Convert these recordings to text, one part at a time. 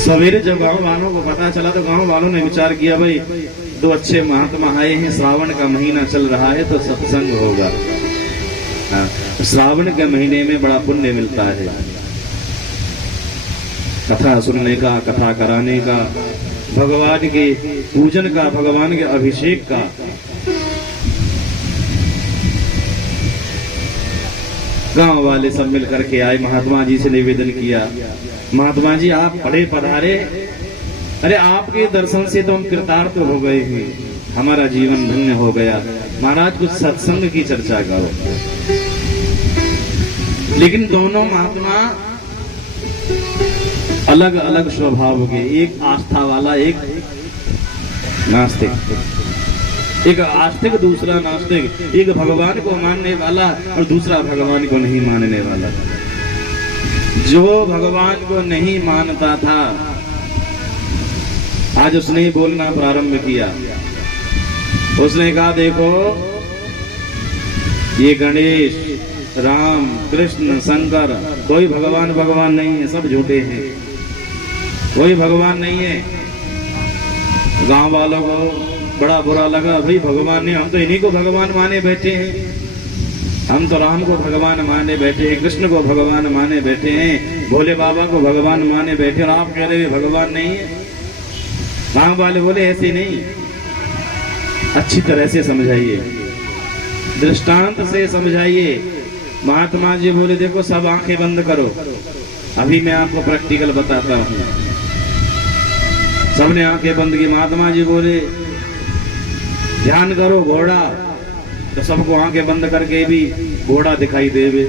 सवेरे जब गांव वालों को पता चला तो गांव वालों ने विचार किया, भाई दो अच्छे महात्मा आए हैं, श्रावण का महीना चल रहा है तो सत्संग होगा। श्रावण के महीने में बड़ा पुण्य मिलता है, कथा सुनने का, कथा कराने का, भगवान के पूजन का, भगवान के अभिषेक का। गांव वाले सब मिल करके आए, महात्मा जी से निवेदन किया, महात्मा जी आप बड़े पधारे, अरे आपके दर्शन से तो हम कृतार्थ हो गए हैं, हमारा जीवन धन्य हो गया, महाराज कुछ सत्संग की चर्चा करो। लेकिन दोनों महात्मा अलग अलग स्वभाव के, एक आस्था वाला, एक नास्तिक, एक आस्तिक दूसरा नास्तिक, एक भगवान को मानने वाला और दूसरा भगवान को नहीं मानने वाला। जो भगवान को नहीं मानता था आज उसने ही बोलना प्रारंभ किया। उसने कहा देखो ये गणेश, राम, कृष्ण, शंकर, कोई भगवान भगवान नहीं है, सब झूठे हैं, कोई भगवान नहीं है। गांव वालों को बड़ा बुरा लगा, भाई भगवान नहीं, हम तो इन्हीं को भगवान माने बैठे हैं, हम तो राम को भगवान माने बैठे हैं, कृष्ण को भगवान माने बैठे हैं, भोले बाबा को भगवान माने बैठे, और आप कह रहे हैं भगवान नहीं है। गांव वाले बोले ऐसे नहीं, अच्छी तरह से समझाइए, दृष्टांत से समझाइए। महात्मा जी बोले देखो सब आंखें बंद करो, अभी मैं आपको प्रैक्टिकल बताता हूँ। सबने आंखें बंद की। महात्मा जी बोले ध्यान करो घोड़ा, तो सबको आंखें बंद करके भी घोड़ा दिखाई देवे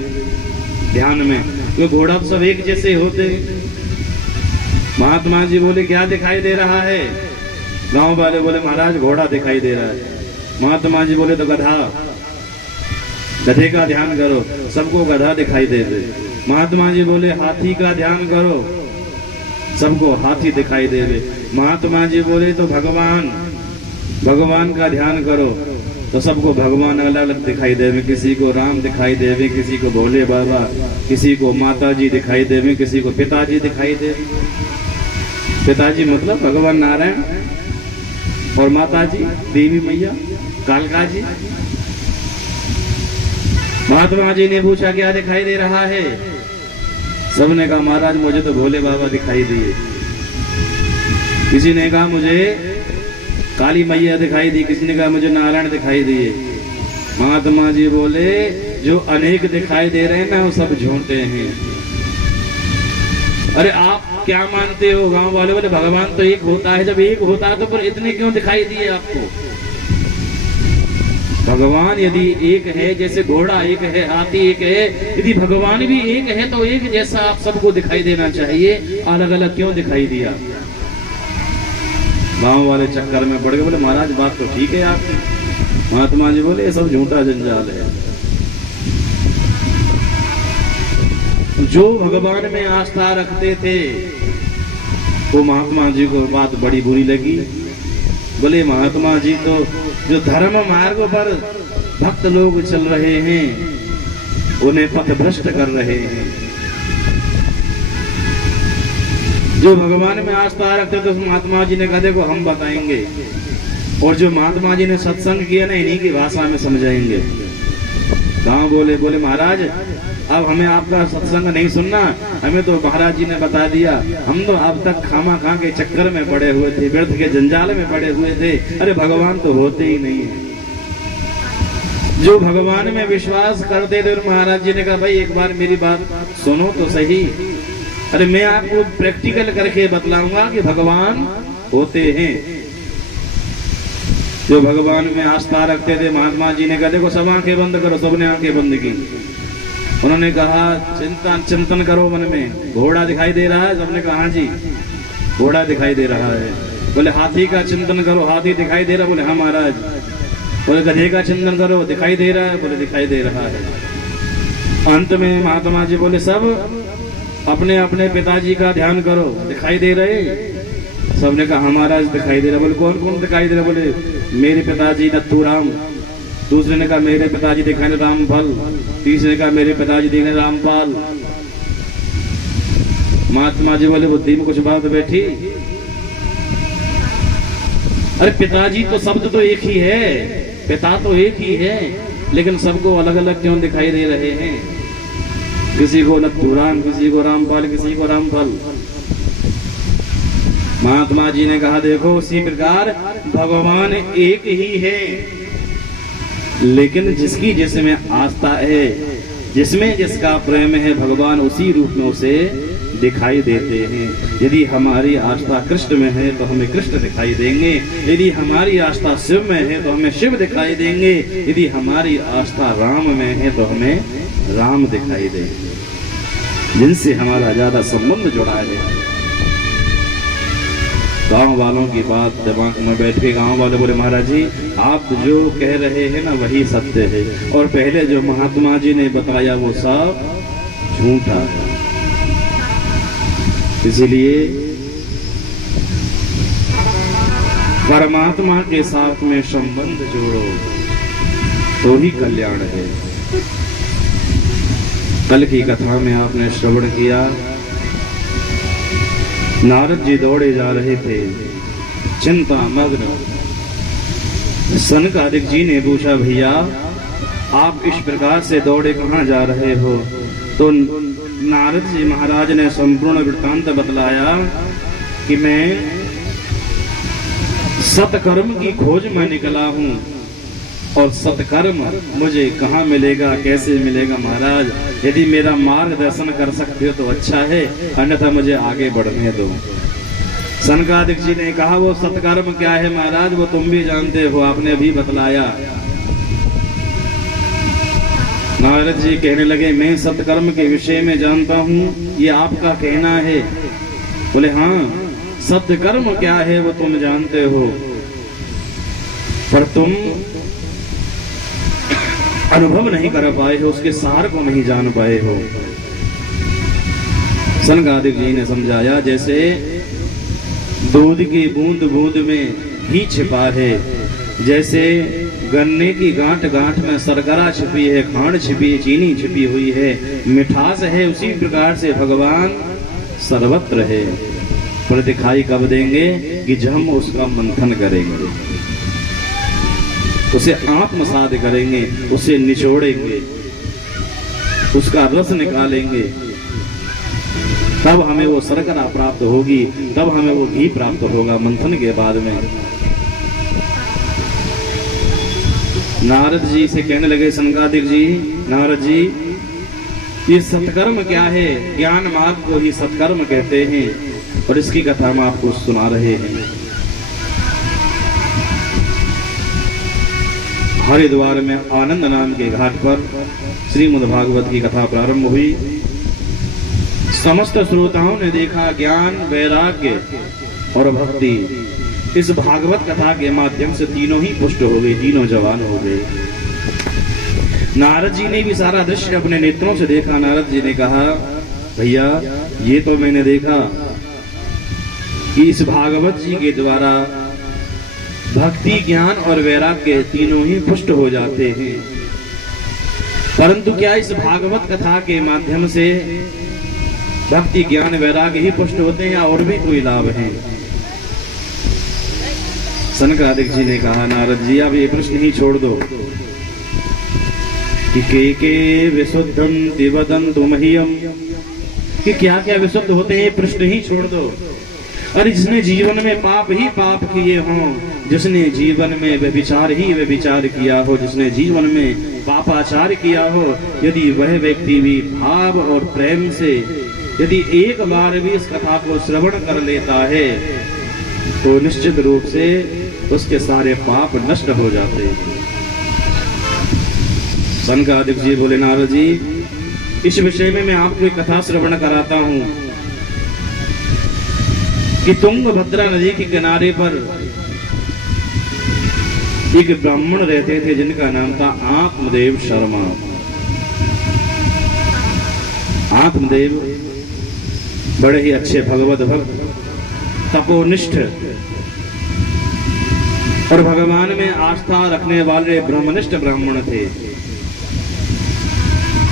ध्यान में, क्योंकि घोड़ा तो सब एक जैसे होते। महात्मा जी बोले क्या दिखाई दे रहा है? गांव वाले बोले महाराज घोड़ा दिखाई दे रहा है। महात्मा जी बोले तो गधा, गधे का ध्यान करो, सबको गधा दिखाई दे दे। महात्मा जी बोले हाथी का ध्यान करो, सबको हाथी दिखाई देवे। महात्मा जी बोले तो भगवान का ध्यान करो, तो सबको भगवान अलग अलग दिखाई देवे, किसी को राम दिखाई देवे, किसी को भोले बाबा, किसी को माता जी दिखाई देवे, किसी को पिताजी दिखाई देवे। पिताजी मतलब भगवान नारायण, और माता जी देवी मैया कालका जी। महात्मा जी ने पूछा क्या दिखाई दे रहा है? सबने कहा महाराज मुझे तो भोले बाबा दिखाई दिए। किसी ने कहा मुझे काली मैया दिखाई दी, किसी ने कहा मुझे नारायण दिखाई दिए। महात्मा जी बोले जो अनेक दिखाई दे रहे हैं ना वो सब झूठे हैं। अरे आप क्या मानते हो? गांव वाले बोले भगवान तो एक होता है, जब एक होता है तो फिर इतने क्यों दिखाई दिए आपको? भगवान यदि एक है, जैसे घोड़ा एक है, हाथी एक है, यदि भगवान भी एक है तो एक जैसा आप सबको दिखाई देना चाहिए, अलग अलग क्यों दिखाई दिया? गांव वाले चक्कर में पड़ गए, बोले महाराज बात तो ठीक है आपकी। महात्मा जी बोले ये सब झूठा जंजाल है। जो भगवान में आस्था रखते थे वो महात्मा जी को बात बड़ी बुरी लगी। बोले महात्मा जी तो जो धर्म मार्ग पर भक्त लोग चल रहे हैं उन्हें पथभ्रष्ट कर रहे हैं। जो भगवान में आस्था रखते तो महात्मा जी ने कहा देखो हम बताएंगे, और जो महात्मा जी ने सत्संग किया ना इन्हीं की भाषा में समझाएंगे। गांव बोले महाराज अब हमें आपका सत्संग नहीं सुनना, हमें तो महाराज जी ने बता दिया, हम तो अब तक खामा खा के चक्कर में पड़े हुए थे, व्यर्थ के जंजाल में पड़े हुए थे, अरे भगवान तो होते ही नहीं है। जो भगवान में विश्वास करते थे महाराज जी ने कहा भाई एक बार मेरी बात सुनो तो सही, अरे मैं आपको प्रैक्टिकल करके बतलाऊंगा कि भगवान होते हैं। जो भगवान में आस्था रखते थे महात्मा जी ने कहा देखो सब आंखें बंद करो, सबने आंखें बंद की। उन्होंने कहा चिंतन करो मन में, घोड़ा दिखाई दे रहा है? सबने कहा हाँ जी घोड़ा दिखाई दे रहा है। बोले हाथी का चिंतन करो, हाथी दिखाई दे रहा? बोले हाँ महाराज। बोले गधे का चिंतन करो, दिखाई दे रहा है? बोले दिखाई दे रहा है। अंत में महात्मा जी बोले सब अपने अपने पिताजी का ध्यान करो, दिखाई दे रहे? सबने कहा हमारा दिखाई दे रहा। बोले कौन कौन दिखाई दे रहा? बोले मेरे पिताजी नथुराम, दूसरे ने कहा मेरे पिताजी दिखाई रामफल, तीसरे ने कहा मेरे पिताजी दिखाई रामपाल, महात्मा जी बोले बुद्धि में कुछ बात बैठी। अरे पिताजी तो शब्द तो एक ही है, पिता तो एक ही है, लेकिन सबको अलग अलग क्यों दिखाई दे रहे हैं? किसी को नथुराम, किसी को रामपाल, किसी को रामफल। महात्मा जी ने कहा देखो उसी प्रकार भगवान एक ही है, लेकिन जिसकी जिसमें आस्था है, जिसमें जिसका प्रेम है, भगवान उसी रूप में उसे दिखाई देते हैं। यदि हमारी आस्था कृष्ण में है तो हमें कृष्ण दिखाई देंगे, यदि हमारी आस्था शिव में है तो हमें शिव दिखाई देंगे, यदि हमारी आस्था राम में है तो हमें राम दिखाई देंगे, जिनसे हमारा ज्यादा संबंध जुड़ा है। गांव वालों की बात दिमाग में बैठ के गांव वाले बोले महाराज जी आप जो कह रहे हैं ना वही सत्य है, और पहले जो महात्मा जी ने बताया वो सब झूठा है। इसीलिए परमात्मा के साथ में संबंध जोड़ो तो ही कल्याण है। कल की कथा में आपने श्रवण किया, नारद जी दौड़े जा रहे थे चिंता मग्न। सनकादिक जी ने पूछा भैया आप इस प्रकार से दौड़े कहाँ जा रहे हो? तो नारद जी महाराज ने संपूर्ण वृत्तांत बतलाया कि मैं सत्कर्म की खोज में निकला हूँ, और सत्कर्म मुझे कहाँ मिलेगा, कैसे मिलेगा महाराज? यदि मेरा मार्गदर्शन कर सकते हो तो अच्छा है, अन्यथा मुझे आगे बढ़ने दो। सनकादिक जी ने कहा वो सत्कर्म क्या है महाराज? वो तुम भी जानते हो, आपने अभी बतलाया। नारद जी कहने लगे मैं सत्कर्म के विषय में जानता हूँ, ये आपका कहना है? बोले हाँ, सत्कर्म क्या है वो तुम जानते हो, पर तुम अनुभव नहीं कर पाए हो, उसके सार को नहीं जान पाए हो। सनकादिक जी ने समझाया जैसे दूध की बूंद बूंद में घी छिपा है, जैसे गन्ने की गांठ गांठ में शर्करा छिपी है, खांड छिपी है, चीनी छिपी हुई है, मिठास है, उसी प्रकार से भगवान सर्वत्र है, पर दिखाई कब देंगे? कि जब हम उसका मंथन करेंगे, उसे आत्मसात करेंगे, उसे निचोड़ेंगे, उसका रस निकालेंगे, तब हमें वो शर्करा प्राप्त होगी, तब हमें वो घी प्राप्त होगा मंथन के बाद में। नारद जी से कहने लगे सनकादिक जी, नारद जी ये सत्कर्म क्या है? ज्ञान मार्ग को ही सत्कर्म कहते हैं, और इसकी कथा हम आपको सुना रहे हैं। हरिद्वार में आनंद नाम के घाट पर श्रीमद् भागवत की कथा प्रारंभ हुई। समस्त श्रोताओं ने देखा ज्ञान, वैराग्य और भक्ति इस भागवत कथा के माध्यम से तीनों ही पुष्ट हो गए, तीनों जवान हो गए। नारद जी ने भी सारा दृश्य अपने नेत्रों से देखा। नारद जी ने कहा भैया ये तो मैंने देखा कि इस भागवत जी के द्वारा भक्ति, ज्ञान और वैराग्य तीनों ही पुष्ट हो जाते हैं, परंतु क्या इस भागवत कथा के माध्यम से भक्ति, ज्ञान, वैराग्य ही पुष्ट होते हैं या और भी कोई लाभ है? सनकादिक जी ने कहा नारद जी आप ये प्रश्न ही छोड़ दो कि के विशुद्धम दिवदन्तु मह्यम, कि क्या क्या विशुद्ध होते हैं, प्रश्न ही छोड़ दो। और जिसने जीवन में पाप ही पाप किए हों, जिसने जीवन में व्यभिचार ही व्यभिचार किया हो, जिसने जीवन में पापाचार किया हो, यदि वह व्यक्ति भी भाव और प्रेम से यदि एक बार भी इस कथा को श्रवण कर लेता है तो निश्चित रूप से उसके सारे पाप नष्ट हो जाते हैं। सनकादिक जी बोले नारद जी इस विषय में मैं आपको एक कथा श्रवण कराता हूं कि तुंगभद्रा नदी के किनारे पर एक ब्राह्मण रहते थे जिनका नाम था आत्मदेव शर्मा। आत्मदेव बड़े ही अच्छे भगवत भक्त, तपोनिष्ठ और भगवान में आस्था रखने वाले ब्रह्मनिष्ठ ब्राह्मण थे।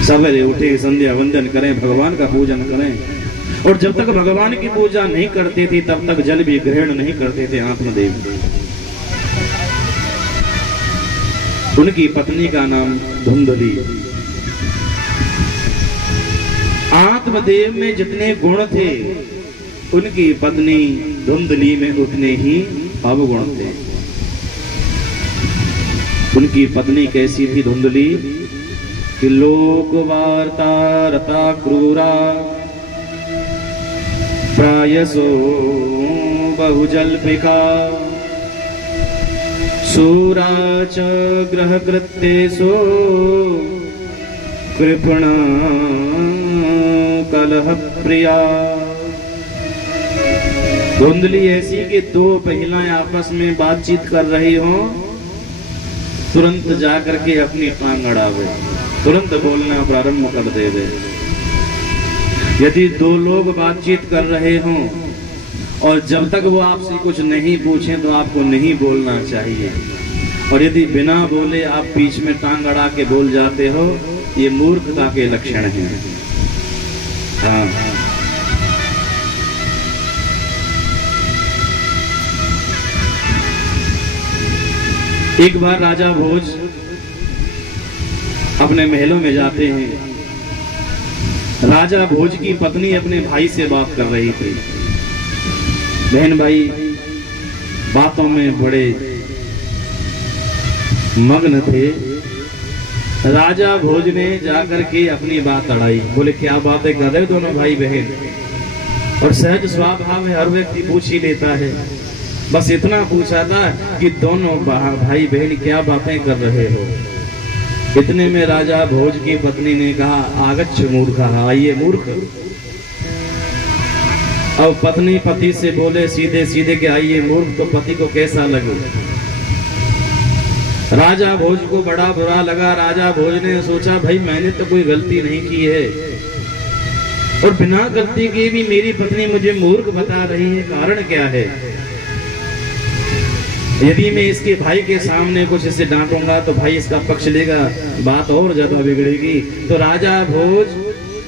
सवेरे उठे, संध्या वंदन करें, भगवान का पूजन करें और जब तक भगवान की पूजा नहीं करते थे तब तक जल भी ग्रहण नहीं करते थे आत्मदेव। उनकी पत्नी का नाम धुंधली। आत्मदेव में जितने गुण थे उनकी पत्नी धुंधली में उतने ही अवगुण थे। उनकी पत्नी कैसी थी धुंधली कि लोक वार्ता रता क्रूरा प्रायसो बहुजल्पिका सूरा च ग्रह कृत्येषु कृपण कलह प्रिया। धुंधली ऐसी कि दो महिलाएं आपस में बातचीत कर रही हो, तुरंत जाकर के अपनी टांग अड़ावे, तुरंत बोलना प्रारंभ कर देवे। यदि दो लोग बातचीत कर रहे हों और जब तक वो आपसे कुछ नहीं पूछें तो आपको नहीं बोलना चाहिए, और यदि बिना बोले आप बीच में टांग अड़ा के बोल जाते हो, ये मूर्खता के लक्षण हैं। हाँ, एक बार राजा भोज अपने महलों में जाते हैं। राजा भोज की पत्नी अपने भाई से बात कर रही थी। बहन भाई बातों में बड़े मग्न थे। राजा भोज ने जाकर के अपनी बात अड़ाई। बोले क्या बातें कर रहे दोनों भाई बहन? और सहज स्वभाव है, हर व्यक्ति पूछ ही लेता है। बस इतना पूछा था कि दोनों भाई बहन क्या बातें कर रहे हो। इतने में राजा भोज की पत्नी ने कहा आगच्छ मूर्खा, आइए मूर्ख। अब पत्नी पति से बोले सीधे सीधे कि आइए मूर्ख, तो पति को कैसा लगे? राजा भोज को बड़ा बुरा लगा। राजा भोज ने सोचा भाई मैंने तो कोई गलती नहीं की है, और बिना गलती के भी मेरी पत्नी मुझे मूर्ख बता रही है, कारण क्या है? यदि मैं इसके भाई के सामने कुछ इसे डांटूंगा तो भाई इसका पक्ष लेगा, बात और ज्यादा बिगड़ेगी। तो राजा भोज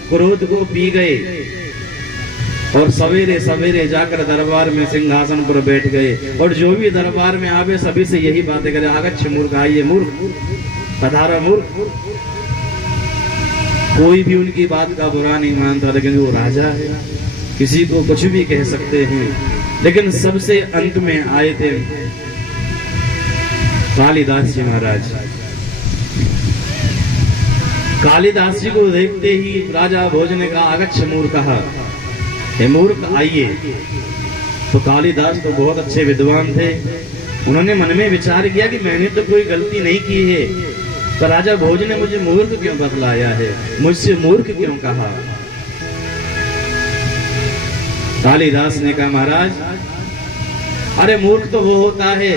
क्रोध को पी गए और सवेरे सवेरे जाकर दरबार में सिंहासन पर बैठ गए, और जो भी दरबार में आवे सभी से यही बातें करे, आगच्छ मूर्ख, आइए मूर्ख, पधारा मूर्ख। कोई भी उनकी बात का बुरा नहीं मानता, लेकिन वो राजा है, किसी को कुछ भी कह सकते हैं। लेकिन सबसे अंत में आए थे कालिदास जी महाराज। कालिदास जी को देखते ही राजा भोज ने कहा आगच्छ मूर्खः, हे मूर्ख आइए। तो कालिदास तो बहुत अच्छे विद्वान थे, उन्होंने मन में विचार किया कि मैंने तो कोई गलती नहीं की है, तो राजा भोज ने मुझे मूर्ख क्यों बतलाया है, मुझसे मूर्ख क्यों कहा? कालिदास ने कहा महाराज, अरे मूर्ख तो वो होता है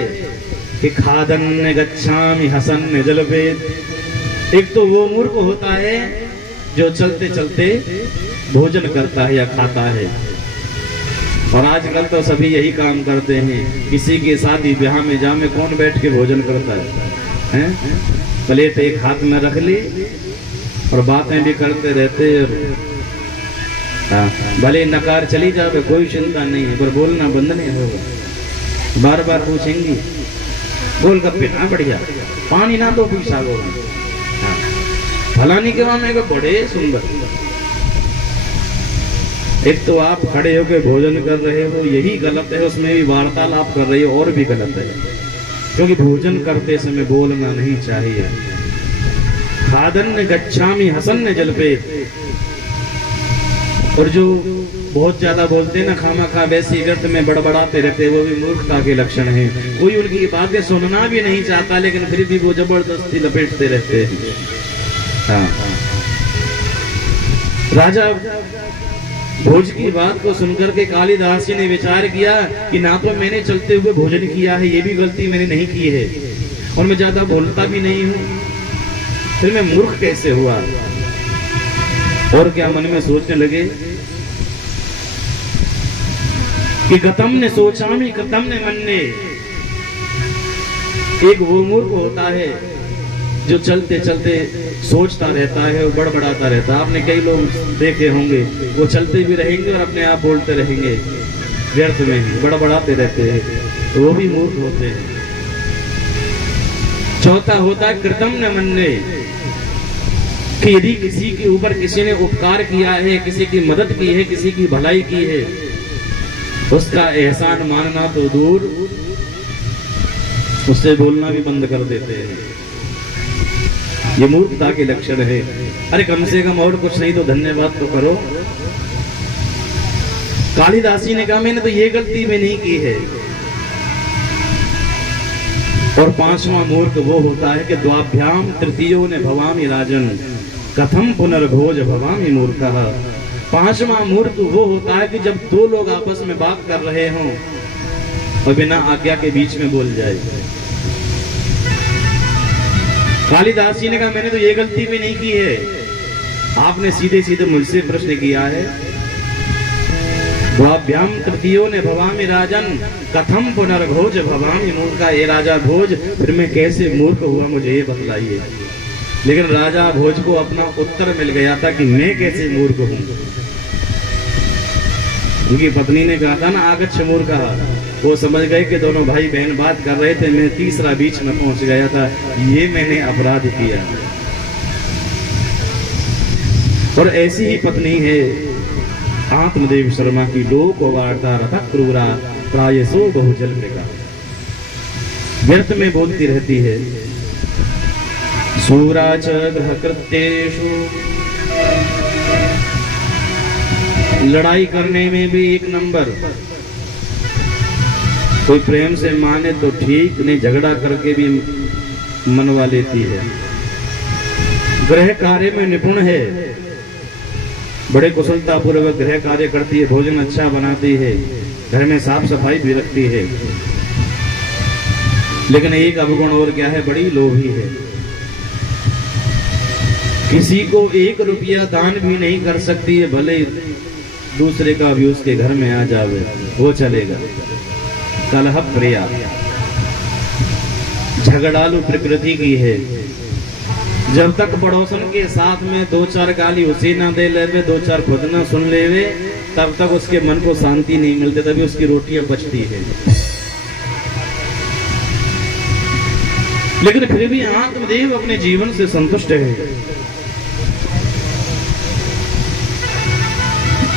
कि खादन्य गच्छामि हसन्य जलपेत। एक तो वो मूर्ख होता है जो चलते चलते भोजन करता है या खाता है, और आजकल तो सभी यही काम करते हैं। किसी के शादी ब्याह में जा में कौन बैठ के भोजन करता है? प्लेट एक हाथ में रख ली और बातें भी करते रहते। भले नकार चली जावे कोई चिंता नहीं है, पर बोलना बंद नहीं होगा। बार बार पूछेंगी गोलगप्पे ना बढ़िया, पानी ना तो पीसा गो, फलानी के वहां को बड़े सुंदर। एक तो आप खड़े होकर भोजन कर रहे हो, यही गलत है, उसमें भी वार्तालाप कर रही हो और भी गलत है, क्योंकि भोजन करते समय बोलना नहीं चाहिए। खादन्य गच्छामि हसन्य जलपेत। और जो बहुत ज्यादा बोलते ना खामा वैसी व्यर्थ में बड़बड़ाते रहते, वो भी मूर्खता के लक्षण हैं। कोई उनकी बातें सुनना भी नहीं चाहता, लेकिन फिर भी वो जबरदस्ती लपेटते रहते हैं। हाँ। राजा भोज की बात को सुनकर के कालिदास जी ने विचार किया कि ना तो मैंने चलते हुए भोजन किया है, ये भी गलती मैंने नहीं की है, और मैं ज्यादा बोलता भी नहीं हूँ, फिर मैं मूर्ख कैसे हुआ? और क्या मन में सोचने लगे कि गतम ने सोचा में कतम ने मन ने। एक वो मूर्ख होता है जो चलते चलते सोचता रहता है और बड़बड़ाता रहता है। आपने कई लोग देखे होंगे, वो चलते भी रहेंगे और अपने आप बोलते रहेंगे, व्यर्थ में ही बड़बड़ाते रहते हैं, तो वो भी मूर्ख होते हैं। चौथा होता है कृतम न मन्ने, कि यदि किसी के ऊपर किसी ने उपकार किया है, किसी की मदद की है, किसी की भलाई की है, उसका एहसान मानना तो दूर, उससे बोलना भी बंद कर देते हैं। ये मूर्खता के लक्षण है। अरे कम से कम और कुछ नहीं तो धन्यवाद तो करो। कालिदासी ने कहा मैंने तो ये गलती में नहीं की है। और पांचवा मूर्ख वो होता है कि द्वाभ्याम तृतीयो ने भवामी राजन कथम पुनर्भोज भवामी मूर्खः। पांचवा मूर्ख वो होता है कि जब दो लोग आपस में बात कर रहे हों और बिना आज्ञा के बीच में बोल जाए। कालिदास जी ने कहा मैंने तो ये गलती भी नहीं की है। आपने सीधे सीधे मुझसे प्रश्न किया है, द्वाभ्याम तृतीयो ने भवामी राजन कथम पुनर्भोज भवामी मूर्खः। ये राजा भोज, फिर मैं कैसे मूर्ख हुआ मुझे ये बतलाइए। लेकिन राजा भोज को अपना उत्तर मिल गया था कि मैं कैसे मूर्ख हूं। उनकी पत्नी ने कहा था ना आगच्छ मूर्खः। वो समझ गए कि दोनों भाई बहन बात कर रहे थे, मैं तीसरा बीच में पहुंच गया था, ये मैंने अपराध किया। और ऐसी ही पत्नी है आत्मदेव शर्मा की, लोक वार्ता रथा क्रूरा प्रायसो बहुजल मृगा। व्यर्थ में बोलती रहती है। सूरा च गृहकृत्येषु, लड़ाई करने में भी एक नंबर। कोई प्रेम से माने तो ठीक, नहीं झगड़ा करके भी मनवा लेती है। गृह कार्य में निपुण है, बड़े कुशलता पूर्वक गृह कार्य करती है, भोजन अच्छा बनाती है, घर में साफ सफाई भी रखती है। लेकिन एक अवगुण और क्या है, बड़ी लोभी है। किसी को 1 रुपया दान भी नहीं कर सकती है, भले दूसरे का भी उसके घर में आ जावे वो चलेगा। कलह प्रिया, झगड़ालू प्रकृति की है। जब तक पड़ोसन के साथ में 2-4 गाली उसे ना दे लेवे, 2-4 खुद ना सुन लेवे, तब तक उसके मन को शांति नहीं मिलती, तभी उसकी रोटियां बचती है। लेकिन फिर भी आत्मदेव अपने जीवन से संतुष्ट है।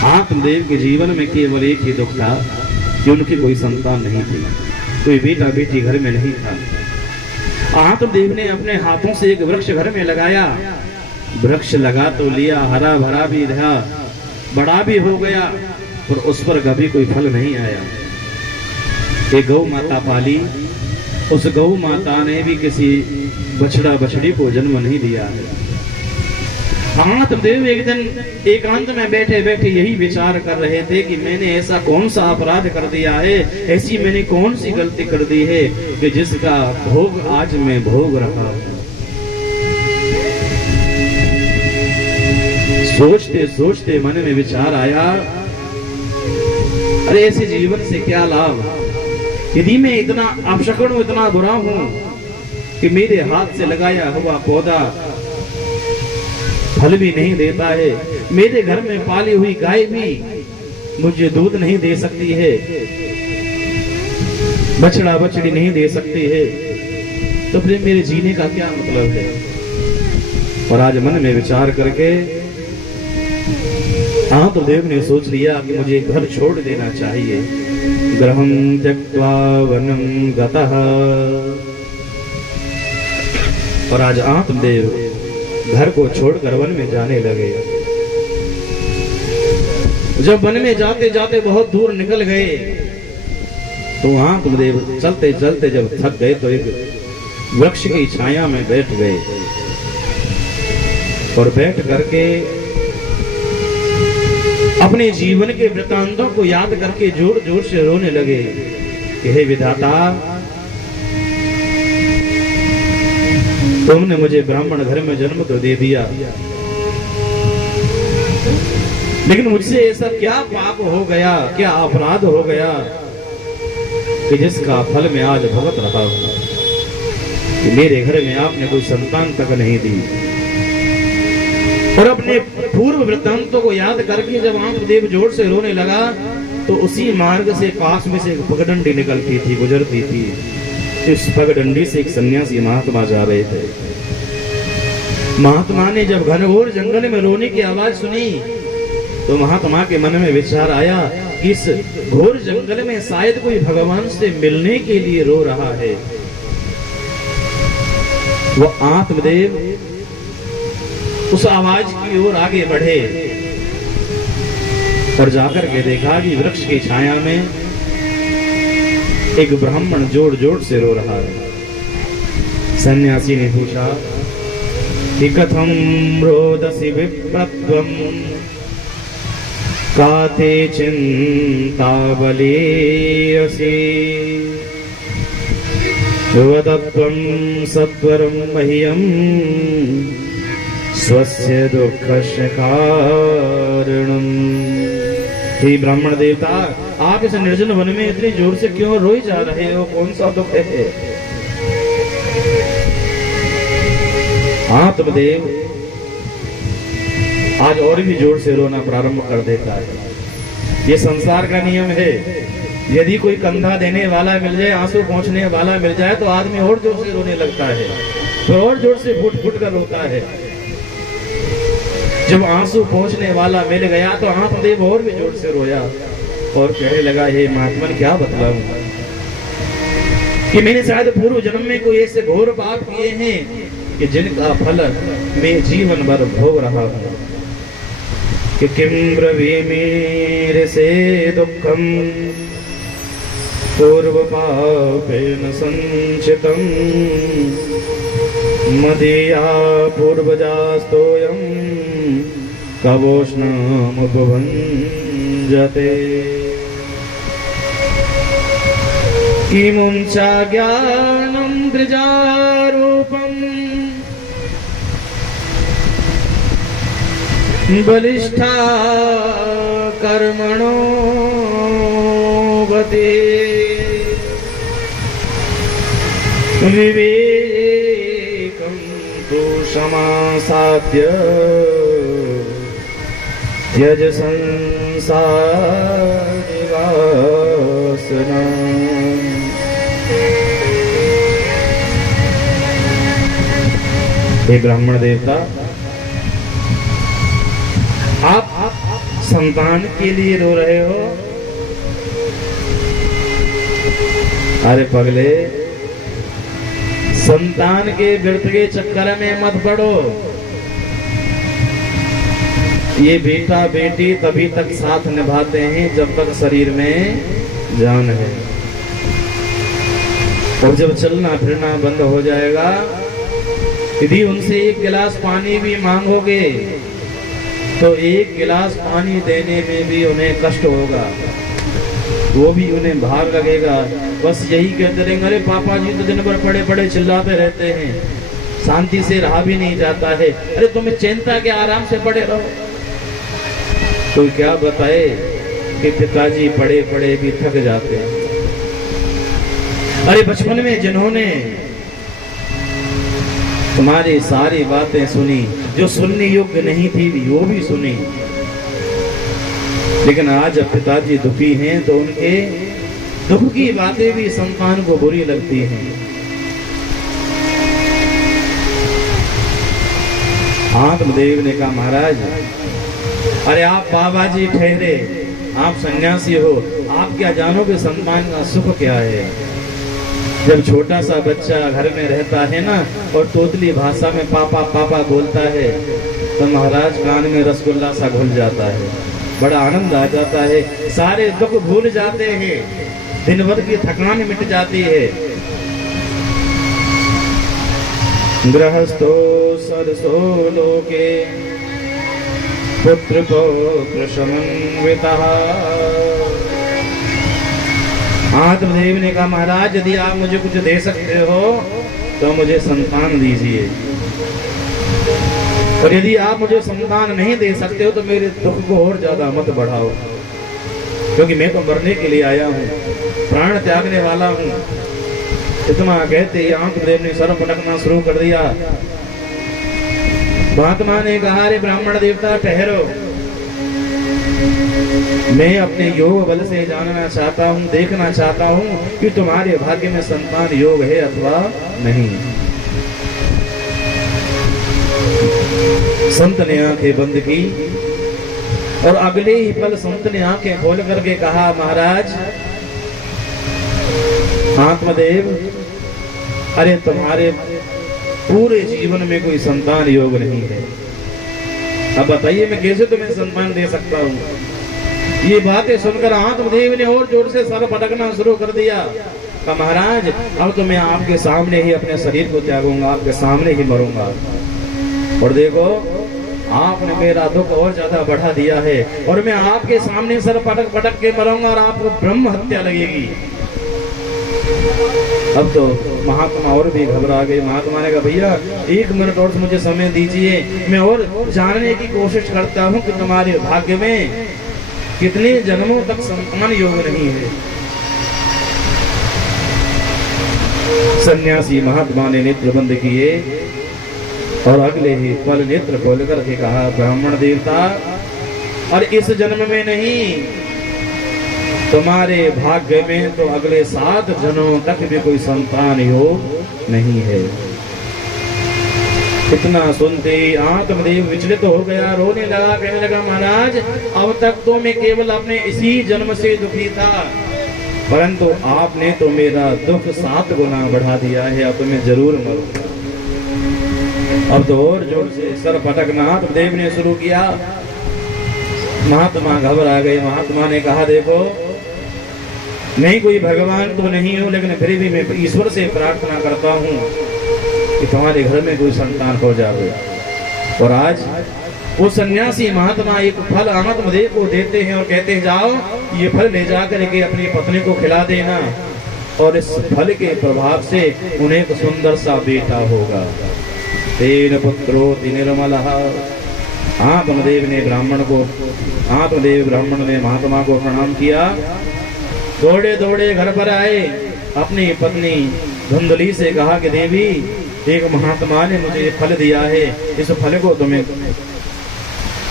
आत्मदेव के जीवन में केवल एक ही दुख था कि उनकी कोई संतान नहीं थी, कोई बेटा बेटी घर में नहीं था। आत्मदेव ने अपने हाथों से एक वृक्ष घर में लगाया। वृक्ष लगा तो लिया, हरा भरा भी रहा, बड़ा भी हो गया, पर उस पर कभी कोई फल नहीं आया। एक गौ माता पाली, उस गौ माता ने भी किसी बछड़ा बछड़ी को जन्म नहीं दिया। आत्मदेव एक दिन एकांत में बैठे बैठे यही विचार कर रहे थे कि मैंने ऐसा कौन सा अपराध कर दिया है, ऐसी मैंने कौन सी गलती कर दी है कि जिसका भोग आज मैं भोग रहा हूं। सोचते सोचते मन में विचार आया, अरे ऐसे जीवन से क्या लाभ, यदि मैं इतना अपशकुन हूं, इतना बुरा हूं कि मेरे हाथ से लगाया हुआ पौधा फल भी नहीं देता है, मेरे घर में पाली हुई गाय भी मुझे दूध नहीं दे सकती है, बछड़ा बछड़ी नहीं दे सकती है, तो फिर मेरे जीने का क्या मतलब है। और आज मन में विचार करके आत्मदेव ने सोच लिया कि मुझे घर छोड़ देना चाहिए। गृहं त्यक्त्वा वनं गतः। और आज आत्मदेव घर को छोड़कर वन में जाने लगे। जब वन में जाते जाते बहुत दूर निकल गए तो आत्मदेव चलते चलते जब थक गए तो एक वृक्ष की छाया में बैठ गए और बैठ करके अपने जीवन के वृतांतों को याद करके जोर जोर से रोने लगे कि हे विधाता, तुमने मुझे ब्राह्मण घर में जन्म तो दे दिया, लेकिन मुझसे ऐसा क्या पाप हो गया, क्या अपराध हो गया कि जिसका फल मैं आज भुगत रहा हूं। कि मेरे घर में आपने कोई संतान तक नहीं दी। और अपने पूर्व वृत्तांतों को याद करके जब आत्मदेव जोर से रोने लगा तो उसी मार्ग से पास में से एक पगडंडी निकलती थी, गुजरती थी। इस पगडंडी से एक सन्यासी महात्मा जा रहे थे। महात्मा ने जब घनघोर जंगल में रोने की आवाज सुनी तो महात्मा के मन में विचार आया कि इस घोर जंगल में शायद कोई भगवान से मिलने के लिए रो रहा है। वो आत्मदेव उस आवाज की ओर आगे बढ़े और जाकर के देखा कि वृक्ष की छाया में एक ब्राह्मण जोर जोर से रो रहा है। सन्यासी ने पूछा कि कथम रोदसी विप्रत्वम काते चिंता बलीयसी वदत्वं सत्वरं मह्यं स्वस्य दुःखस्य कारणम्। हे ब्राह्मण देवता, आप इस निर्जन वन में इतनी जोर से क्यों रोए जा रहे हो? कौन सा दुख है? आत्मदेव आज और भी जोर से रोना प्रारंभ कर देता है। ये संसार का नियम है। यदि कोई कंधा देने वाला मिल जाए, आंसू पहुंचने वाला मिल जाए तो आदमी और जोर से रोने लगता है, तो और जोर से फुट फुट कर रोता है। जब आंसू पहुंचने वाला मिल गया तो आत्मदेव और भी जोर से रोया और कहने लगा, हे महात्मन, क्या बतलाऊं कि मैंने शायद पूर्व जन्म में कोई ऐसे घोर पाप किए हैं कि जिनका फल मैं जीवन भर भोग रहा हूं। कि किम ब्रवीमि से दुखम पूर्व पापेन संचितम मदीया पूर्वजास्तोयम कवोष्णमुपभञ्जते। किमुं च ज्ञानं द्विजारूपम् बलिष्ठा कर्मणो गति विवेकं तु समासाद्य त्यज संसारिवासना। हे ब्राह्मण देवता, आप संतान के लिए रो रहे हो? अरे पगले, संतान के व्रत के चक्कर में मत पड़ो। ये बेटा बेटी तभी तक साथ निभाते हैं जब तक शरीर में जान है, और जब चलना फिरना बंद हो जाएगा, यदि उनसे एक गिलास पानी भी मांगोगे तो एक गिलास पानी देने में भी उन्हें कष्ट होगा, वो भी उन्हें भार लगेगा। बस यही कहते रहेंगे, अरे पापा जी तो दिन भर पड़े पड़े चिल्लाते रहते हैं, शांति से रहा भी नहीं जाता है। अरे तुम्हें चिंता के आराम से पड़े रहो। तो क्या बताए कि पिताजी पड़े पड़े भी थक जाते हैं। अरे बचपन में जिन्होंने तुम्हारी सारी बातें सुनी, जो सुनने योग्य नहीं थी वो भी सुनी, लेकिन आज जब पिताजी दुखी हैं तो उनके दुख की बातें भी संतान को बुरी लगती हैं। आत्मदेव ने कहा, महाराज, अरे आप बाबा जी ठहरे, आप सन्यासी हो, आप क्या जानोगे संतान का सुख क्या है? जब छोटा सा बच्चा घर में रहता है ना और तोतली भाषा में पापा पापा बोलता है तो महाराज कान में रसगुल्ला सा घुल जाता है, बड़ा आनंद आ जाता है, सारे दुख भूल जाते हैं, दिन भर की थकान मिट जाती है। गृहस्थो सरसो लोके पुत्र पौत्र समन्वितः। आत्मदेव ने कहा, महाराज, यदि आप मुझे कुछ दे सकते हो तो मुझे संतान दीजिए, और यदि आप मुझे संतान नहीं दे सकते हो तो मेरे दुख को और ज्यादा मत बढ़ाओ, क्योंकि मैं तो मरने के लिए आया हूँ, प्राण त्यागने वाला हूँ। इतना कहते आत्मदेव ने सर पटकना शुरू कर दिया। महात्मा ने कहा, अरे ब्राह्मण देवता ठहरो, मैं अपने योग बल से जानना चाहता हूँ, देखना चाहता हूँ कि तुम्हारे भाग्य में संतान योग है अथवा नहीं। संत ने आंखें बंद की और अगले ही पल संत ने आंखें खोल करके कहा, महाराज आत्मदेव, अरे तुम्हारे पूरे जीवन में कोई संतान योग नहीं है, अब बताइए मैं कैसे तुम्हें संतान दे सकता हूँ। ये बातें सुनकर आत्मदेव ने और जोर से सर पटकना शुरू कर दिया। कहा, महाराज अब तो मैं आपके सामने ही अपने शरीर को त्यागूंगा, आपके सामने ही मरूंगा। और देखो आपने मेरा दुख और ज्यादा बढ़ा दिया है और मैं आपके सामने सर पटक पटक के मरूंगा और आपको ब्रह्म हत्या लगेगी। अब तो महात्मा और भी घबरा गए। महात्मा ने कहा, भैया 1 मिनट और मुझे समय दीजिए, मैं और जानने की कोशिश करता हूँ कि तुम्हारे भाग्य में कितने जन्मों तक संतान योग नहीं है। सन्यासी महात्मा ने नेत्र बंद किए और अगले ही पल नेत्र खोल करके कहा, ब्राह्मण देवता, और इस जन्म में नहीं, तुम्हारे भाग्य में तो अगले 7 जन्मों तक भी कोई संतान योग नहीं है। इतना सुनते ही आत्मदेव विचलित हो गया, रोने लगा, कहने लगा, महाराज अब तक तो मैं केवल अपने इसी जन्म से दुखी था, परंतु आपने तो मेरा दुख 7 गुना बढ़ा दिया है, अब तो मैं जरूर मरूंगा। अब तो और जोर से सर पटकना आत्मदेव ने शुरू किया। महात्मा घबरा गए। महात्मा ने कहा, देखो नहीं कोई भगवान तो नहीं हो, लेकिन फिर भी मैं ईश्वर से प्रार्थना करता हूँ कि तुम्हारे घर में कोई संतान हो जाए। और आज वो सन्यासी महात्मा एक फल आत्मदेव को देते हैं और कहते हैं, जाओ ये फल ले जाकर के अपनी पत्नी को खिला देना और इस फल के प्रभाव से उन्हें एक सुंदर सा बेटा होगा। तेन पुत्रो निर्मलः। आत्मदेव ने ब्राह्मण ने महात्मा को प्रणाम किया, दौड़े दौड़े घर पर आए, अपनी पत्नी धुंधली से कहा कि देवी, एक महात्मा ने मुझे फल दिया है, इस फल को तुम्हें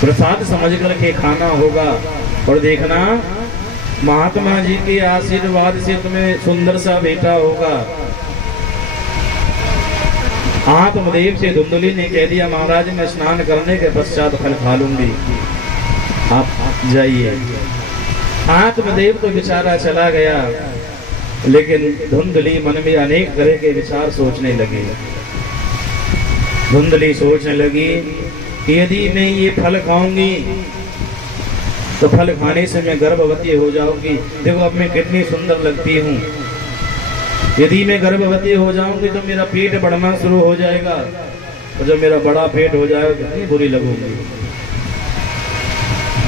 प्रसाद समझ करके खाना होगा और देखना महात्मा जी के आशीर्वाद से तुम्हें सुंदर सा बेटा होगा। आत्मदेव से धुंधली ने कह दिया, महाराज मैं स्नान करने के पश्चात फल खा लूंगी, आप जाइए। आत्मदेव तो बेचारा चला गया, लेकिन धुंधली मन में अनेक तरह के विचार सोचने लगी। धुंधली सोचने लगी कि यदि मैं ये फल खाऊंगी तो फल खाने से मैं गर्भवती हो जाऊंगी। देखो अब मैं कितनी सुंदर लगती हूँ, यदि मैं गर्भवती हो जाऊंगी तो मेरा पेट बढ़ना शुरू हो जाएगा, और जब मेरा बड़ा पेट हो जाएगा कितनी बुरी लगूंगी।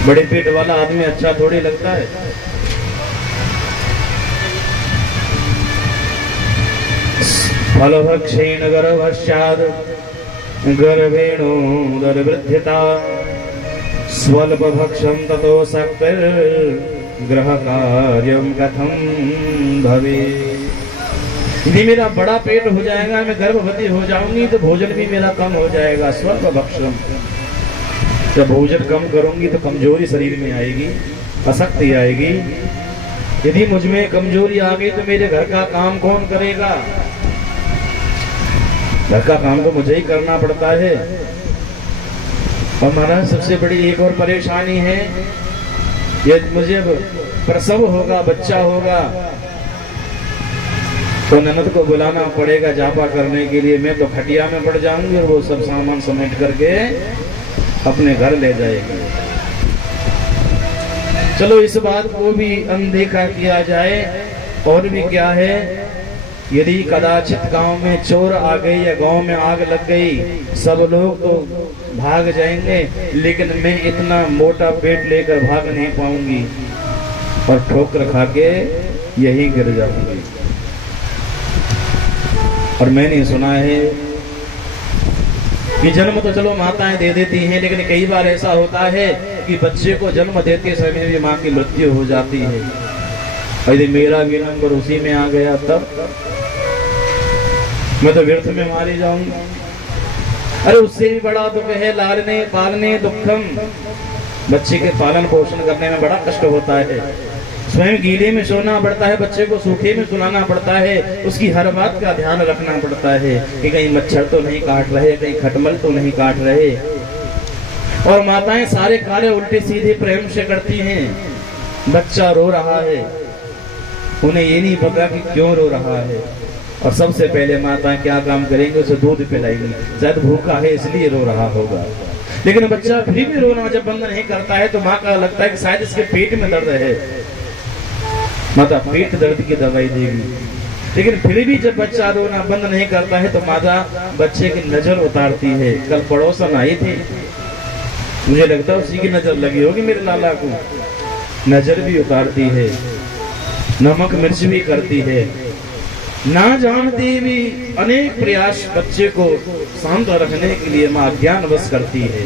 बड़े पेट वाला आदमी अच्छा थोड़ी लगता है। फल भक्षेण गर्भश्चाद गर्भेणोदर वृद्ध्यता स्वल्प भक्षम ततो शक्तिर ग्रह कार्यम कथम भवे। यदि मेरा बड़ा पेट हो जाएगा, मैं गर्भवती हो जाऊंगी तो भोजन भी मेरा कम हो जाएगा। स्वल्प भक्षम, जब भोजन कम करूंगी तो कमजोरी शरीर में आएगी, अशक्ति आएगी। यदि मुझ में कमजोरी आ गई तो मेरे घर का काम कौन करेगा? घर का काम तो मुझे ही करना पड़ता है। और महाराज सबसे बड़ी एक और परेशानी है, यदि मुझे प्रसव होगा, बच्चा होगा, तो ननद को बुलाना पड़ेगा जापा करने के लिए। मैं तो खटिया में पड़ जाऊंगी और वो सब सामान समेट करके अपने घर ले जाएगी। चलो इस बात को भी अनदेखा किया जाए। और भी क्या है, यदि कदाचित गांव में चोर आ गई या गांव में आग लग गई, सब लोग तो भाग जाएंगे, लेकिन मैं इतना मोटा पेट लेकर भाग नहीं पाऊंगी और ठोकर खा के यही गिर जाऊंगी। और मैंने सुना है कि जन्म तो चलो माताएं दे देती हैं, लेकिन कई बार ऐसा होता है कि बच्चे को जन्म देते समय भी माँ की मृत्यु हो जाती है। यदि मेरा भी नंबर उसी में आ गया तब मैं तो व्यर्थ में मारी जाऊंगा। अरे उससे भी बड़ा दुख है लालने पालने दुखम। बच्चे के पालन पोषण करने में बड़ा कष्ट होता है। स्वयं गीले में सोना पड़ता है, बच्चे को सूखे में सुलाना पड़ता है, उसकी हर बात का ध्यान रखना पड़ता है कि कहीं मच्छर तो नहीं काट रहे, कहीं खटमल तो नहीं काट रहे। और माताएं सारे कार्य उल्टे सीधे प्रेम से करती हैं। बच्चा रो रहा है, उन्हें ये नहीं पता कि क्यों रो रहा है, और सबसे पहले माताएं क्या काम करेंगे, उसे दूध पिलाएंगी। शायद भूखा है इसलिए रो रहा होगा। लेकिन बच्चा फिर भी रोना जब बंद नहीं करता है तो माँ का लगता है कि शायद इसके पेट में दर्द है, माता पेट दर्द की दवाई देगी। लेकिन फिर भी जब बच्चा रोना बंद नहीं करता है तो माता बच्चे की नजर उतारती है। कल पड़ोसन आई थी, मुझे लगता है उसी की नजर लगी होगी मेरे लाला को। नजर भी उतारती है, नमक मिर्च भी करती है, ना जानती भी अनेक प्रयास बच्चे को शांत रखने के लिए माँ ज्ञानवश करती है।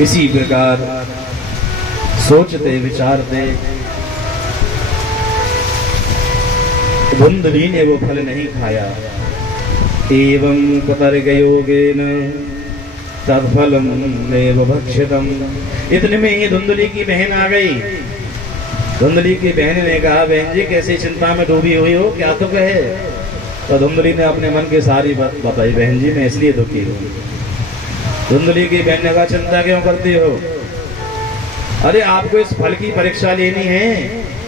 इसी प्रकार सोचते विचारते धुंधली ने वो फल नहीं खाया। एवं कतर्गयोगेन तत्फलम नैव भक्षितम। इतने में ही धुंधली की बहन आ गई। धुंधली की बहन ने कहा, बहन जी कैसी चिंता में डूबी हुई हो, क्या दुख है? तो धुंधली ने अपने मन की सारी बात बताई। बहन जी मैं इसलिए दुखी हूँ। धुंधली की बहन ने कहा, चिंता क्यों करती हो? अरे आपको इस फल की परीक्षा लेनी है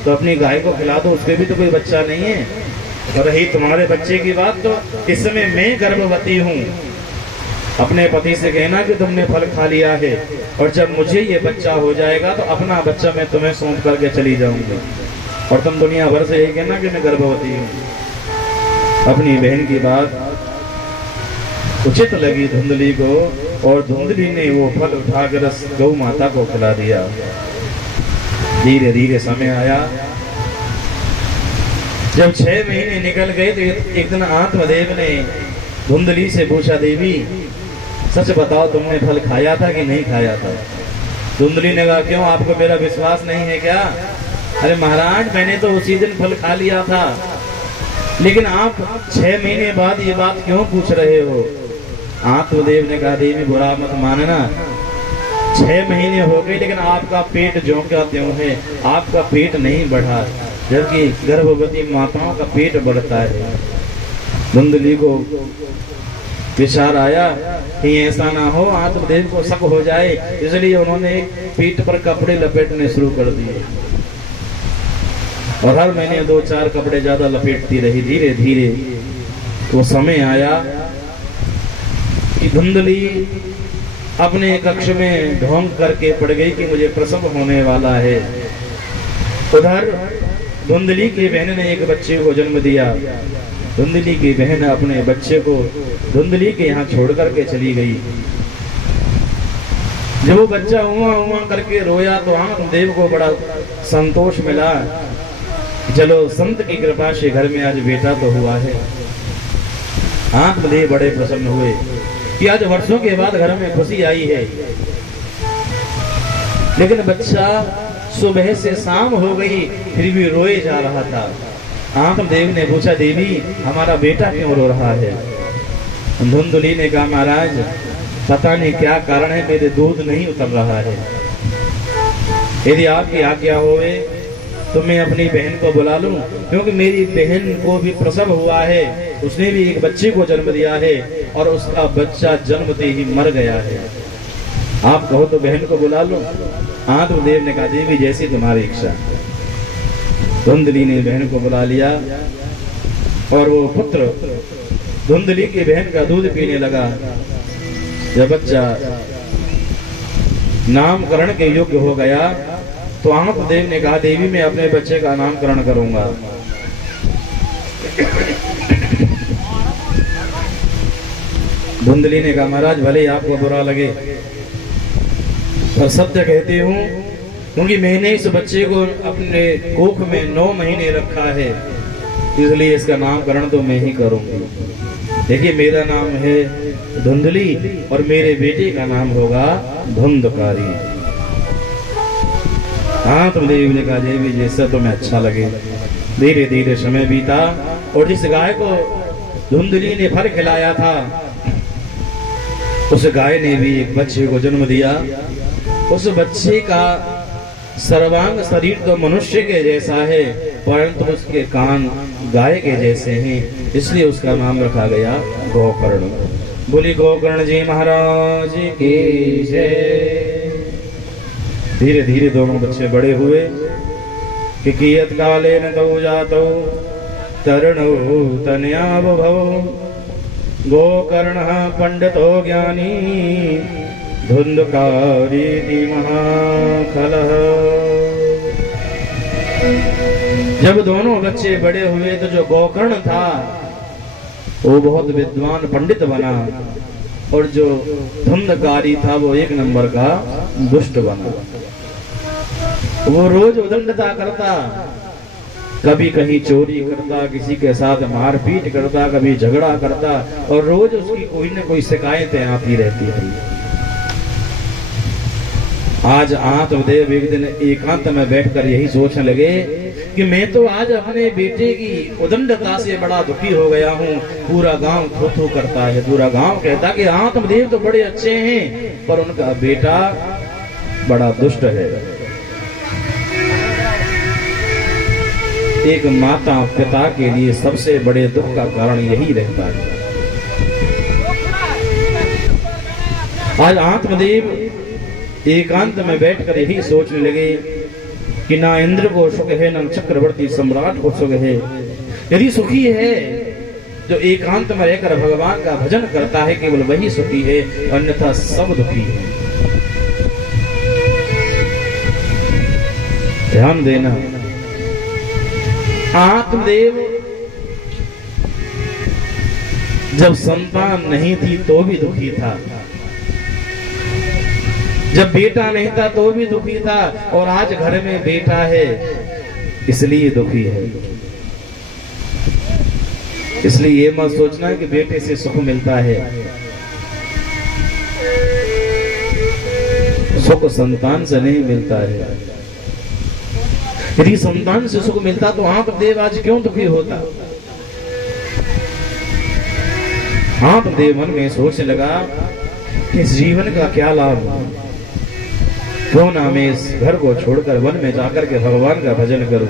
तो अपनी गाय को खिला दो, उसके भी तो कोई बच्चा नहीं है। और रही तुम्हारे बच्चे की बात, तो इस समय मैं गर्भवती हूँ। अपने पति से कहना कि तुमने फल खा लिया है, और जब मुझे ये बच्चा हो जाएगा तो अपना बच्चा मैं तुम्हें सौंप करके चली जाऊंगी, और तुम दुनिया भर से यही कहना कि मैं गर्भवती हूँ। अपनी बहन की बात उचित लगी धुंधली को, और धुंधली ने वो फल उठाकर गौ माता को खिला दिया। धीरे धीरे समय आया, जब 6 महीने निकल गए तो एक दिन आत्मदेव ने धुंधली से पूछा, देवी सच बताओ तुमने फल खाया था कि नहीं खाया था? धुंधली ने कहा, क्यों आपको मेरा विश्वास नहीं है क्या? अरे महाराज मैंने तो उसी दिन फल खा लिया था, लेकिन आप 6 महीने बाद ये बात क्यों पूछ रहे हो? आत्मदेव ने कहा, देवी बुरा मत मानना, 6 महीने हो गए लेकिन आपका पेट ज्यों का त्यों है, आपका पेट नहीं बढ़ा, जबकि गर्भवती माताओं का पेट बढ़ता है। धुंधली को विचार आया कि ऐसा ना हो, आत्मदेव को शक हो जाए, इसलिए उन्होंने पीठ पर कपड़े लपेटने शुरू कर दिए, और हर महीने 2-4 कपड़े ज्यादा लपेटती रही। धीरे धीरे वो समय आया कि धुंधली अपने कक्ष में ढोंग करके पड़ गई कि मुझे प्रसव होने वाला है। उधर धुंधली की बहन ने एक बच्चे को जन्म दिया। धुंधली की बहन अपने बच्चे को धुंधली के यहाँ छोड़ करके चली गई। जब वो बच्चा उमा उमा करके रोया तो आत्मदेव को बड़ा संतोष मिला। चलो संत की कृपा से घर में आज बेटा तो हुआ है। आत्मदेव बड़े प्रसन्न हुए कि आज वर्षों के बाद घर में खुशी आई है। लेकिन बच्चा सुबह से शाम हो गई फिर भी रोए जा रहा था। आत्मदेव ने पूछा, देवी हमारा बेटा क्यों रो रहा है? धुंधली ने कहा, महाराज पता नहीं क्या कारण है, मेरे दूध नहीं उतर रहा है। यदि आपकी आज्ञा होवे तो मैं अपनी बहन को बुला लूं, क्योंकि मेरी बहन को भी प्रसव हुआ है, उसने भी एक बच्चे को जन्म दिया है और उसका बच्चा जन्मते ही मर गया है। आप कहो तो बहन को बुला लो। आत्मदेव ने कहा, देवी जैसी तुम्हारी इच्छा। धुंधली ने बहन को बुला लिया और वो पुत्र धुंधली की बहन का दूध पीने लगा। जब बच्चा नामकरण के योग्य हो गया तो आत्मदेव ने कहा, देवी मैं अपने बच्चे का नामकरण करूंगा। धुंधली ने कहा, महाराज भले आपको बुरा लगे पर सत्य कहती हूँ, क्योंकि मैंने इस बच्चे को अपने कोख में 9 महीने रखा है, इसलिए इसका नामकरण तो मैं ही करूंगी। देखिए मेरा नाम है धुंधली और मेरे बेटे का नाम होगा धुंधकारी। आत्मदेव ने कहा, देवी जैसा तुम्हें अच्छा लगे। धीरे धीरे समय बीता और जिस गाय को धुंधली ने फल खिलाया था उस गाय ने भी एक बच्चे को जन्म दिया। उस बच्चे का सर्वांग शरीर तो मनुष्य के जैसा है परंतु उसके कान गाय के जैसे हैं, इसलिए उसका नाम रखा गया गोकर्ण। बोली गोकर्ण जी महाराज की जय। धीरे धीरे दोनों बच्चे बड़े हुए कि कियत काले न तौ जातौ तरणौ तनया बभौ गोकर्ण पंडितो ज्ञानी धुंधकारी महाखलः। जब दोनों बच्चे बड़े हुए तो जो गोकर्ण था वो बहुत विद्वान पंडित बना और जो धुंधकारी था वो एक नंबर का दुष्ट बना। वो रोज उदंडता करता, कभी कहीं चोरी करता, किसी के साथ मारपीट करता, कभी झगड़ा करता और रोज उसकी कोई न कोई शिकायतें आती रहती थी। आज आत्मदेव एक दिन एकांत में बैठकर यही सोचने लगे कि मैं तो आज अपने बेटे की उदंडता से बड़ा दुखी हो गया हूँ। पूरा गांव थू थू करता है, पूरा गांव कहता कि आत्मदेव तो बड़े अच्छे हैं पर उनका बेटा बड़ा दुष्ट है। एक माता पिता के लिए सबसे बड़े दुख का कारण यही रहता है। आज आत्मदेव एकांत में बैठकर यही सोचने लगे कि ना इंद्र को सुख है ना चक्रवर्ती सम्राट को सुख है। यदि सुखी है जो एकांत में रहकर भगवान का भजन करता है केवल वही सुखी है, अन्यथा सब दुखी है। ध्यान देना, आत्मदेव जब संतान नहीं थी तो भी दुखी था, जब बेटा नहीं था तो भी दुखी था और आज घर में बेटा है इसलिए दुखी है। इसलिए ये मत सोचना कि बेटे से सुख मिलता है। सुख संतान से नहीं मिलता है। यदि संतान से सुख मिलता तो आत्मदेव आज क्यों दुखी होता। आत्मदेव मन में सोचने लगा कि इस जीवन का क्या लाभ, क्यों ना मैं इस घर को छोड़कर वन में जाकर के भगवान का भजन करूं,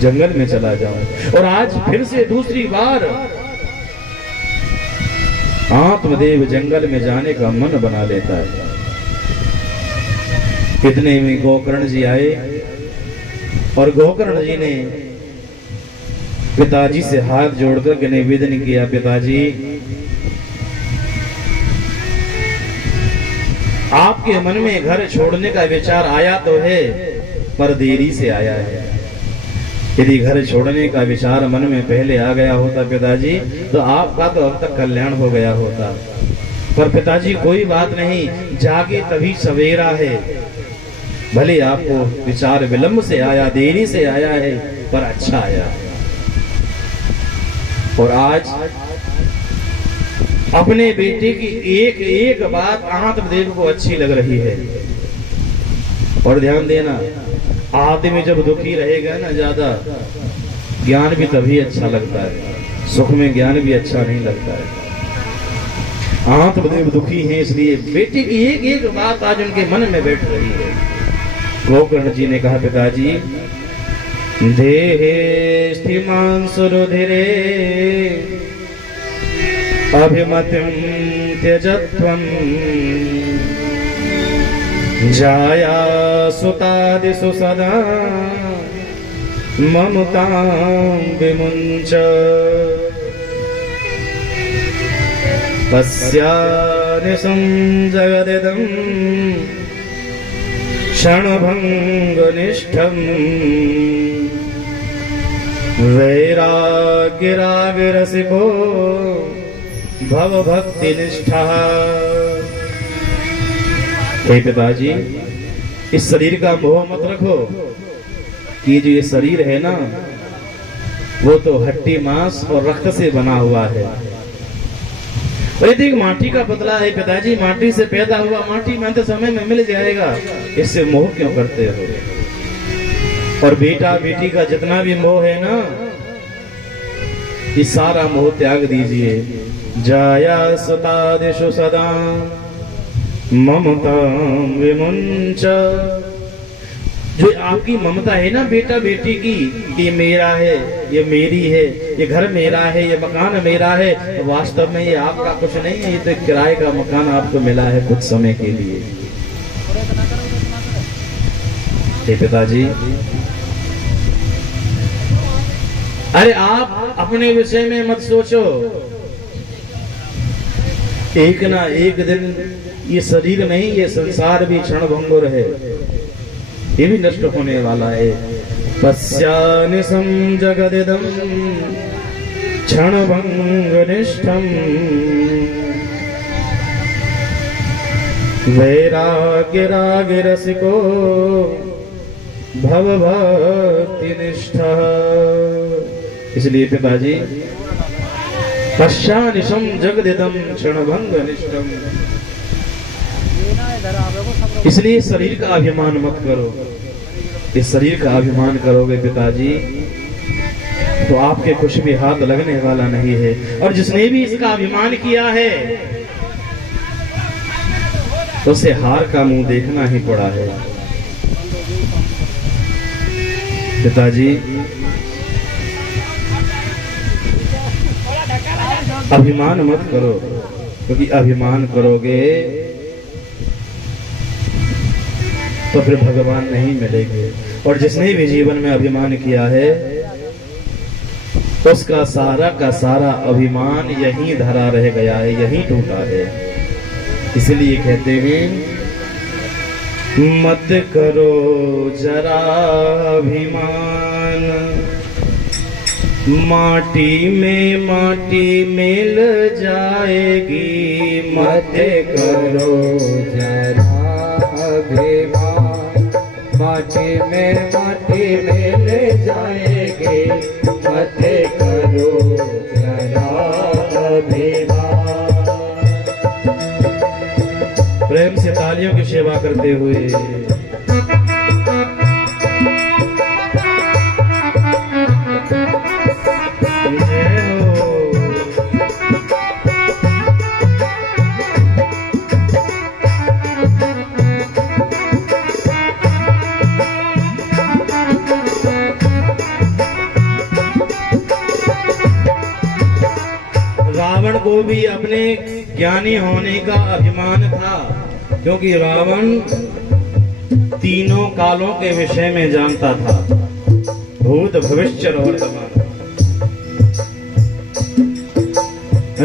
जंगल में चला जाऊं। और आज फिर से दूसरी बार आत्मदेव जंगल में जाने का मन बना लेता है। इतने में गोकर्ण जी आए और गोकर्ण जी ने पिताजी से हाथ जोड़कर के निवेदन किया, पिताजी आपके मन में घर छोड़ने का विचार आया तो है पर देरी से आया है। यदि घर छोड़ने का विचार मन में पहले आ गया होता पिताजी तो आपका तो अब तक कल्याण हो गया होता। पर पिताजी कोई बात नहीं, जागे तभी सवेरा है। भले आपको विचार विलंब से आया, देरी से आया है पर अच्छा आया। और आज अपने बेटे की एक एक बात आत्मदेव को अच्छी लग रही है। और ध्यान देना, आदमी जब दुखी रहेगा ना ज्यादा, ज्ञान भी तभी अच्छा लगता है, सुख में ज्ञान भी अच्छा नहीं लगता है। आत्मदेव दुखी हैं इसलिए बेटे की एक एक बात आज उनके मन में बैठ रही है। गोकर्ण जी ने कहा, पिताजी देहे स्थिमान् सुरुधिरे अभिमतिं त्यजत्वं जाया सुतादिषु सदा ममतां विमुञ्च तस्यानिशं जगदिदं क्षणभङ्गनिष्ठं वैराग्यरागरसिको भव भक्ति निष्ठा। हे पिताजी, इस शरीर का मोह मत रखो कि जो ये शरीर है ना वो तो हड्डी मांस और रक्त से बना हुआ है। और यदि माटी का पुतला है पिताजी, माटी से पैदा हुआ, माटी में अंत समय में मिल जाएगा, इससे मोह क्यों करते हो। और बेटा बेटी का जितना भी मोह है ना, ये सारा मोह त्याग दीजिए। जाया सुतादिषु सदा ममता विमुंच। जो आपकी ममता है ना बेटा बेटी की, ये मेरा है, ये मेरी है, ये घर मेरा है, ये मकान मेरा है, वास्तव में ये आपका कुछ नहीं है, ये तो किराए का मकान आपको मिला है कुछ समय के लिए। हे पिताजी, अरे आप अपने विषय में मत सोचो। एक ना एक दिन ये शरीर नहीं, ये संसार भी क्षण भंगुर है, ये भी नष्ट होने वाला है। पश्यानिशं जगदिदं क्षण भंगनिष्ठम् वैराग्य राग रसिको भव भक्ति निष्ठा। इसलिए पिताजी, पश्यानिशं जगदिदं क्षण भंगनिष्ठम्, इसलिए शरीर का अभिमान मत करो। इस शरीर का अभिमान करोगे पिताजी तो आपके कुछ भी हाथ लगने वाला नहीं है। और जिसने भी इसका अभिमान किया है तो उसे हार का मुंह देखना ही पड़ा है। पिताजी, अभिमान मत करो, क्योंकि अभिमान करोगे तो फिर भगवान नहीं मिलेंगे। और जिसने भी जीवन में अभिमान किया है उसका सारा का सारा अभिमान यहीं धरा रह गया है, यहीं टूटा है। इसलिए कहते हैं, मत करो जरा अभिमान, माटी में माटी मिल जाएगी। मत करो जरा अभिमान, माटी में माटी मिल जाएगी। मत करो जरा अभिमान। प्रेम से तालियों की सेवा करते हुए रावण को भी अपने ज्ञानी होने का अभिमान था, क्योंकि रावण तीनों कालों के विषय में जानता था, भूत भविष्य और वर्तमान।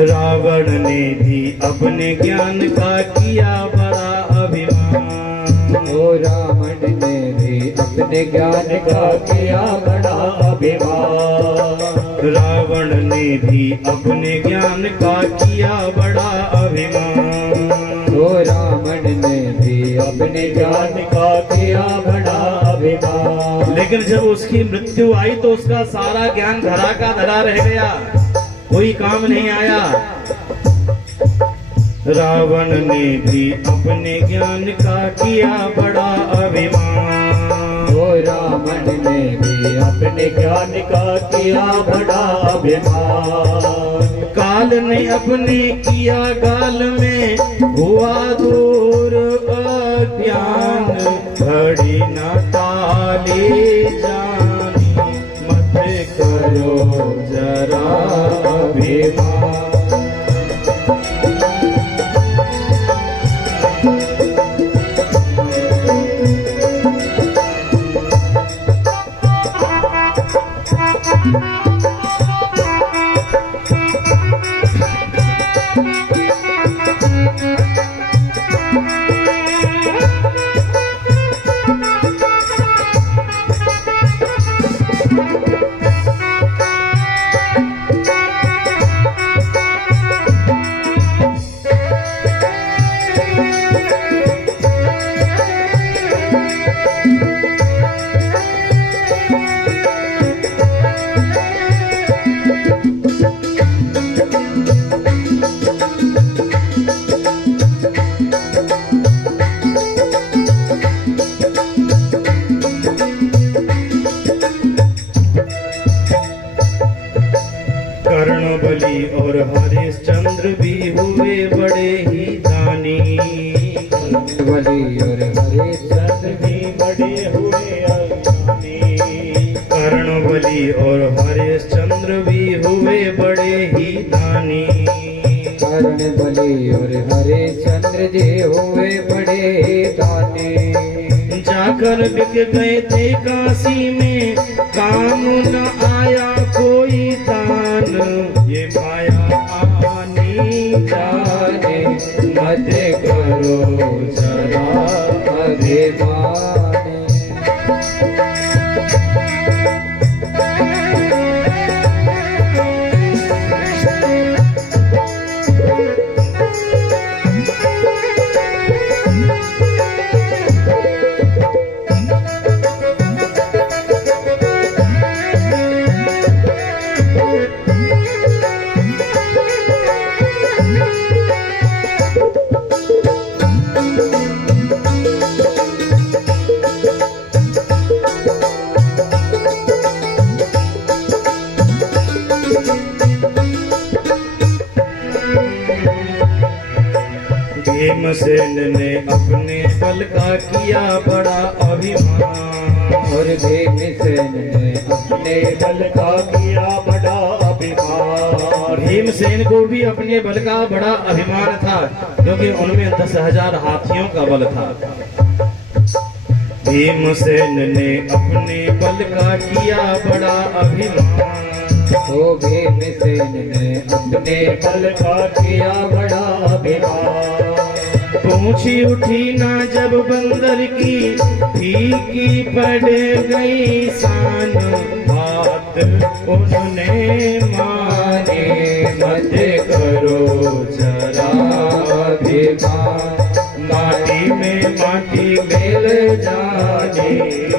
रावण ने भी अपने ज्ञान का किया बड़ा अभिमान। ओ रावण ने भी अपने ज्ञान का किया बड़ा अभिमान। रावण ने भी अपने ज्ञान का किया बड़ा अभिमान। ओ रावण ने भी अपने ज्ञान का किया बड़ा अभिमान। लेकिन जब उसकी मृत्यु आई तो उसका सारा ज्ञान धरा का धरा रह गया, कोई काम नहीं आया। रावण ने भी अपने ज्ञान का किया बड़ा अभिमान। ओ रावण ने भी अपने ज्ञान का किया बड़ा अभिमान। काल ने अपने किया गाल में हुआ दूर अज्ञान। घड़ी न टाले जानी, मत करो जरा अभिमान। दाने। जाकर बिक गए थे काशी में, काम न आया कोई दान। ये माया आनी जाने मत करो जरा अभिमान। भीमसेन ने अपने बल का किया बड़ा अभिमान। और भीमसेन ने अपने बल का किया बड़ा अभिमान। भीमसेन को भी अपने बल का बड़ा अभिमान था, क्योंकि उनमें 10,000 हाथियों का बल था। भीमसेन ने अपने बल का किया बड़ा अभिमान। ओ भीमसेन ने अपने बल का किया बड़ा अभिमान। पूछी उठी ना जब बंदर की, फीकी पड़ गई शान। बात उन्होंने माने, मत करो जरा अभिमान। माटी में माटी मिल जाने,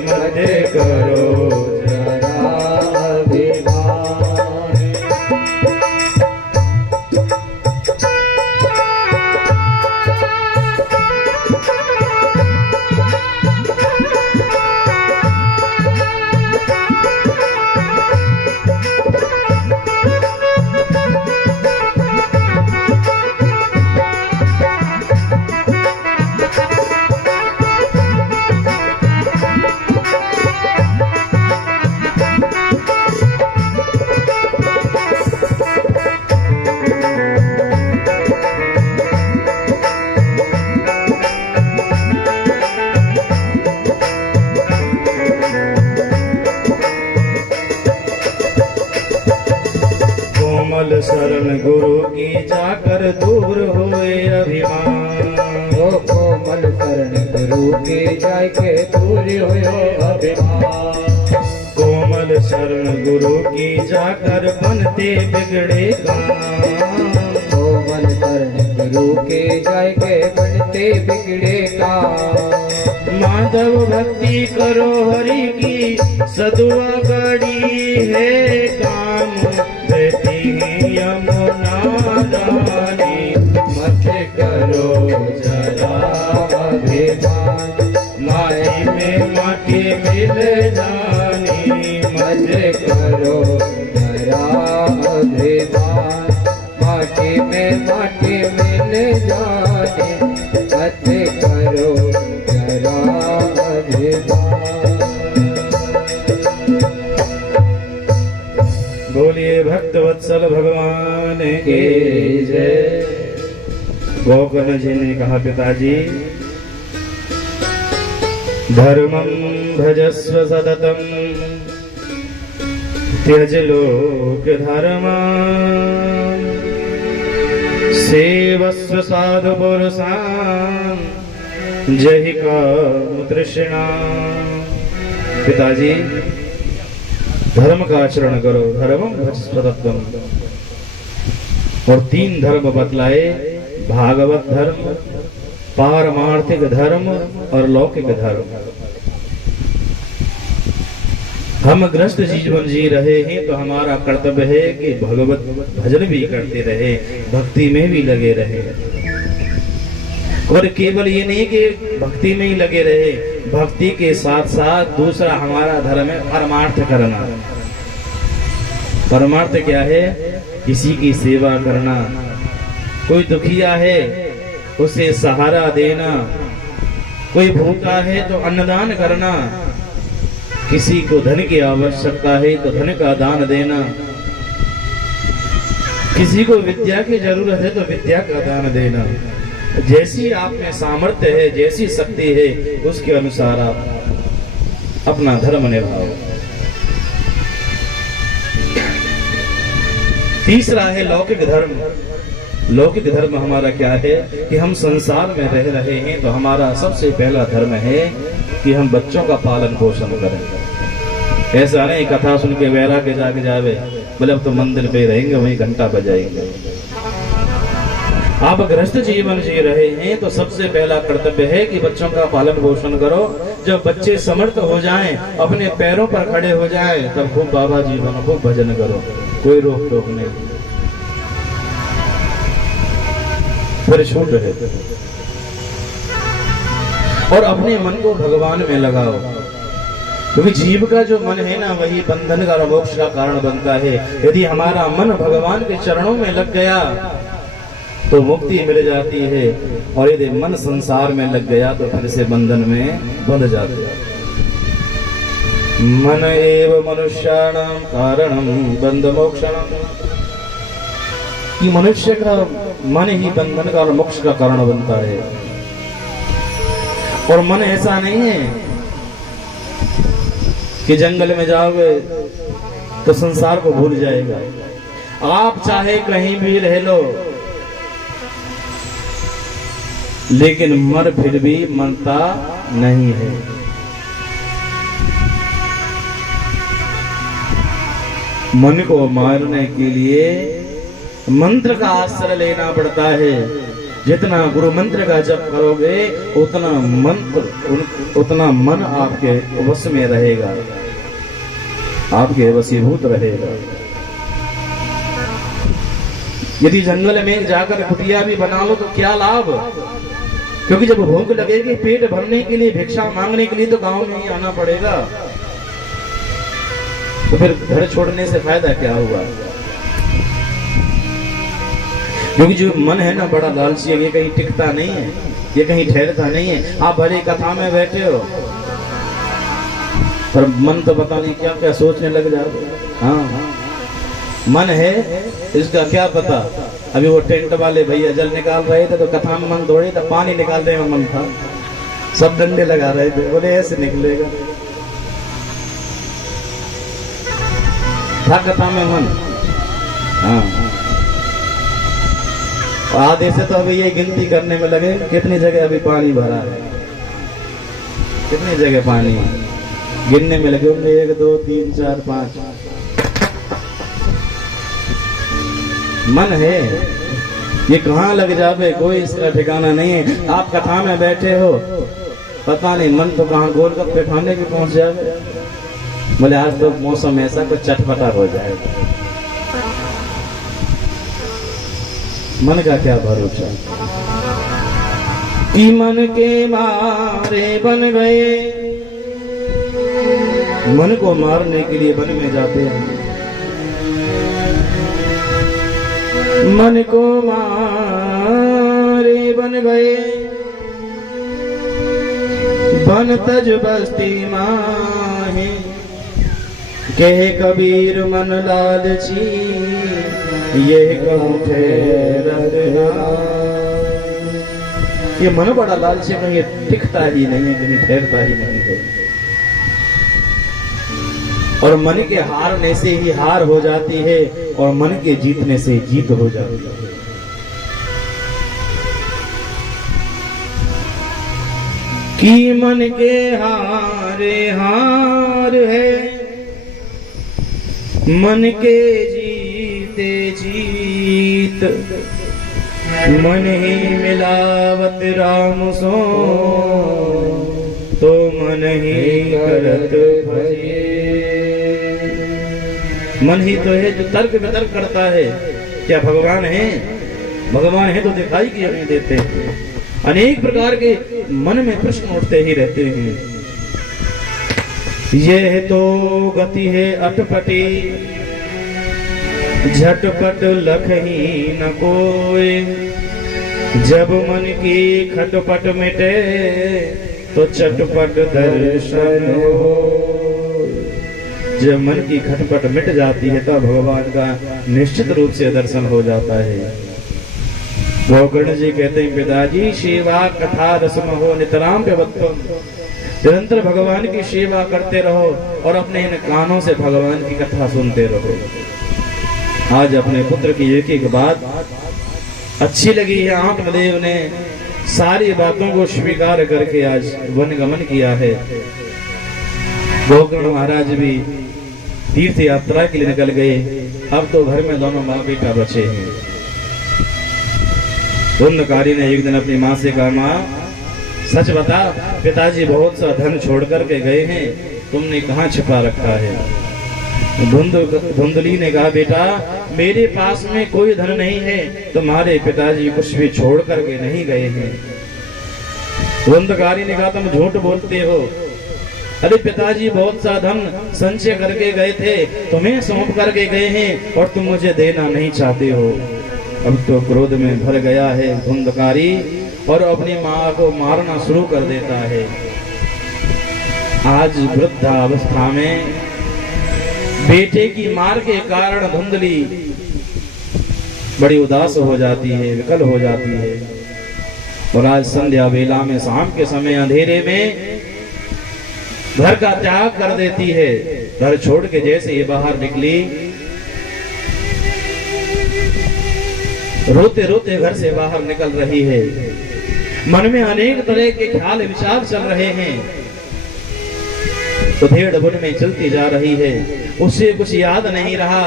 मत करो जरा अभिमान। कोमल शरण गुरु की जाकर दूर हुए अभिमान। ओ कोमल शरण गुरु की जाके दूर हुए अभिमान। कोमल शरण गुरु की जाकर बनते बिगड़े काम। कोमल शरण गुरु के जाके बनते बिगड़े काम। माधव भक्ति करो हरि की, सदुआ गड़ी है काम। बहती है यमुना रानी, मत करो जरा अभिमान। माटी में माटी मिल जानी। मत करो जरा अभिमान। माटी में माटी मिल जाने, मत करो जरा अभिमान। बोलिए भक्त वत्सल भगवान के जय। गोकर्ण जी ने कहा, पिताजी धर्मं भजस्व सततम, त्यज लोक धर्मान्, सेवस्व साधु पुरुषान्, जहि काम तृष्णा। पिताजी धर्म का आचरण करो, धर्मं भजस्व सततम। और 3 धर्म बतलाए, भागवत धर्म, पारमार्थिक धर्म और लौकिक धर्म। हम ग्रस्त जीवन जी रहे हैं तो हमारा कर्तव्य है कि भगवत भजन भी करते रहे, भक्ति में भी लगे रहे। और केवल ये नहीं कि भक्ति में ही लगे रहे, भक्ति के साथ साथ दूसरा हमारा धर्म है परमार्थ करना। परमार्थ क्या है? किसी की सेवा करना, कोई दुखिया है उसे सहारा देना, कोई भूखा है तो अन्नदान करना, किसी को धन की आवश्यकता है तो धन का दान देना, किसी को विद्या की जरूरत है तो विद्या का दान देना। जैसी आप में सामर्थ्य है, जैसी शक्ति है, उसके अनुसार आप अपना धर्म निभाओ। तीसरा है लौकिक धर्म। लौकिक धर्म हमारा क्या है कि हम संसार में रह रहे हैं तो हमारा सबसे पहला धर्म है कि हम बच्चों का पालन पोषण करें। ऐसा नहीं कथा सुन के वैरा के जाके जावे, बोले अब तो मंदिर पे रहेंगे, वहीं घंटा बजाएंगे। आप गृहस्थ जीवन जी रहे हैं तो सबसे पहला कर्तव्य है कि बच्चों का पालन पोषण करो। जब बच्चे समर्थ हो जाएं, अपने पैरों पर खड़े हो जाएं, तब खूब बाबा जी बनो, खूब भजन करो, कोई रोक टोक नहीं, फिर छूट है। और अपने मन को भगवान में लगाओ, क्योंकि जीव का जो मन है ना, वही बंधन का और मोक्ष का कारण बनता है। यदि हमारा मन भगवान के चरणों में लग गया तो मुक्ति मिल जाती है, और यदि मन संसार में लग गया तो फिर से बंधन में बंध जाते हैं। मन एव मनुष्याणां कारणं बंध मोक्षणम्। कि मनुष्य का मन ही बंधन का और मोक्ष का कारण बनता है। और मन ऐसा नहीं है कि जंगल में जाओगे तो संसार को भूल जाएगा। आप चाहे कहीं भी रह लो, लेकिन मन फिर भी मरता नहीं है। मन को मारने के लिए मंत्र का आश्रय लेना पड़ता है। जितना गुरु मंत्र का जप करोगे उतना मन आपके वश में रहेगा, आपके वशीभूत रहेगा। यदि जंगल में जाकर कुटिया भी बना लो तो क्या लाभ, क्योंकि जब भूख लगेगी पेट भरने के लिए, भिक्षा मांगने के लिए तो गांव में ही आना पड़ेगा। तो फिर घर छोड़ने से फायदा क्या हुआ? क्योंकि जो मन है ना बड़ा लालची है, ये कहीं टिकता नहीं है, ये कहीं ठहरता नहीं है। आप भले कथा में बैठे हो पर मन तो पता नहीं क्या क्या सोचने लग जाओगे। हाँ, मन है इसका क्या पता। अभी वो टेंट वाले भैया जल निकाल रहे थे तो कथा में मन थोड़ी था, पानी निकालने में मन था। सब डंडे लगा रहे थे, बोले ऐसे निकलेगा। था कथा में मन। हाँ, आधे से तो अभी ये गिनती करने में लगे कितनी जगह अभी पानी भरा है, कितनी जगह पानी गिनने में लगे होंगे। 1 2 3 4 5 मन है, ये कहाँ लग जावे कोई इसका ठिकाना नहीं है। आप कथा में बैठे हो, पता नहीं मन तो कहाँ गोलगप्पे खाने भी पहुंच जावे। बोले आज तो मौसम ऐसा कुछ चटपटा हो जाएगा। मन का क्या भरोसा कि मन के मारे बन गए। मन को मारने के लिए वन में जाते हैं। मन को मारे बन गए, बन तज बस्ती माहे। कहे कबीर मन लालची, ये कहूं ये मन बड़ा लालची, कहीं टिकता ही नहीं है, कहीं ठहरता ही नहीं है। और मन के हारने से ही हार हो जाती है, और मन के जीतने से जीत हो जाती है। कि मन के हारे हार है, मन के जीते जीत। मन ही मिलावत राम सो, तो मन ही करत भजे। मन ही तो है जो तर्क वितर्क करता है। क्या भगवान है? भगवान है तो दिखाई क्यों नहीं देते? अनेक प्रकार के मन में प्रश्न उठते ही रहते हैं। यह तो गति है अटपटी, झटपट लख ही न कोई। जब मन की खटपट मिटे, तो चटपट दर्शन हो। जब मन की खटपट मिट जाती है तो भगवान का निश्चित रूप से दर्शन हो जाता है। गोकर्ण जी कहते हैं पिताजी सेवा कथा रसम हो नितराम व्यवत्तम, निरंतर भगवान की सेवा करते रहो और अपने इन कानों से भगवान की कथा सुनते रहो। आज अपने पुत्र की एक एक बात अच्छी लगी है, आत्मदेव ने सारी बातों को स्वीकार करके आज वन गमन किया है। गोकर्ण महाराज भी तीर्थ यात्रा के लिए निकल गए। अब तो घर में दोनों माँ बेटा बचे हैं। धुंधकारी ने एक दिन अपनी माँ से कहा, माँ सच बता, पिताजी बहुत सा धन छोड़ करके गए हैं, तुमने कहाँ छिपा रखा है? धुंधली ने कहा, बेटा मेरे पास में कोई धन नहीं है, तुम्हारे पिताजी कुछ भी छोड़ करके नहीं गए हैं। धुंधकारी ने कहा, तुम झूठ बोलते हो। अरे पिताजी बहुत सा धन संचय करके गए थे, तुम्हें सौंप करके गए हैं और तुम मुझे देना नहीं चाहते हो। अब तो क्रोध में भर गया है धुंधकारी और अपनी माँ को मारना शुरू कर देता है। आज वृद्धावस्था में बेटे की मार के कारण धुंधली बड़ी उदास हो जाती है, विकल हो जाती है। और आज संध्या वेला में, शाम के समय अंधेरे में घर का त्याग कर देती है। घर छोड़ के जैसे ये बाहर निकली, रोते रोते घर से बाहर निकल रही है। मन में अनेक तरह के ख्याल विचार चल रहे हैं। तो भेड़ वन में चलती जा रही है, उसे कुछ याद नहीं रहा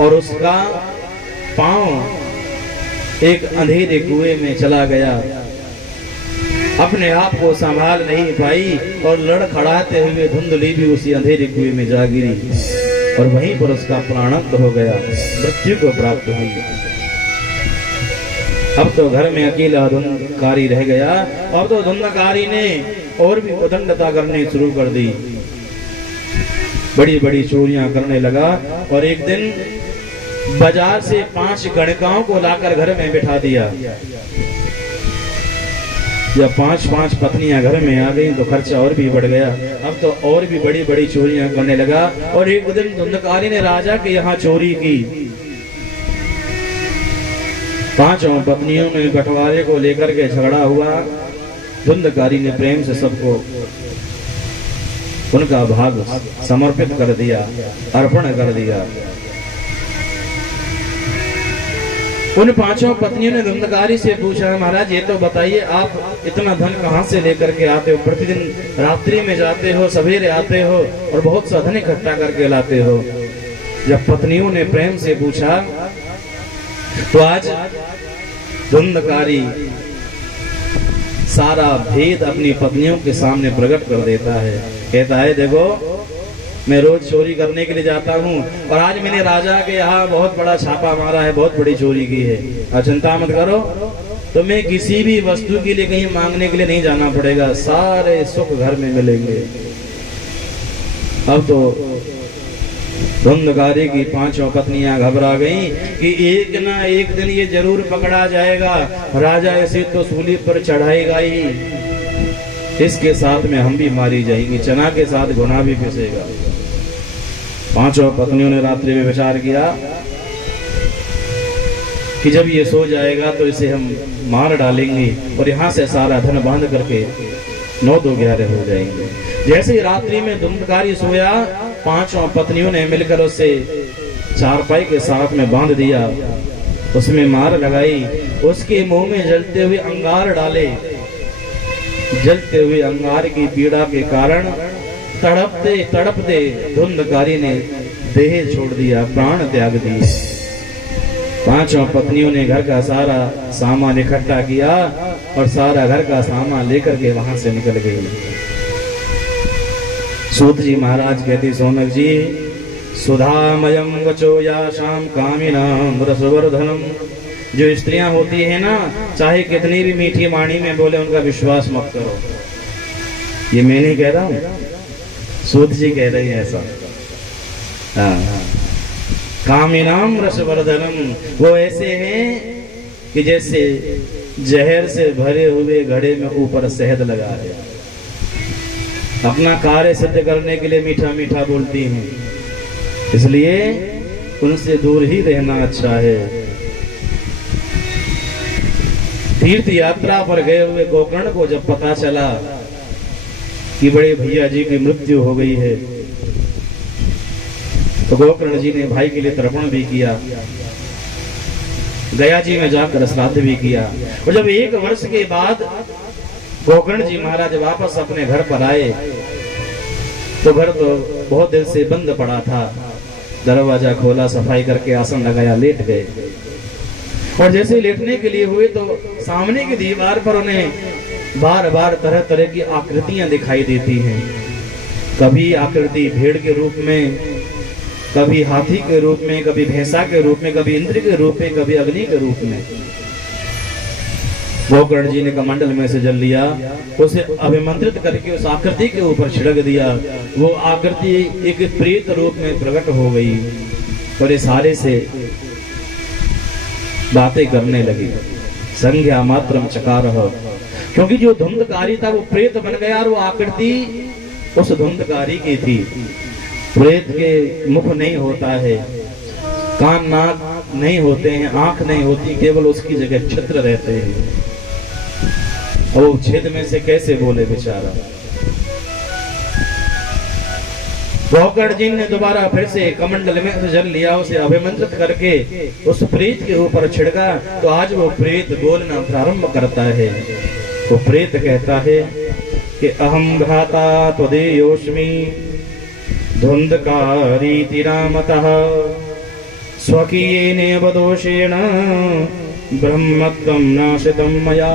और उसका पांव एक अंधेरे कुएं में चला गया। अपने आप को संभाल नहीं पाई और लड़खड़ाते हुए धुंधली भी उसी अंधेरे कुएं में जा गिरी और वहीं पर उसका प्राणांत हो गया, मृत्यु को प्राप्त हुई। अब तो घर में अकेला धुंधकारी रह गया। अब तो धुंधकारी ने और भी उदंडता करनी शुरू कर दी, बड़ी बड़ी चोरियां करने लगा। और एक दिन बाजार से 5 गणिकाओं को लाकर घर में बिठा दिया। जब 5-5 पत्नियां घर में आ गई तो खर्चा और भी बढ़ गया। अब तो और भी बड़ी बड़ी चोरियां करने लगा। और एक दिन धुंधकारी ने राजा के यहाँ चोरी की। 5 पत्नियों में बंटवारे को लेकर के झगड़ा हुआ। धुंधकारी ने प्रेम से सबको उनका भाग समर्पित कर दिया, अर्पण कर दिया। उन 5 पत्नियों ने धुंधकारी से पूछा, महाराज ये तो बताइए, आप इतना धन कहाँ से लेकर के आते हो? प्रतिदिन रात्रि में जाते हो, सवेरे आते हो और बहुत सा धन इकट्ठा करके लाते हो। जब पत्नियों ने प्रेम से पूछा तो आज धुंधकारी सारा भेद अपनी पत्नियों के सामने प्रकट कर देता है। कहता है, देखो मैं रोज चोरी करने के लिए जाता हूँ और आज मैंने राजा के यहाँ बहुत बड़ा छापा मारा है, बहुत बड़ी चोरी की है। और चिंता मत करो, तुम्हें किसी भी वस्तु के लिए कहीं मांगने के लिए नहीं जाना पड़ेगा, सारे सुख घर में मिलेंगे। अब तो धुंधकारी की 5 पत्नियां घबरा गईं कि एक ना एक दिन ये जरूर पकड़ा जाएगा, राजा इसे तो सूली पर चढ़ाएगा ही, इसके साथ में हम भी मारी जाएंगी, चना के साथ गुना भी पिसेगा। 5 पत्नियों ने रात्रि में विचार किया कि जब ये सो जाएगा तो इसे हम मार डालेंगे और यहाँ से सारा धन बांध करके 9-2-11 हो जाएंगे। जैसे ही रात्रि में धुंधकारी सोया, 5 पत्नियों ने मिलकर उसे चारपाई के साथ में बांध दिया, उसमें मार लगाई, उसके मुंह में जलते हुए अंगार डाले। जलते हुए अंगार की पीड़ा के कारण तड़पते तड़पते धुंधकारी ने देह छोड़ दिया, प्राण त्याग दिए। 5 पत्नियों ने घर का सारा सामान इकट्ठा किया और सारा घर का सामान लेकर के वहां से निकल गई। सूत जी महाराज कहते, सोनक जी, सुधामयम वचो याशाम कामिनाम रसवर्धनम। जो स्त्रियां होती है ना, चाहे कितनी भी मीठी वाणी में बोले, उनका विश्वास मत करो। ये मैं नहीं कह रहा हूं, सूत जी कह रही है ऐसा। कामिनाम रसवर्धनम, वो ऐसे हैं कि जैसे जहर से भरे हुए घड़े में ऊपर शहद लगा है। अपना कार्य सिद्ध करने के लिए मीठा मीठा बोलती हैं, इसलिए उनसे दूर ही रहना अच्छा है। तीर्थ यात्रा पर गए हुए गोकर्ण को जब पता चला कि बड़े भैया जी की मृत्यु हो गई है, तो गोकर्ण जी ने भाई के लिए तर्पण भी किया, गया जी में जाकर श्राद्ध भी किया। और जब 1 वर्ष के बाद गोकर्ण जी महाराज वापस अपने घर पर आए तो घर तो बहुत दिन से बंद पड़ा था। दरवाजा खोला, सफाई करके आसन लगाया, लेट गए। और जैसे लेटने के लिए हुए तो सामने की दीवार पर उन्हें बार बार तरह तरह की आकृतियां दिखाई देती हैं। कभी आकृति भेड़ के रूप में, कभी हाथी के रूप में, कभी भैंसा के रूप में, कभी इंद्र के रूप में, कभी अग्नि के रूप में। गोकर्ण जी ने कमंडल में से जल लिया, उसे अभिमंत्रित करके उस आकृति के ऊपर छिड़क दिया। वो आकृति एक प्रेत रूप में प्रकट हो गई और इस सारे से बातें करने लगी। संज्ञा मात्रम चकारः, क्योंकि जो धुंधकारी था वो प्रेत बन गया और वो आकृति उस धुंधकारी की थी। प्रेत के मुख नहीं होता है, कान नाक नहीं होते हैं, आंख नहीं होती, केवल उसकी जगह छत्र रहते हैं। और वो छेद में से कैसे बोले बेचारा। गोकर्ण जी ने दोबारा फिर से कमंडल में से जल लिया, उसे अभिमंत्रित करके उस प्रेत के ऊपर छिड़का। तो आज वो प्रेत बोलना प्रारंभ करता है। वो प्रेत कहता है कि अहम भ्राता त्वदेयोस्मि धुंधकारी रामतः स्वकीयेनेव दोषेण ब्रह्मत्वं नाशितं मया।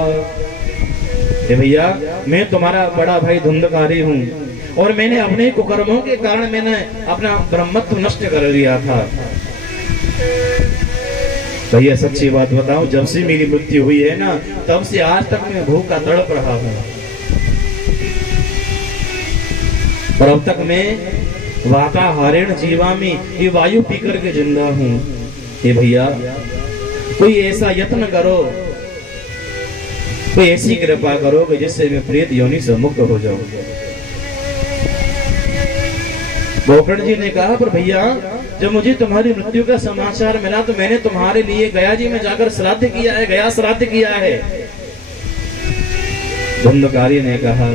भैया, मैं तुम्हारा बड़ा भाई धुंधकारी हूँ और मैंने अपने कुकर्मों के कारण मैंने अपना ब्रह्मत्व नष्ट कर लिया था। भैया सच्ची बात बताऊं, जब से मेरी मृत्यु हुई है ना, तब से आज तक मैं भूखा तड़प रहा हूँ। और अब तक मैं वाताहारेण जीवामि, ये वायु पीकर के जिंदा हूँ। ये भैया कोई ऐसा यत्न करो, कोई ऐसी कृपा करो कि जिससे मैं प्रेत योनि से मुक्त हो जाऊं। गोकर्ण जी ने कहा, पर भैया जब मुझे तुम्हारी मृत्यु का समाचार मिला तो मैंने तुम्हारे लिए गया जी में जाकर श्राद्ध किया है, गया श्राद्ध किया है। धुंधकारी ने कहा,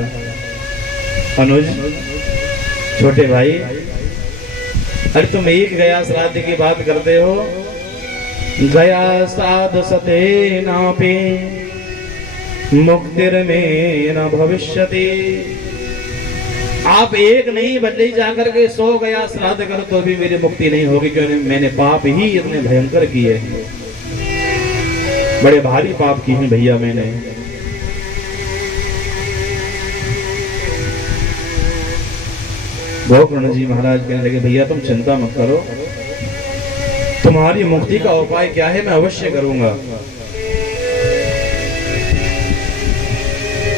अनुज छोटे भाई, अरे तुम एक गया श्राद्ध की बात करते हो, गया साध सते नापे मुक्तिर्मे न भविष्यति। आप एक नहीं बदले जाकर के 100 गया श्राद्ध करो तो भी मेरी मुक्ति नहीं होगी, क्योंकि मैंने पाप ही इतने भयंकर किए हैं, बड़े भारी पाप किए हैं भैया मैंने। गोकर्ण जी महाराज कहने लगे, भैया तुम चिंता मत करो, तुम्हारी मुक्ति का उपाय क्या है मैं अवश्य करूंगा।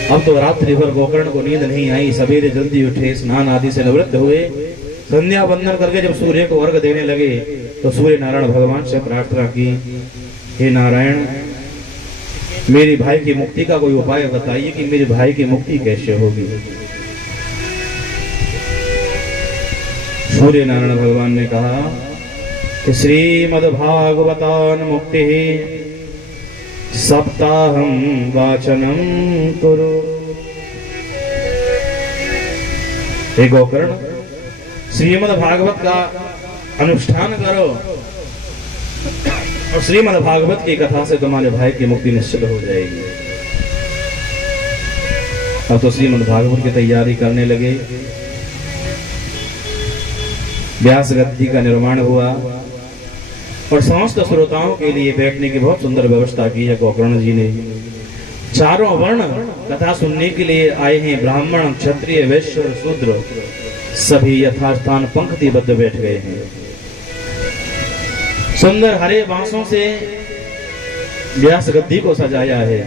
अब तो रात्रि भर गोकर्ण को नींद नहीं आई। सवेरे जल्दी उठे, स्नान आदि से निवृत्त हुए, संध्या वंदन करके जब सूर्य को अर्घ देने लगे तो सूर्य नारायण भगवान से प्रार्थना की, हे नारायण, मेरे भाई की मुक्ति का कोई उपाय बताइए कि मेरे भाई की मुक्ति कैसे होगी। सूर्य नारायण भगवान ने कहा कि श्रीमद्भागवतान मुक्ति सप्ताहं वाचनम कुरु। हे गोकर्ण, श्रीमद् भागवत का अनुष्ठान करो और श्रीमद् भागवत की कथा से तुम्हारे भाई की मुक्ति निश्चित हो जाएगी। अब तो श्रीमद् भागवत की तैयारी करने लगे। व्यास गद्दी का निर्माण हुआ और समस्त श्रोताओं के लिए बैठने की बहुत सुंदर व्यवस्था की है गोकर्ण जी ने। चारों वर्ण कथा सुनने के लिए आए हैं, ब्राह्मण, क्षत्रिय, वैश्य और शूद्र सभी यथास्थान पंक्तिबद्ध बैठ गए हैं। सुंदर हरे बांसों से व्यास गद्दी को सजाया है।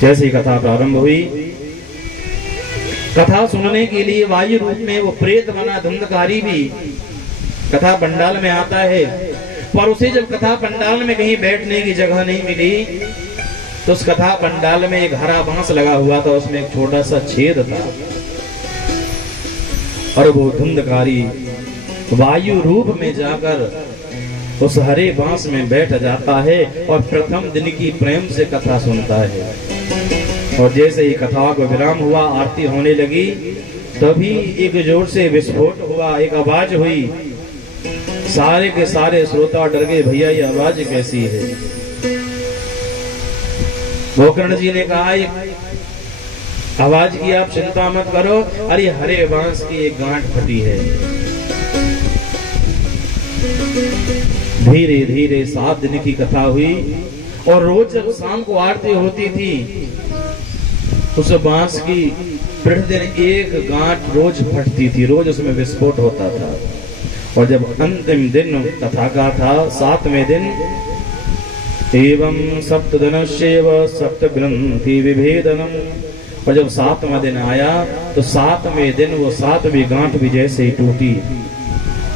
जैसी कथा प्रारंभ हुई, कथा सुनने के लिए वायु रूप में वो प्रेत बना धुंधकारी भी कथा पंडाल में आता है, पर उसे जब कथा पंडाल में कहीं बैठने की जगह नहीं मिली तो उस कथा पंडाल में एक हरा बांस लगा हुआ था, उसमें एक छोटा सा छेद था और वो धुंधकारी वायु रूप में जाकर उस हरे बांस में बैठ जाता है और प्रथम दिन की प्रेम से कथा सुनता है। और जैसे ही कथा को विराम हुआ, आरती होने लगी, तभी एक जोर से विस्फोट हुआ, एक आवाज हुई। सारे के सारे श्रोता डर गए, भैया ये आवाज कैसी है? गोकर्ण जी ने कहा, ये आवाज की आप चिंता मत करो, अरे हरे बांस की एक गांठ फटी है। धीरे धीरे 7 दिन की कथा हुई और रोज जब शाम को आरती होती थी, उस बांस की प्रतिदिन एक गांठ रोज फटती थी, रोज उसमें विस्फोट होता था। और जब अंतिम दिन कथा का था, 7वें दिन, एवं सप्तदिनस्यैव सप्तग्रंथि विभेदनम, और जब 7वां दिन आया तो 7वें दिन वो 7वीं गांठ भी जैसे ही टूटी।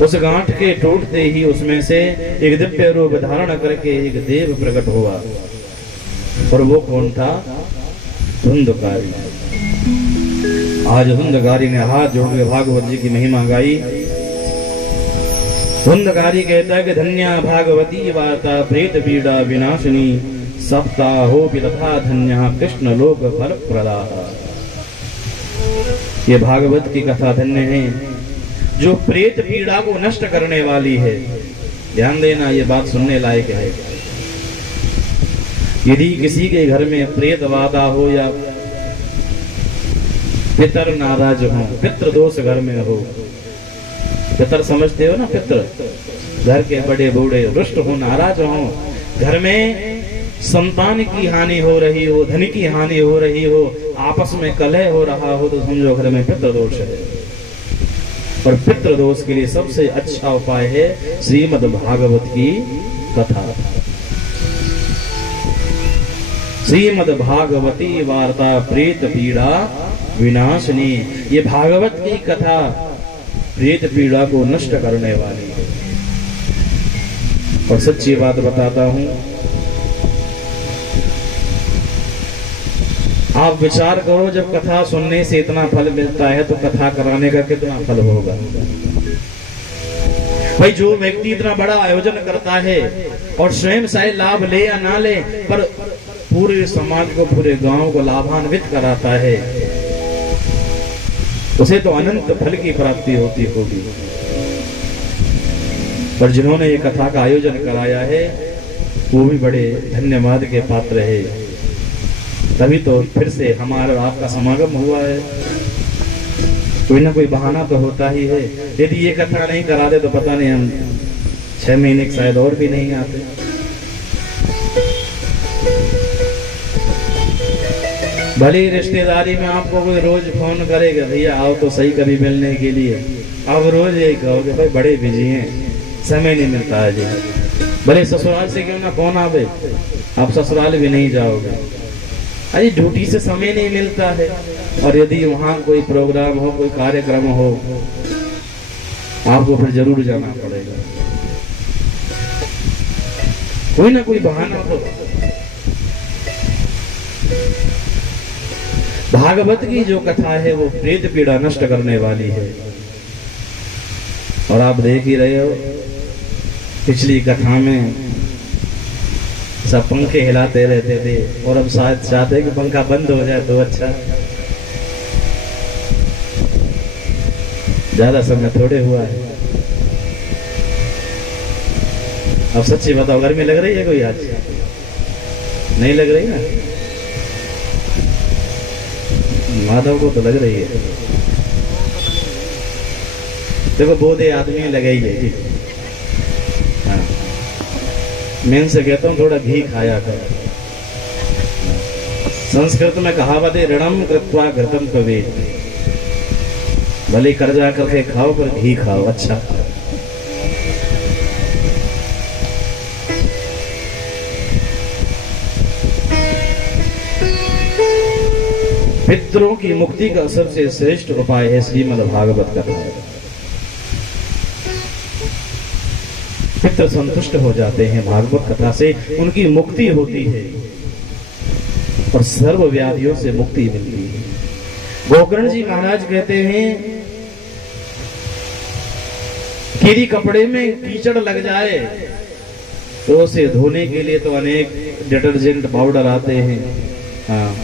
उस गांठ के टूटते ही उसमें से एक दिव्य रूप धारण करके एक देव प्रकट हुआ। और वो कौन था? धुंधकारी। आज धुंधकारी ने हाथ जोड़ के भागवत जी की महिमा गाई। धुंधकारी कहता है कि धन्या भागवती वार्ता प्रेत पीड़ा विनाशिनी, सप्ताहो तथा धन्या कृष्ण लोक फल प्रदा। ये भागवत की कथा धन्य है जो प्रेत पीड़ा को नष्ट करने वाली है। ध्यान देना, ये बात सुनने लायक है। यदि किसी के घर में प्रेत बाधा हो या पितर नाराज हो, पितृ दोष घर में हो, पितर समझते हो ना, पितृ घर के बड़े बूढ़े रुष्ट हो, नाराज हो, घर में संतान की हानि हो रही हो, धन की हानि हो रही हो, आपस में कलह हो रहा हो, तो समझो घर में पितृ दोष है। और पितृ दोष के लिए सबसे अच्छा उपाय है श्रीमद् भागवत की कथा। श्रीमद् भागवती वार्ता प्रेत पीड़ा विनाशिनी। ये भागवत की कथा प्रेत पीड़ा को नष्ट करने वाली है। और सच्ची बात बताता हूं, आप विचार करो, जब कथा सुनने से इतना फल मिलता है तो कथा कराने का कितना फल होगा। भाई, जो व्यक्ति इतना बड़ा आयोजन करता है और स्वयं चाहे लाभ ले या ना ले, पर पूरे समाज को, पूरे गांव को लाभान्वित कराता है, उसे तो अनंत फल की प्राप्ति होती होगी। पर जिन्होंने ये कथा का आयोजन कराया है वो भी बड़े धन्यवाद के पात्र है। तभी तो फिर से हमारा आपका समागम हुआ है। कोई ना कोई बहाना तो होता ही है। यदि ये कथा नहीं करा दे तो पता नहीं, हम 6 महीने के शायद और भी नहीं आते। भली रिश्तेदारी में आपको कोई रोज फोन करेगा, भैया आओ तो सही कभी मिलने के लिए, अब रोज यही कहोगे भाई बड़े बिजी हैं, समय नहीं मिलता है जी। भले ससुराल से क्यों ना फोन आवे, आप ससुराल भी नहीं जाओगे, अरे ड्यूटी से समय नहीं मिलता है। और यदि वहां कोई प्रोग्राम हो, कोई कार्यक्रम हो, आपको फिर जरूर जाना पड़ेगा। कोई ना कोई बहाना हो। भागवत की जो कथा है वो प्रेत पीड़ा नष्ट करने वाली है। और आप देख ही रहे हो, पिछली कथा में सब पंखे हिलाते रहते थे, और अब शायद चाहते कि पंखा बंद हो जाए तो अच्छा। ज्यादा समय थोड़े हुआ है। अब सच्ची बताओ, गर्मी लग रही है कोई आज? नहीं लग रही ना? माधव को तो लग रही है। देखो बोधे आदमी लगे ही है। हाँ, मैं इनसे कहता हूँ थोड़ा घी खाया कर। संस्कृत में कहावत है, ऋणम कृत्वा घृतम कवेत। भले कर्जा करके खाओ पर घी खाओ, अच्छा। पितरों की मुक्ति का सबसे श्रेष्ठ उपाय है श्रीमद् भागवत कथा। पितर संतुष्ट हो जाते हैं भागवत कथा से, उनकी मुक्ति होती है और सर्व व्याधियों से मुक्ति मिलती है। गोकर्ण जी महाराज कहते हैं, यदि कपड़े में कीचड़ लग जाए तो उसे धोने के लिए तो अनेक डिटर्जेंट पाउडर आते हैं, हाँ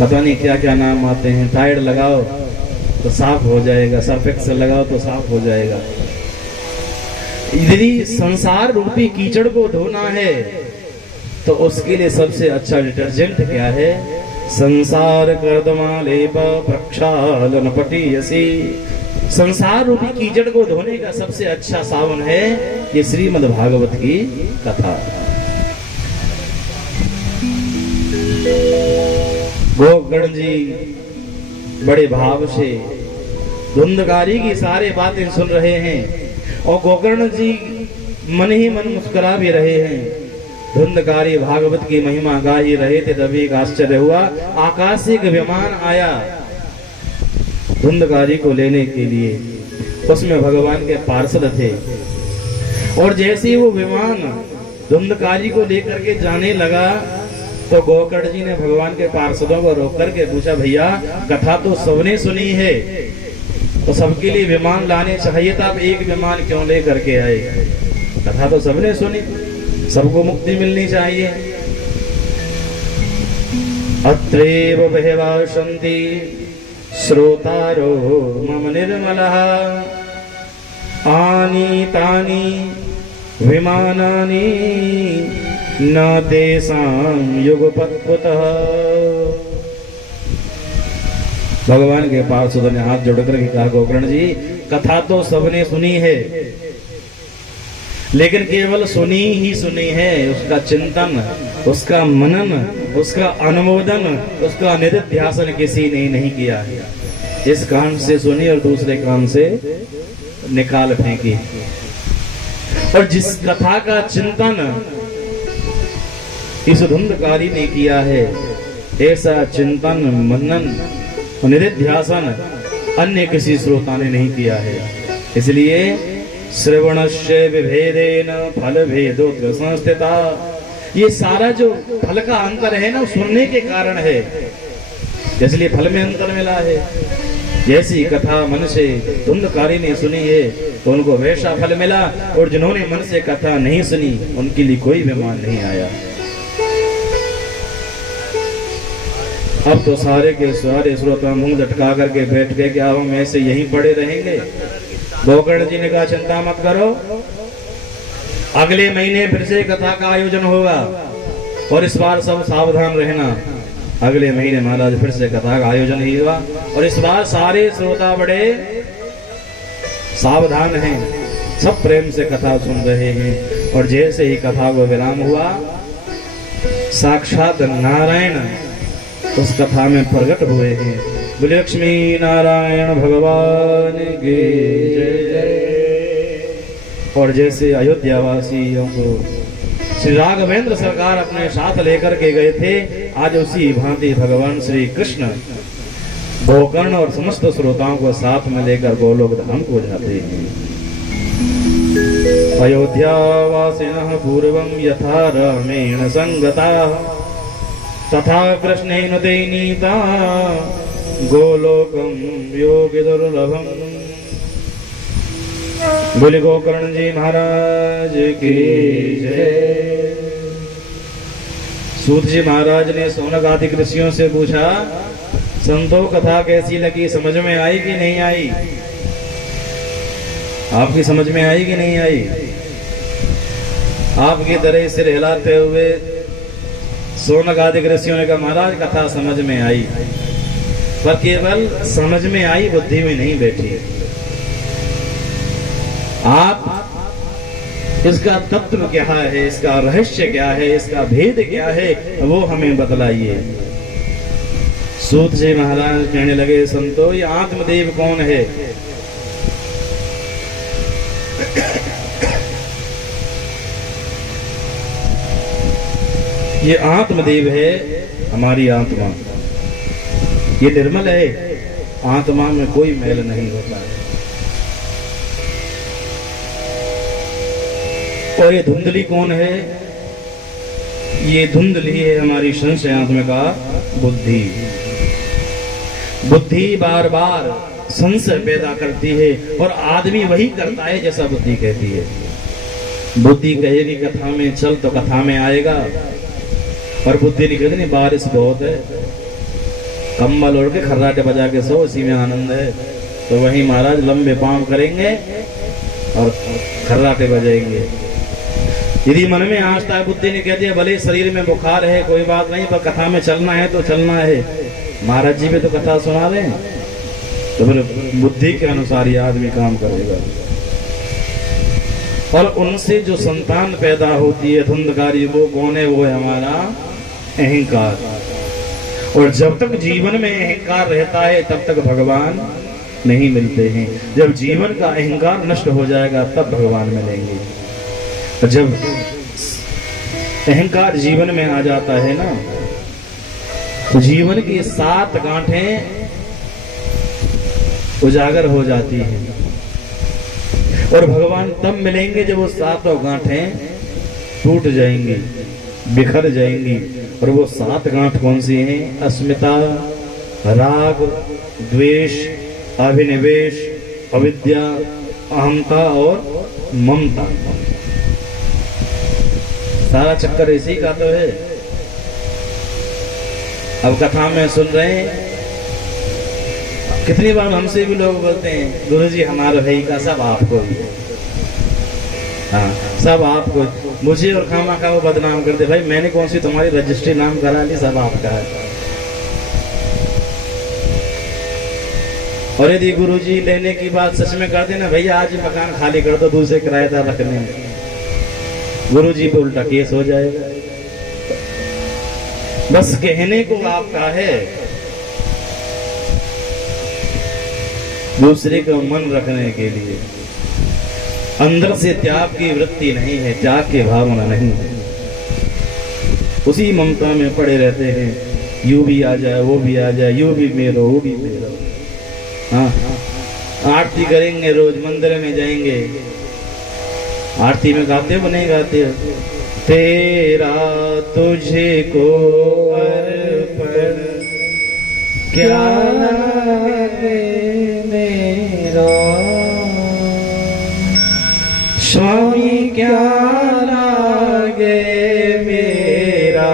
पता नहीं क्या क्या नाम आते हैं। टाइड लगाओ तो साफ हो जाएगा, सर्फ एक्सेल लगाओ तो साफ हो जाएगा। यदि संसार रूपी कीचड़ को धोना है तो उसके लिए सबसे अच्छा डिटर्जेंट क्या है? संसार कर्दमा लेप प्रक्षालन पटीयसी। संसार रूपी कीचड़ को धोने का सबसे अच्छा साबुन है ये श्रीमद् भागवत की कथा। गोकर्ण जी बड़े भाव से धुंधकारी की सारी बातें सुन रहे हैं और गोकर्ण जी मन ही मन मुस्कुरा भी रहे हैं। धुंधकारी भागवत की महिमा गा ही रहे थे, तभी एक आश्चर्य हुआ। आकाश से एक विमान आया धुंधकारी को लेने के लिए, उसमें भगवान के पार्षद थे। और जैसे ही वो विमान धुंधकारी को लेकर के जाने लगा तो गोकर्ण जी ने भगवान के पार्षदों को रोक करके पूछा, भैया कथा तो सबने सुनी है, तो सबके लिए विमान लाने चाहिए था, आप एक विमान क्यों ले करके आए? कथा तो सबने सुनी, सबको मुक्ति मिलनी चाहिए। अत्रैव बहिर्वासन्ति श्रोतारो मम निर्मलः आनीतानि विमानानि न तेषां युगपत्कुतः। भगवान के पार्षदों ने हाथ जोड़ करके कहा, गोकर्ण जी कथा तो सबने सुनी है, लेकिन केवल सुनी ही सुनी है, उसका चिंतन, उसका मनन, उसका अनुमोदन, उसका निधिध्यासन किसी ने नहीं किया है। इस कान से सुनी और दूसरे कान से निकाल फेंकी। और जिस कथा का चिंतन इस धुंधकारी ने किया है, ऐसा चिंतन, मनन, निधिध्यासन अन्य किसी श्रोता ने नहीं किया है। इसलिए श्रवणस्य विभेदेन फल भेदोत्र संस्थिता, ये सारा जो फल का अंतर है ना, सुनने के कारण है, इसलिए फल में अंतर मिला है। जैसी कथा मन से धुंधकारी ने सुनी है तो उनको वैसा फल मिला, और जिन्होंने मन से कथा नहीं सुनी उनके लिए कोई विमान नहीं आया। अब तो सारे के सारे श्रोता मुंह लटका करके बैठ गए कि अब हम ऐसे यहीं पड़े रहेंगे। गोकर्ण जी ने कहा, चिंता मत करो, अगले महीने फिर से कथा का आयोजन होगा और इस बार सब सावधान रहना। अगले महीने महाराज फिर से कथा का आयोजन ही हुआ और इस बार सारे श्रोता बड़े सावधान हैं, सब प्रेम से कथा सुन रहे हैं। और जैसे ही कथा को विराम हुआ, साक्षात नारायण उस कथा में प्रकट हुए हैं। बोले लक्ष्मी नारायण भगवान की जय जय। और जैसे अयोध्या वासियों को श्री राघवेंद्र सरकार अपने साथ लेकर के गए थे, आज उसी भांति भगवान श्री कृष्ण गोकर्ण और समस्त श्रोताओं को साथ में लेकर गोलोक धाम को जाते हैं। अयोध्या वासिनः पूर्वं यथा रामेण संगताः तथा कृष्णेन ते नीता गोलोकम योगी दुर्लभम। बोले गोकर्ण जी महाराज की जय। सूत जी महाराज ने शौनक आदि ऋषियों से पूछा, संतो कथा कैसी लगी, समझ में आई कि नहीं आई? आपकी समझ में आई कि नहीं आई? आपकी तरह सिर हिलाते हुए शौनक आदि ऋषियों ने कहा, महाराज कथा समझ में आई, पर केवल समझ में आई, बुद्धि में नहीं बैठी। आप इसका तत्व क्या है, इसका रहस्य क्या है, इसका भेद क्या है, वो हमें बतलाइए। सूत जी महाराज कहने लगे, संतो ये आत्मदेव कौन है? ये आत्मदेव है हमारी आत्मा, ये निर्मल है, आत्मा में कोई मैल नहीं होता है। और ये धुंधली कौन है? ये धुंधली है हमारी संशय आत्मा का बुद्धि। बुद्धि बार बार संशय पैदा करती है और आदमी वही करता है जैसा बुद्धि कहती है। बुद्धि कहेगी कथा में चल तो कथा में आएगा, पर बुद्धि नहीं कहती नहीं बारिश बहुत है, कंबल ओढ़ के खर्राटे बजा के सो, इसी में आनंद है। तो वही महाराज लंबे पांव करेंगे और खर्राटे बजाएंगे। यदि मन में आस्था है, बुद्धि ने कह दिया भले शरीर में बुखार है कोई बात नहीं, पर कथा में चलना है तो चलना है, महाराज जी भी तो कथा सुना रहे हैं, तो फिर बुद्धि के अनुसार ये आदमी काम करेगा। और उनसे जो संतान पैदा होती है धुंधकारी, वो कौन है? वो है हमारा अहंकार। और जब तक जीवन में अहंकार रहता है तब तक भगवान नहीं मिलते हैं। जब जीवन का अहंकार नष्ट हो जाएगा तब भगवान मिलेंगे। और जब अहंकार जीवन में आ जाता है ना, तो जीवन की 7 गांठें उजागर हो जाती हैं। और भगवान तब मिलेंगे जब वो 7 गांठें टूट जाएंगी, बिखर जाएंगी। और वो 7 गांठ कौन सी हैं? अस्मिता, राग, द्वेष, अभिनिवेश, अविद्या, अहंता और ममता। सारा चक्कर इसी का तो है। अब कथा में सुन रहे हैं, कितनी बार हमसे भी लोग बोलते हैं गुरुजी हमारे भाई का सब आपको ही, हाँ सब आपको, मुझे और खामा का वो बदनाम कर दे। भाई मैंने कौन सी तुम्हारी रजिस्ट्री नाम करा ली? सब आपका है। और यदि गुरुजी लेने की बात सच में कर देना, भैया आज ही मकान खाली कर दो, दूसरे किराएदार रखने में, गुरुजी पे उल्टा केस हो जाएगा। बस कहने को आपका है, दूसरे का मन रखने के लिए। अंदर से त्याग की वृत्ति नहीं है, त्याग की भावना नहीं है। उसी ममता में पड़े रहते हैं, यू भी आ जाए वो भी आ जाए, यू भी मेरो वो भी मेरो। हाँ, आरती करेंगे, रोज मंदिर में जाएंगे, आरती में गाते हो नहीं गाते हो? तेरा तुझे को अर्पण क्या मेरा स्वामी, क्या लागे मेरा,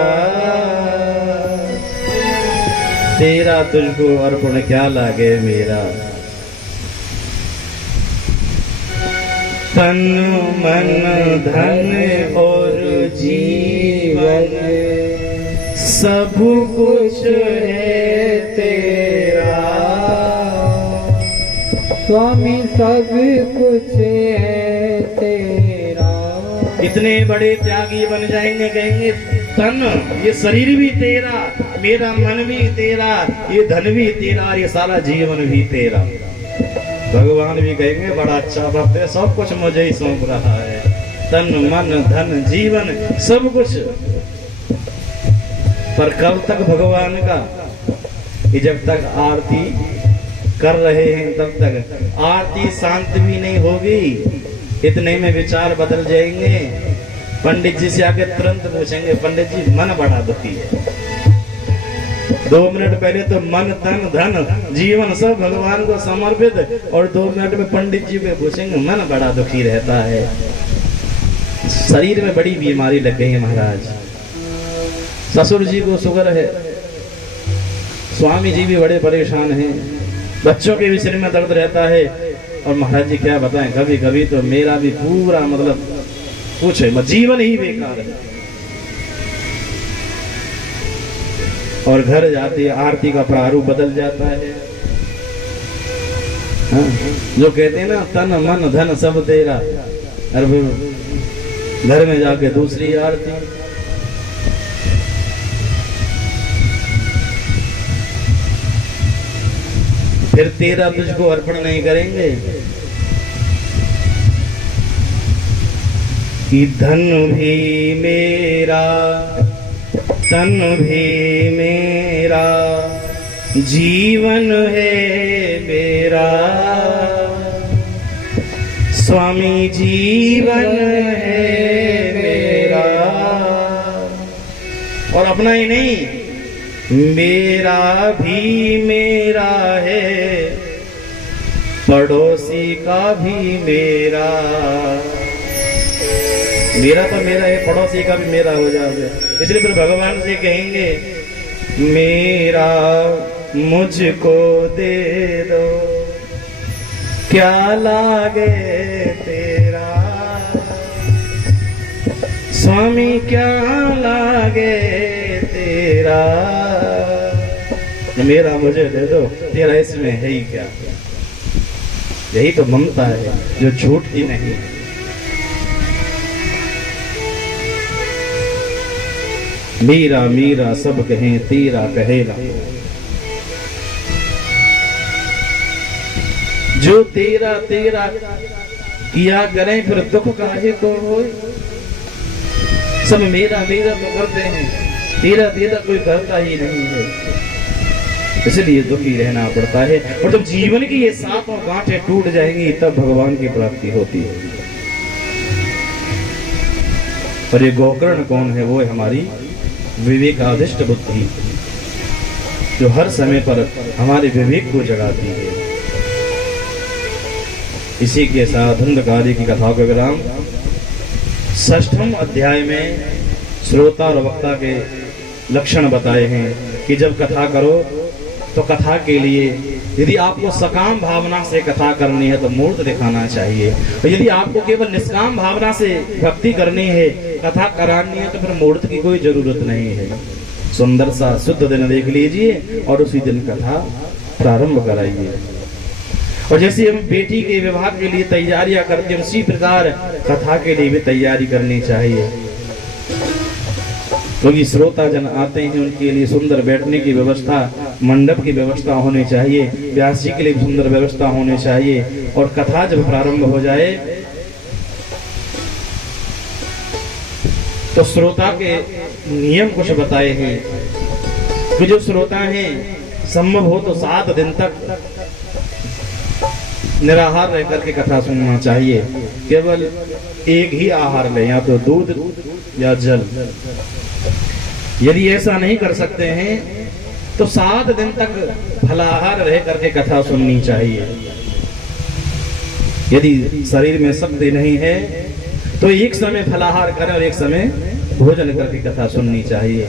तेरा तुझको अर्पण क्या लागे मेरा। तन मन धन और जीवन सब कुछ है तेरा, स्वामी सब कुछ है तेरा। इतने बड़े त्यागी बन जाएंगे, कहेंगे तन ये शरीर भी तेरा, मेरा मन भी तेरा, ये धन भी तेरा, ये सारा जीवन भी तेरा। भगवान भी कहेंगे बड़ा अच्छा भक्त है, सब कुछ मुझे ही सौंप रहा है, तन मन धन जीवन सब कुछ। पर कब तक भगवान का? कि जब तक आरती कर रहे हैं तब तक। आरती शांत भी नहीं होगी, इतने में विचार बदल जाएंगे। पंडित जी से आके तुरंत पूछेंगे, पंडित जी मन बड़ा दुखी है। 2 मिनट पहले तो मन तन धन जीवन सब भगवान को समर्पित, और 2 मिनट में पंडित जी पे पूछेंगे मन बड़ा दुखी रहता है। शरीर में बड़ी बीमारी लग गई है महाराज। ससुर जी को शुगर है, स्वामी जी भी बड़े परेशान हैं, बच्चों के भी सिर में दर्द रहता है। और महाराज जी क्या बताएं, कभी कभी तो मेरा भी पूरा मतलब पूछे मत, जीवन ही बेकार है। और घर जाती आरती का प्रारूप बदल जाता है। हाँ, जो कहते हैं ना तन मन धन सब तेरा, अरे घर में जाके दूसरी आरती। फिर तेरा तुझको अर्पण नहीं करेंगे कि धन भी मेरा, तन भी मेरा, जीवन है मेरा, स्वामी जीवन है मेरा। और अपना ही नहीं, मेरा भी मेरा है, पड़ोसी का भी मेरा। मेरा तो मेरा है, पड़ोसी का भी मेरा हो जाओगे। इसलिए फिर भगवान से कहेंगे मेरा मुझको दे दो, क्या लागे तेरा स्वामी, क्या लागे तेरा, मेरा मुझे दे दो, तेरा इसमें है ही क्या। यही तो ममता है जो छूटती नहीं। मीरा मीरा सब कहें तेरा कहेगा, जो तेरा तेरा किया करें फिर दुख काहे को हो। सब मेरा मेरा तो करते हैं, तेरा तेरा कोई करता ही नहीं है, इसलिए दुखी रहना पड़ता है। और जब जीवन की ये सातों गांठें टूट जाएंगी तब भगवान की प्राप्ति होती है। और ये गोकर्ण कौन है? वो है हमारी विवेकाधिष्ट बुद्धि, जो हर समय पर हमारे विवेक को जगाती है। इसी के साथ अंधकारी की कथा का विराम। 6वें अध्याय में श्रोता और वक्ता के लक्षण बताए हैं कि जब कथा करो तो कथा के लिए यदि आपको सकाम भावना से कथा करनी है तो मूर्त दिखाना चाहिए, और यदि आपको केवल निष्काम भावना से भक्ति करनी है, कथा करानी है, तो फिर मूर्त की कोई जरूरत नहीं है। सुंदर सा शुद्ध दिन देख लीजिए और उसी दिन कथा प्रारंभ कराइए। और जैसे हम बेटी के विवाह के लिए तैयारियां करते हैं उसी प्रकार कथा के लिए भी तैयारी करनी चाहिए। क्योंकि श्रोता जन आते हैं उनके लिए सुंदर बैठने की व्यवस्था, मंडप की व्यवस्था होनी चाहिए, व्यास जी के लिए सुंदर व्यवस्था होनी चाहिए। और कथा जब प्रारंभ हो जाए तो श्रोता के नियम कुछ बताए हैं कि जो श्रोता हैं संभव हो तो 7 दिन तक निराहार रह करके कथा सुनना चाहिए। केवल एक ही आहार लें, या तो दूध या जल। यदि ऐसा नहीं कर सकते हैं तो 7 दिन तक फलाहार रह करके कथा सुननी चाहिए। यदि शरीर में शक्ति नहीं है तो एक समय फलाहार करें और एक समय भोजन करके कथा सुननी चाहिए।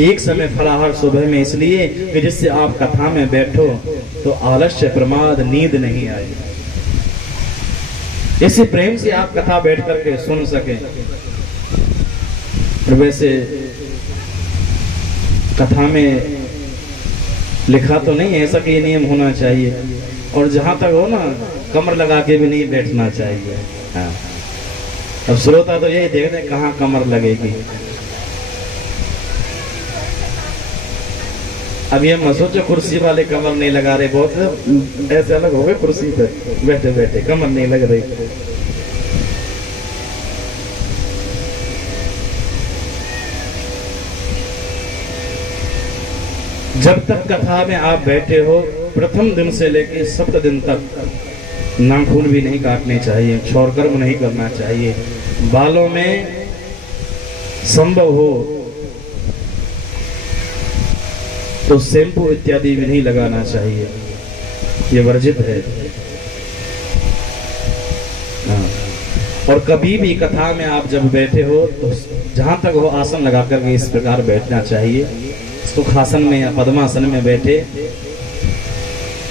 एक समय फलाहार सुबह में इसलिए कि जिससे आप कथा में बैठो तो आलस्य प्रमाद नींद नहीं आए, इसी प्रेम से आप कथा बैठ करके सुन सके। वैसे कथा में लिखा तो नहीं ऐसा कि नियम होना चाहिए, और जहां तक हो ना कमर लगा के भी नहीं बैठना चाहिए। हाँ। अब श्रोता तो यही देखते हैं कहाँ कमर लगेगी। अब ये मत सोचो कुर्सी वाले कमर नहीं लगा रहे, बहुत ऐसे अलग हो गए कुर्सी पे बैठे बैठे कमर नहीं लग रही। जब तक कथा में आप बैठे हो प्रथम दिन से लेकर 7 दिन तक नाखून भी नहीं काटने चाहिए, क्षौरकर्म नहीं करना चाहिए, बालों में संभव हो तो शैम्पू इत्यादि भी नहीं लगाना चाहिए, ये वर्जित है। और कभी भी कथा में आप जब बैठे हो तो जहां तक हो आसन लगा करके इस प्रकार बैठना चाहिए, सुखासन में या पद्मासन में बैठे।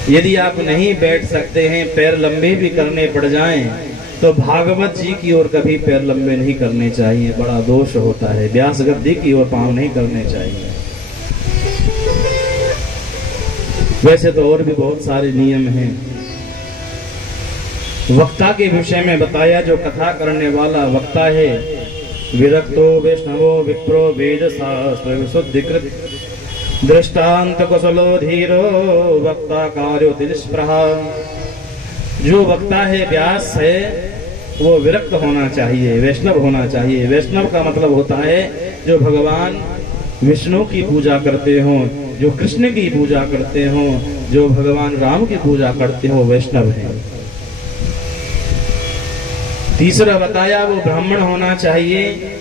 यदि आप नहीं बैठ सकते हैं, पैर लंबे भी करने पड़ जाएं, तो भागवत जी की ओर कभी पैर लंबे नहीं करने चाहिए, बड़ा दोष होता है। व्यास गद्दी की ओर पांव नहीं करने चाहिए। वैसे तो और भी बहुत सारे नियम हैं। वक्ता के विषय में बताया, जो कथा करने वाला वक्ता है, विरक्तो वैष्णवो विप्रो वेद शास्त्र विशुद्धिकृत दृष्टांत कुशलो धीरो वक्ता कार्योति निष्प्रहा। जो वक्ता है, व्यास है, वो विरक्त होना चाहिए, वैष्णव होना चाहिए। वैष्णव का मतलब होता है जो भगवान विष्णु की पूजा करते हो, जो कृष्ण की पूजा करते हो, जो भगवान राम की पूजा करते हो, वैष्णव है। तीसरा बताया वो ब्राह्मण होना चाहिए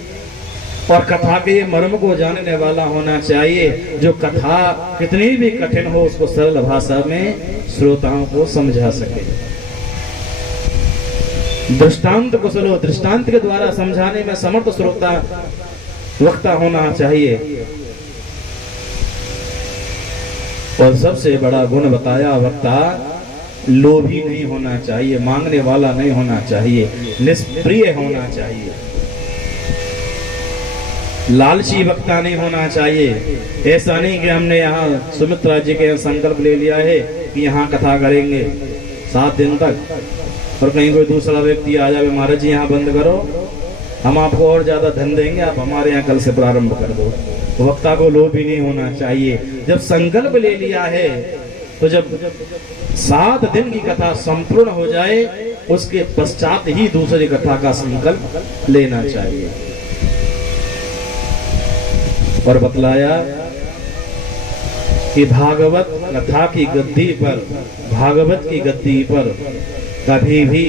और कथा के मर्म को जानने वाला होना चाहिए, जो कथा कितनी भी कठिन हो उसको सरल भाषा में श्रोताओं को समझा सके। दृष्टांत कुशलो, दृष्टांत के द्वारा समझाने में समर्थ श्रोता वक्ता होना चाहिए। और सबसे बड़ा गुण बताया वक्ता, लोभी नहीं होना चाहिए, मांगने वाला नहीं होना चाहिए, निष्प्रिय होना चाहिए, लालची वक्ता नहीं होना चाहिए। ऐसा नहीं कि हमने यहाँ सुमित्रा जी के संकल्प ले लिया है कि यहाँ कथा करेंगे 7 दिन तक, और कहीं कोई दूसरा व्यक्ति आ जाए, महाराज जी यहाँ बंद करो, हम आपको और ज्यादा धन देंगे, आप हमारे यहाँ कल से प्रारंभ कर दो। वक्ता को लोभी नहीं होना चाहिए। जब संकल्प ले लिया है तो जब 7 दिन की कथा संपूर्ण हो जाए उसके पश्चात ही दूसरी कथा का संकल्प लेना चाहिए। और बतलाया कि भागवत कथा की गद्दी पर, भागवत की गद्दी पर कभी भी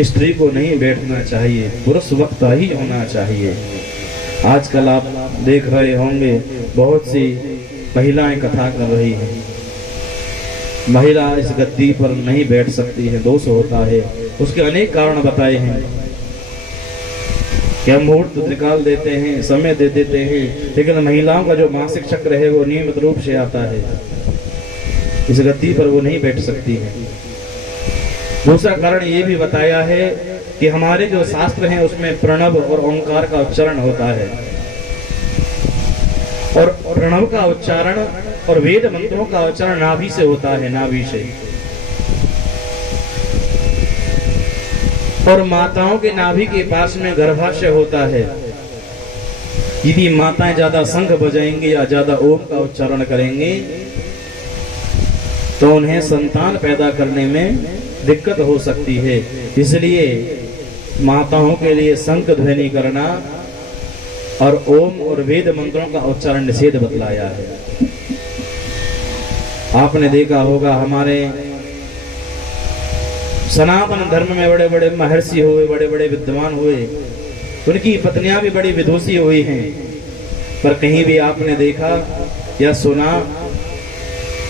स्त्री को नहीं बैठना चाहिए, पुरुष वक्ता ही होना चाहिए। आजकल आप देख रहे होंगे बहुत सी महिलाएं कथा कर रही हैं, महिला इस गद्दी पर नहीं बैठ सकती है, दोष होता है। उसके अनेक कारण बताए हैं कि हम मुहूर्त निकाल देते हैं, समय दे देते हैं, लेकिन महिलाओं का जो मासिक चक्र है वो नियमित रूप से आता है, इस गद्दी पर वो नहीं बैठ सकती है। दूसरा कारण ये भी बताया है कि हमारे जो शास्त्र हैं उसमें प्रणव और ओंकार का उच्चारण होता है, और प्रणव का उच्चारण और वेद मंत्रों का उच्चारण नाभि से होता है, नाभि से। और माताओं के नाभि के पास में गर्भाशय होता है। यदि माताएं ज्यादा शंख बजाएंगी या ज्यादा ओम का उच्चारण करेंगी तो उन्हें संतान पैदा करने में दिक्कत हो सकती है। इसलिए माताओं के लिए शंख ध्वनि करना और ओम और वेद मंत्रों का उच्चारण निषेध बतलाया है। आपने देखा होगा हमारे सनातन धर्म में बड़े बड़े महर्षि हुए, बड़े बड़े विद्वान हुए, उनकी पत्नियां भी बड़ी विदुषी हुई हैं, पर कहीं भी आपने देखा या सुना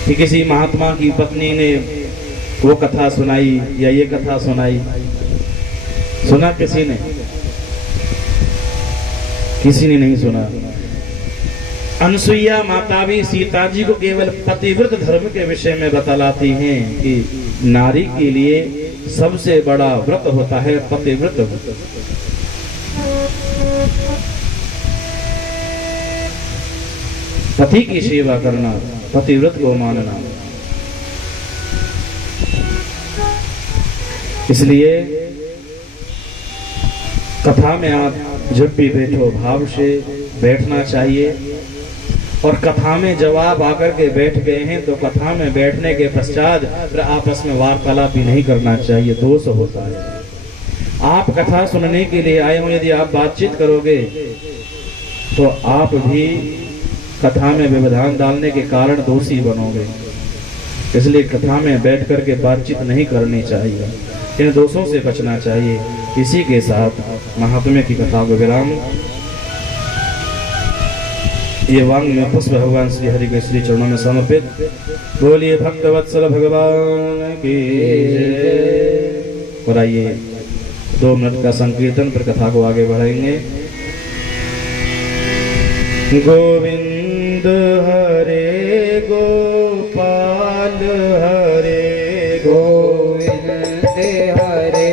कि किसी महात्मा की पत्नी ने वो कथा सुनाई या ये कथा सुनाई? सुना किसी ने? किसी ने नहीं सुना। अनसुईया माता भी सीता जी को केवल पतिव्रत धर्म के विषय में बतलाती हैं कि नारी के लिए सबसे बड़ा व्रत होता है पतिव्रत व्रत। पति की सेवा करना, पतिव्रत को मानना। इसलिए कथा में आप जब भी बैठो भाव से बैठना चाहिए, और कथा में जवाब आकर के बैठ गए हैं तो कथा में बैठने के पश्चात फिर आपस में वार्तालाप भी नहीं करना चाहिए, दोष होता है। आप कथा सुनने के लिए आए हो, यदि आप बातचीत करोगे तो आप भी कथा में व्यवधान डालने के कारण दोषी बनोगे। इसलिए कथा में बैठ करके बातचीत नहीं करनी चाहिए, इन दोषों से बचना चाहिए। इसी के साथ महात्म्य की कथा को विराम। ये वांग में पुष्प भगवान श्री हरि के श्री चरणों में समर्पित। बोलिए भक्तवत्सल भगवान की जय। और आइए 2 मिनट का संकीर्तन पर कथा को आगे बढ़ाएंगे। गोविंद हरे गोपाल हरे गोविंद हरे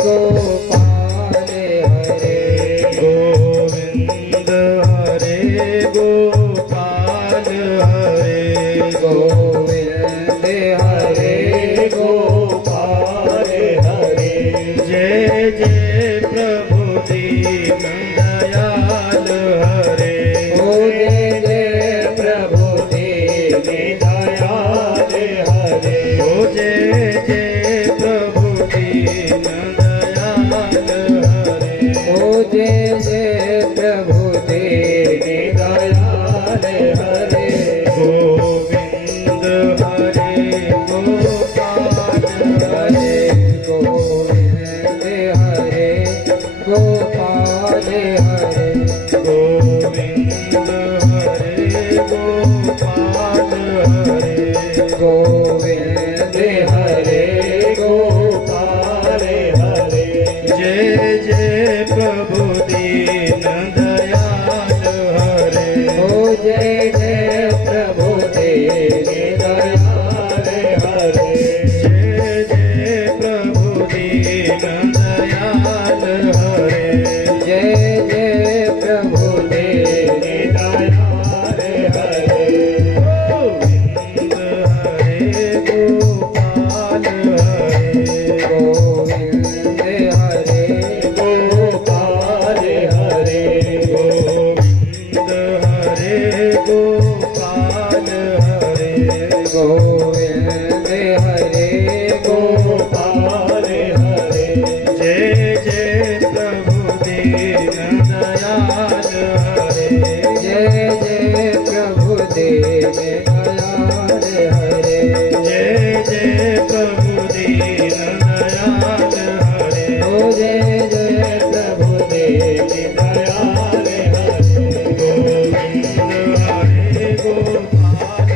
गोपाल हरे गोविंद हरे गोपाल हरे गोविंद हरे गोपाल हरे जय जय प्रभु दीन दयाल हरे जय जय प्रभु दीन दयाल हरे जय जय प्रभु दीन दयाल हरे जय जय प्रभु दीन दयाल हरे गोविंद हरे गोपाल हरे गोविंद हरे गोपाल हरे गोविंद हरे गोपाल हरे गोविंद हरे गोपाल हरे गोविंद हरे गोपाल हरे। जय जय प्रभु दीन दयाल हरे। जय जय प्रभु दीन दयाल हरे। जय जय प्रभु दीन दयाल हरे। ओ जय जय प्रभु दीन दयाल हरे। गोविंद हरे गोपाल हरे।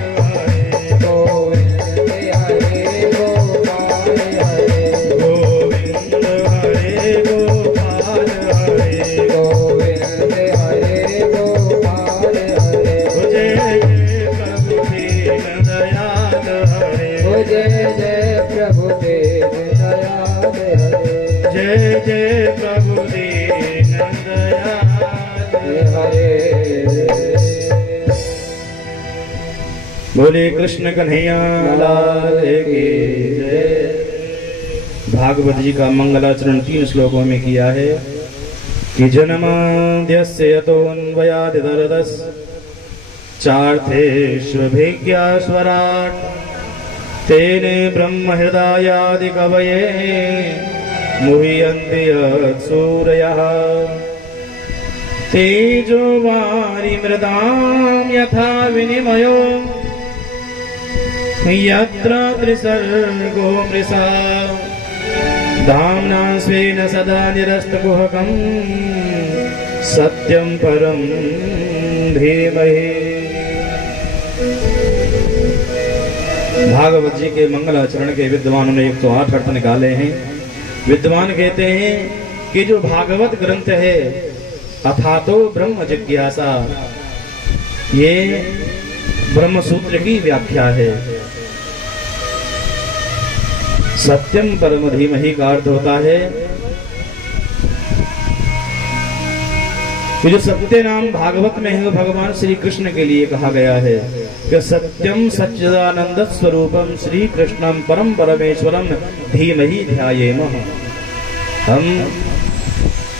गोविंद हरे गोपाल हरे। गोविंद हरे गोपाल हरे। गोविंद हरे गोपाल हरे। जय जय प्रभु दीन दयाल हरे। ओ जय जय प्रभु दीन दयाल हरे। जय जय प्रभु दीन दयाल हरे। बोले कृष्ण कन्हैया लाल की जय। भागवत जी का मंगलाचरण 3 श्लोकों में किया है कि जन्माद्यस्य यतोऽन्वयादितरतस् चार्थेष्वभिज्ञास्वराट् तेने ब्रह्म हृदयादि कवये मुह्यन्ति यत्सूरयः तेजो वारिमृदां यथा विनिमयो यत्र त्रिसर्गो मृषा धाम्ना स्वेन सदा निरस्तकुहकं सत्यं परं धीमहि। भागवत जी के मंगलाचरण के विद्वानों ने 108 अर्थ निकाले हैं। विद्वान कहते हैं कि जो भागवत ग्रंथ है अथातो ब्रह्म जिज्ञासा, ये ब्रह्म सूत्र की व्याख्या है। सत्यम परम धीमहि का अर्थ होता है कि जो सत्य नाम भागवत में है वो भगवान श्री कृष्ण के लिए कहा गया है कि सत्यम सच्चिदानंद स्वरूपम श्री कृष्णम परम परमेश्वरम धीमहि ध्यायेमः। हम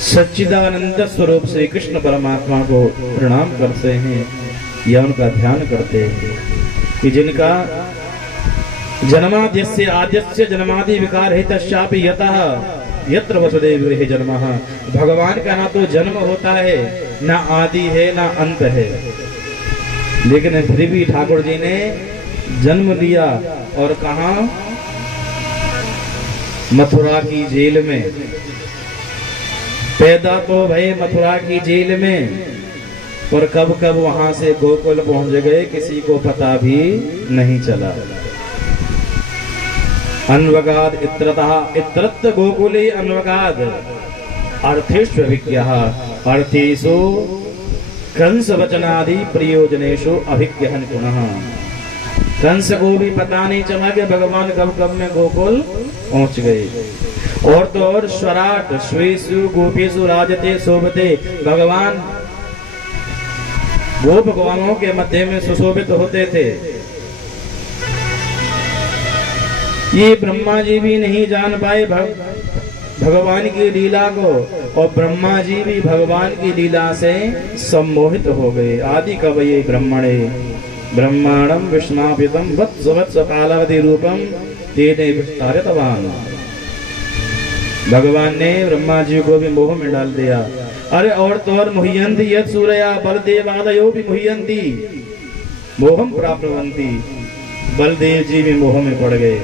सच्चिदानंद स्वरूप श्री कृष्ण परमात्मा को प्रणाम करते हैं या उनका ध्यान करते हैं कि जिनका जन्माद्यस्य आद्यस्य जन्मादि विकार है तस्यापि यतः यत्र वसुदेव गृहे जन्मः। भगवान का ना तो जन्म होता है, ना आदि है, ना अंत है, लेकिन फिर भी ठाकुर जी ने जन्म लिया। और कहा? मथुरा की जेल में। पैदा तो भय मथुरा की जेल में, और कब कब वहां से गोकुल पहुंच गए किसी को पता भी नहीं चला। अन्वगाद इत्रतः इत्रत्व गोकुले अन्वगाद अर्थेषु विज्ञः अर्थेषु कंस वचनादि प्रयोजनेषु अभिज्ञहन् पुनः। कंस को भी पता नहीं चला कि भगवान कब कब में गोकुल पहुंच गए। और तो और स्वराट श्वेषु गोपेषु राजते शोभते, भगवान गोप गवाओं के मध्य में सुशोभित होते थे। ये ब्रह्मा जी भी नहीं जान पाए भगवान की लीला को, और ब्रह्मा जी भी भगवान की लीला से सम्मोहित हो गए। आदि कवये ब्रह्मणे ब्रह्मांडम विष्णापितम वत्स वत्स कालावधि रूपम तेने विस्तारितवान। भगवान ने ब्रह्मा जी को भी मोह में डाल दिया। अरे और तो और मुह्यन्ति यत् सूरया बलदेवादयो भी मुह्यन्ति मोहम प्राप्नुवन्ति। बलदेव जी भी मोह में पड़ गए।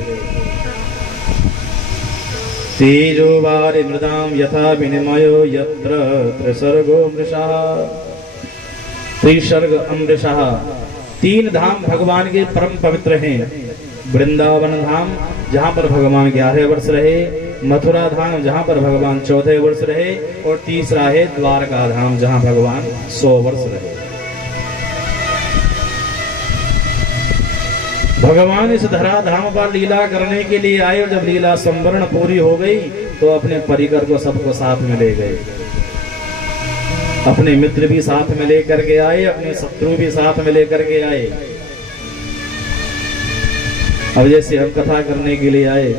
तेजो वारि मृदाम यथा विनिमयो यत्र त्रिसर्गो मृषः। त्रिसर्ग अमृषः, 3 धाम भगवान के परम पवित्र हैं। वृंदावन धाम जहाँ पर भगवान 11 वर्ष रहे, मथुरा धाम जहाँ पर भगवान 14 वर्ष रहे, और तीसरा है द्वारका धाम जहाँ भगवान 100 वर्ष रहे। भगवान इस धरा धाम पर लीला करने के लिए आए, और जब लीला संवरण पूरी हो गई तो अपने परिकर को सबको साथ में ले गए। अपने मित्र भी साथ में लेकर के आए, अपने शत्रु भी साथ में लेकर के आए। अब जैसे हम कथा करने के लिए आए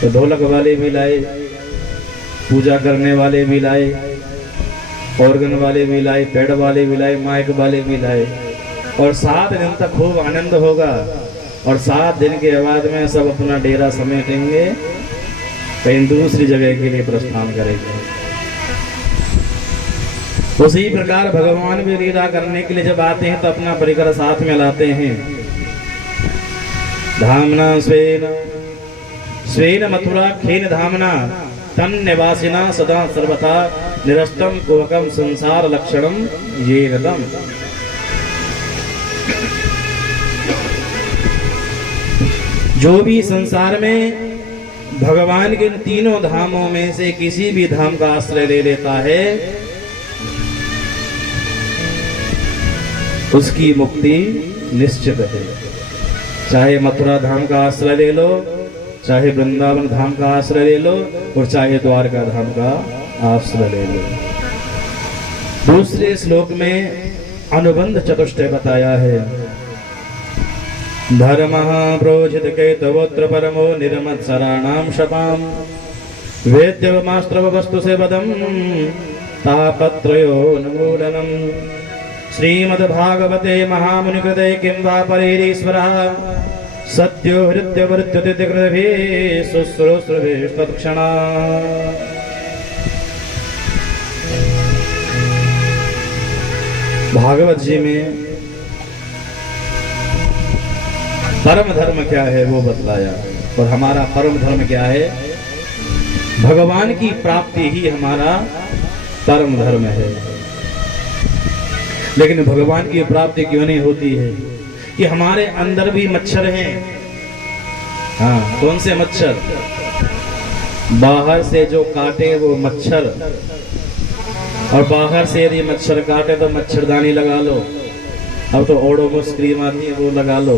तो ढोलक वाले भी लाए, पूजा करने वाले भी लाए, ऑर्गन वाले भी लाए, पैड वाले भी लाए, माइक वाले भी लाए, और 7 दिन तक खूब आनंद होगा। और 7 दिन के बाद में सब अपना डेरा समेटेंगे, कहीं दूसरी जगह के लिए प्रस्थान करेंगे। उसी प्रकार भगवान भी लीला करने के लिए जब आते हैं तो अपना परिकर साथ में लाते हैं। धामना स्वेन स्वेन मथुरा खेन धामना तन निवासिना सदा सर्वथा निरस्तम कुहकम संसार लक्षणम ये रतम। जो भी संसार में भगवान के तीनों धामों में से किसी भी धाम का आश्रय ले लेता है, उसकी मुक्ति निश्चित है। चाहे मथुरा धाम का आश्रय ले लो, चाहे वृंदावन धाम का आश्रय ले लो, और चाहे द्वारका धाम का आश्रय ले लो। दूसरे श्लोक में अनुबंध चतुष्टय बताया है। धर्मः प्रोचित केतवोत्र परमो निर्मत्सराणां शपाम वेद्यवमास्त्रव वस्तु सेवदं तापत्रयोन्मूलनम्। श्रीमद्भागवते महामुनिकृते किं वा परेरीश्वरः सद्यो हृद्यवर्त्यते कृतभिः शुश्रूषुभिः तत्क्षणात्। भागवत जी में परम धर्म क्या है वो बतलाया, और हमारा परम धर्म क्या है? भगवान की प्राप्ति ही हमारा परम धर्म है। लेकिन भगवान की प्राप्ति क्यों नहीं होती है? कि हमारे अंदर भी मच्छर हैं। हाँ, कौन से मच्छर? बाहर से जो काटे वो मच्छर, और बाहर से यदि मच्छर काटे तो मच्छरदानी लगा लो। अब तो ओडोमोस क्रीम आती है वो लगा लो,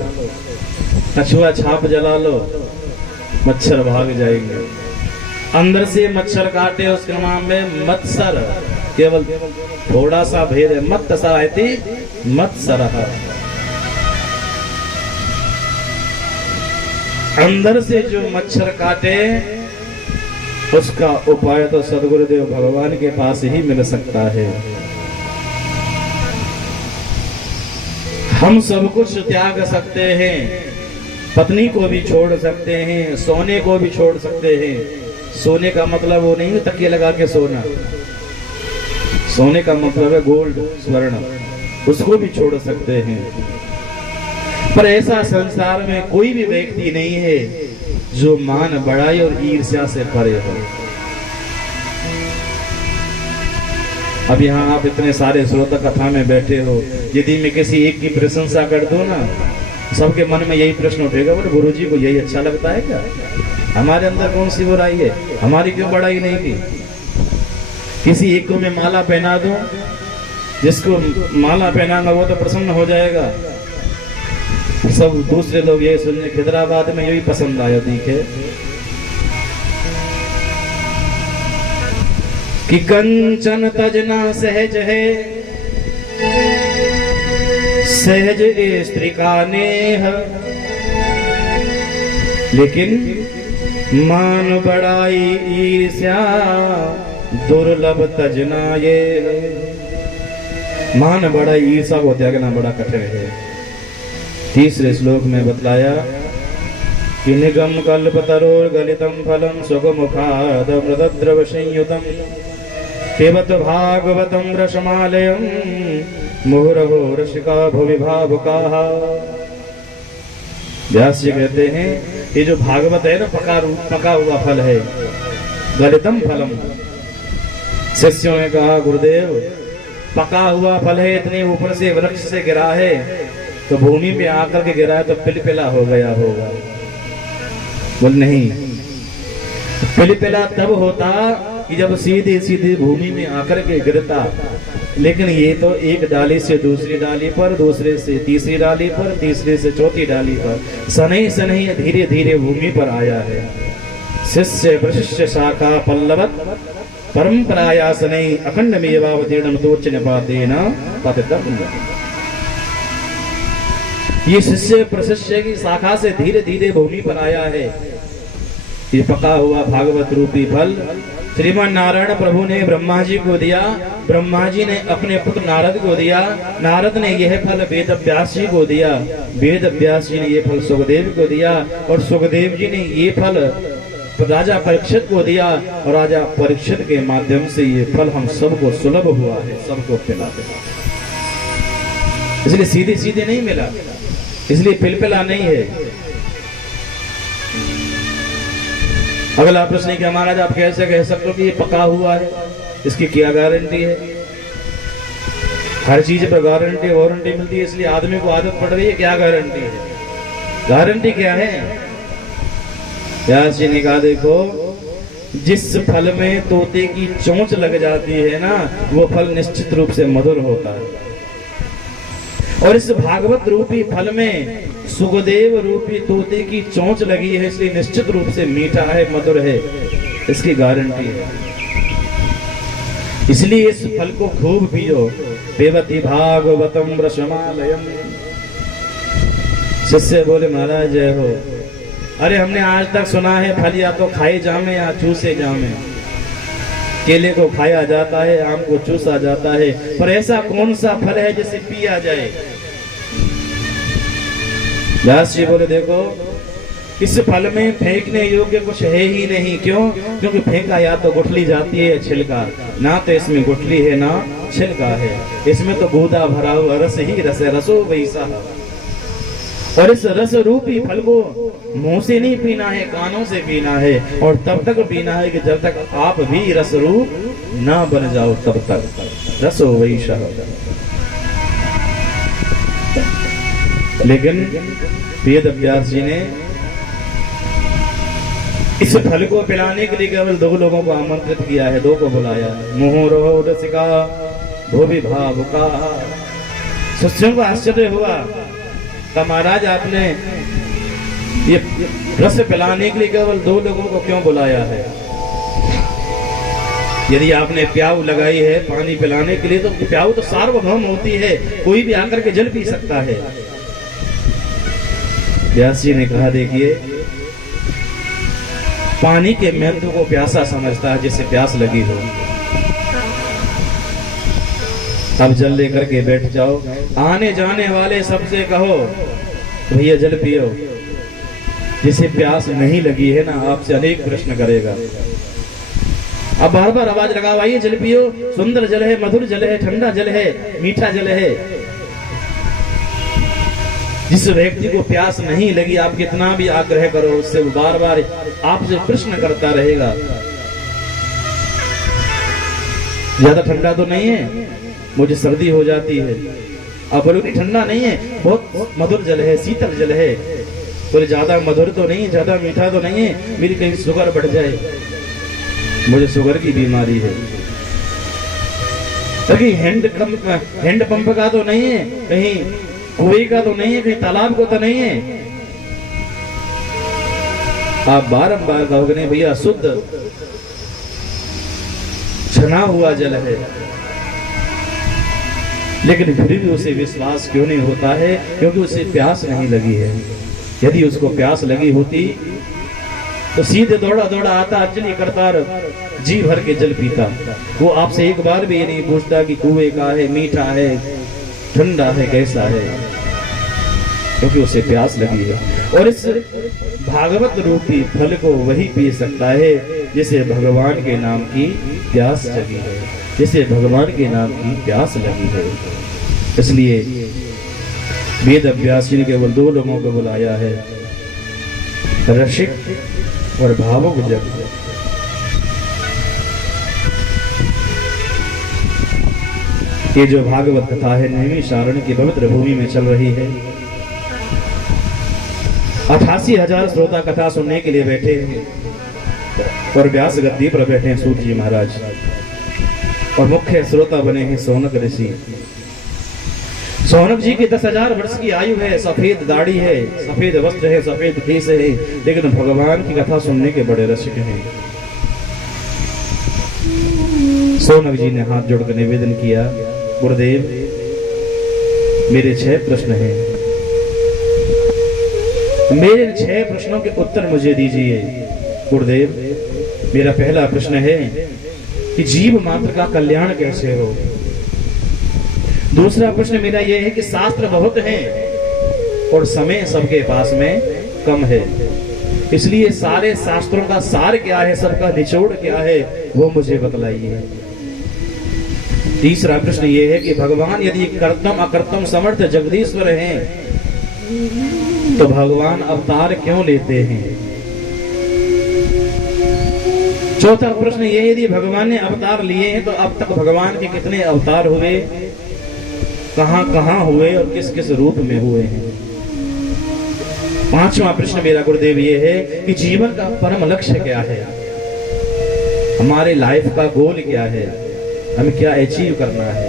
कछुआ छाप जला लो, मच्छर भाग जाएंगे। अंदर से मच्छर काटे उसके नाम में मत्सर, केवल थोड़ा सा भेद है। मत सरायती मत्सर। अंदर से जो मच्छर काटे उसका उपाय तो सदगुरुदेव भगवान के पास ही मिल सकता है। हम सब कुछ त्याग सकते हैं, पत्नी को भी छोड़ सकते हैं, सोने को भी छोड़ सकते हैं। सोने का मतलब वो नहीं है तकिया लगा के सोना, सोने का मतलब है गोल्ड, स्वर्ण, उसको भी छोड़ सकते हैं। पर ऐसा संसार में कोई भी व्यक्ति नहीं है जो मान बढ़ाई और ईर्ष्या से परे हो। अब यहाँ आप इतने सारे श्रोता कथा में बैठे हो, यदि मैं किसी एक की प्रशंसा कर दूं ना, सबके मन में यही प्रश्न उठेगा, बोले गुरुजी को यही अच्छा लगता है क्या? हमारे अंदर कौन सी बुराई है? हमारी क्यों बड़ाई नहीं की? किसी एक को मैं माला पहना दूं, जिसको माला पहनाऊंगा वो तो प्रसन्न हो जाएगा। सब दूसरे लोग ये सुनने हैदराबाद में यही पसंद आया दिखे कि कंचन तजना सहज है, सहज स्त्री का नेह, लेकिन मान बढ़ाई ईर्ष्या दुर्लभ तजना ये। मान बढ़ाई ईर्ष्या को त्यागना बड़ा कठिन है। तीसरे श्लोक में बतलाया कि निगम कल्प तरोर गलितम फलम सुगमुखाद मृतद्रव संयुतम पिबत भागवतम रसमालयम मुहुरहो रसिका भुवि भावुकाः। व्यास जी कहते हैं ये जो भागवत है ना, पका हुआ फल है, गलितम फलम। शिष्यों ने कहा गुरुदेव पका हुआ फल है, इतने ऊपर से वृक्ष से गिरा है, तो भूमि पे आकर के गिरा है तो पिलपिला हो गया होगा। बोल नहीं, पिलपिला तब होता कि जब सीधी सीधी भूमि में आकर के गिरता, लेकिन ये तो एक डाली से दूसरी डाली पर, दूसरे से तीसरी डाली पर, तीसरे से चौथी डाली पर, सनई सनई धीरे धीरे भूमि पर आया है। शिष्य प्रशिष्य शाखा पल्लवत परंपराया सनई अखंड मेवावतीर्णम तोच निपातेन पतितम। ये शिष्य प्रशिष्य की शाखा से धीरे धीरे भूमि पर आया है। ये पका हुआ भागवत रूपी फल श्रीमान नारायण प्रभु ने ब्रह्मा जी को दिया, ब्रह्मा जी ने अपने पुत्र नारद को दिया, नारद ने यह फल वेद व्यास जी को दिया, वेद व्यास जी ने यह फल सुखदेव को दिया, और सुखदेव जी ने ये फल राजा परीक्षित को दिया, और राजा परीक्षित के माध्यम से ये फल हम सबको सुलभ हुआ है, सबको पिलाते। इसलिए सीधे सीधे नहीं मिला, इसलिए पिलपिला नहीं है। अगला प्रश्न क्या महाराज आप कैसे कह सकते हो कि ये पका हुआ है, इसकी क्या गारंटी है? हर चीज पर गारंटी वारंटी मिलती है, इसलिए आदमी को आदत पड़ रही है, क्या गारंटी है? गारंटी क्या है? व्यास जी ने कहा देखो, जिस फल में तोते की चोंच लग जाती है ना, वो फल निश्चित रूप से मधुर होता है, और इस भागवत रूपी फल में सुखदेव रूपी तोते की चोंच लगी है, इसलिए निश्चित रूप से मीठा है, मधुर है, इसकी गारंटी है। इसलिए इस फल को खूब पियो। पेबति भागवतम रसमालयम। शिष्य बोले महाराज जय हो। अरे हमने आज तक सुना है फल या तो खाए जामे या चूसे जामे। केले को खाया जाता है, आम को चूसा जाता है, पर ऐसा कौन सा फल है जिसे पिया जाए? व्यास जी बोले देखो, इस फल में फेंकने योग्य कुछ है ही नहीं। क्यों? क्योंकि फेंका या तो गुठली जाती है छिलका, ना तो इसमें गुठली है ना छिलका है, इसमें तो गूदा भरा हुआ रस ही रस है, रसो वैसा। और इस रस रूपी फल को मुंह से नहीं पीना है, कानों से पीना है, और तब तक पीना है कि जब तक आप भी रस रूप ना बन जाओ, तब तक रसो वैसा। लेकिन वेद व्यास जी ने इस फल को पिलाने के लिए केवल 2 लोगों को आमंत्रित किया है, 2 को बुलाया। मुहुरो रसिका भोवि भावुका। शिष्यों को आश्चर्य हुआ, तो महाराज आपने ये रस पिलाने के लिए केवल 2 लोगों को क्यों बुलाया है? यदि आपने प्याऊ लगाई है पानी पिलाने के लिए, तो प्याऊ तो सार्वभौम होती है, कोई भी आकर के जल पी सकता है। व्यास जी ने कहा देखिए, पानी के महत्व को प्यासा समझता है जिसे प्यास लगी हो। अब जल लेकर के बैठ जाओ, आने जाने वाले सबसे कहो भैया जल पियो। जिसे प्यास नहीं लगी है ना, आपसे अनेक प्रश्न करेगा। अब बार बार आवाज लगावाइए, जल पियो, सुंदर जल है, मधुर जल है, ठंडा जल है, मीठा जल है। जिस व्यक्ति को प्यास नहीं लगी, आप कितना भी आग्रह करो उससे, वो बार बार आपसे प्रश्न करता रहेगा। ज्यादा ठंडा तो नहीं है, मुझे सर्दी हो जाती है। आप बोलोगे ठंडा नहीं है, बहुत मधुर जल है, शीतल जल है। बोले ज्यादा मधुर तो नहीं है, ज्यादा मीठा तो नहीं है, मेरी कहीं शुगर बढ़ जाए, मुझे शुगर की बीमारी है। कहीं हैंड पंप का तो नहीं है, कहीं कुएं का तो नहीं है, कहीं तालाब को तो नहीं है। आप बारंबार कहोगे नहीं भैया शुद्ध छना हुआ जल है, लेकिन फिर भी उसे विश्वास क्यों नहीं होता है? क्योंकि उसे प्यास नहीं लगी है। यदि उसको प्यास लगी होती तो सीधे दौड़ा दौड़ा आता, अर्चनी करता, जी भर के जल पीता। वो आपसे एक बार भी ये नहीं पूछता कि कुएं का है, मीठा है, ठंडा है, कैसा है, क्योंकि उसे प्यास लगी है। और इस भागवत रूपी फल को वही पी सकता है जिसे भगवान के नाम की प्यास लगी है, जिसे भगवान के नाम की प्यास लगी है। इसलिए वेद व्यास जी ने केवल 2 लोगों को बुलाया है, रसिक और भावुक जन। ये जो भागवत कथा है नैमिषारण्य की पवित्र भूमि में चल रही है। 88,000 श्रोता कथा सुनने के लिए बैठे हैं, और व्यास गद्दी पर बैठे हैं सूत जी महाराज, और मुख्य श्रोता बने हैं सौनक ऋषि। सौनक जी की 10,000 वर्ष की आयु है, सफेद दाढ़ी है, सफेद वस्त्र है, सफेद केस है, लेकिन भगवान की कथा सुनने के बड़े रसिक हैं। सौनक जी ने हाथ जोड़कर निवेदन किया, गुरुदेव मेरे 6 प्रश्न हैं, मेरे 6 प्रश्नों के उत्तर मुझे दीजिए। गुरुदेव मेरा पहला प्रश्न है कि जीव मात्र का कल्याण कैसे हो। दूसरा प्रश्न मेरा यह है कि शास्त्र बहुत हैं और समय सबके पास में कम है, इसलिए सारे शास्त्रों का सार क्या है, सबका निचोड़ क्या है, वो मुझे बतलाइए। तीसरा प्रश्न यह है कि भगवान यदि कर्तम अकर्तम समर्थ जगदीश्वर हैं तो भगवान अवतार क्यों लेते हैं। चौथा प्रश्न यह है यदि भगवान ने अवतार लिए हैं तो अब तक भगवान के कितने अवतार हुए, कहां कहां हुए और किस किस रूप में हुए हैं। पांचवा प्रश्न मेरा गुरुदेव ये है कि जीवन का परम लक्ष्य क्या है, हमारे लाइफ का गोल क्या है, हमें क्या अचीव करना है।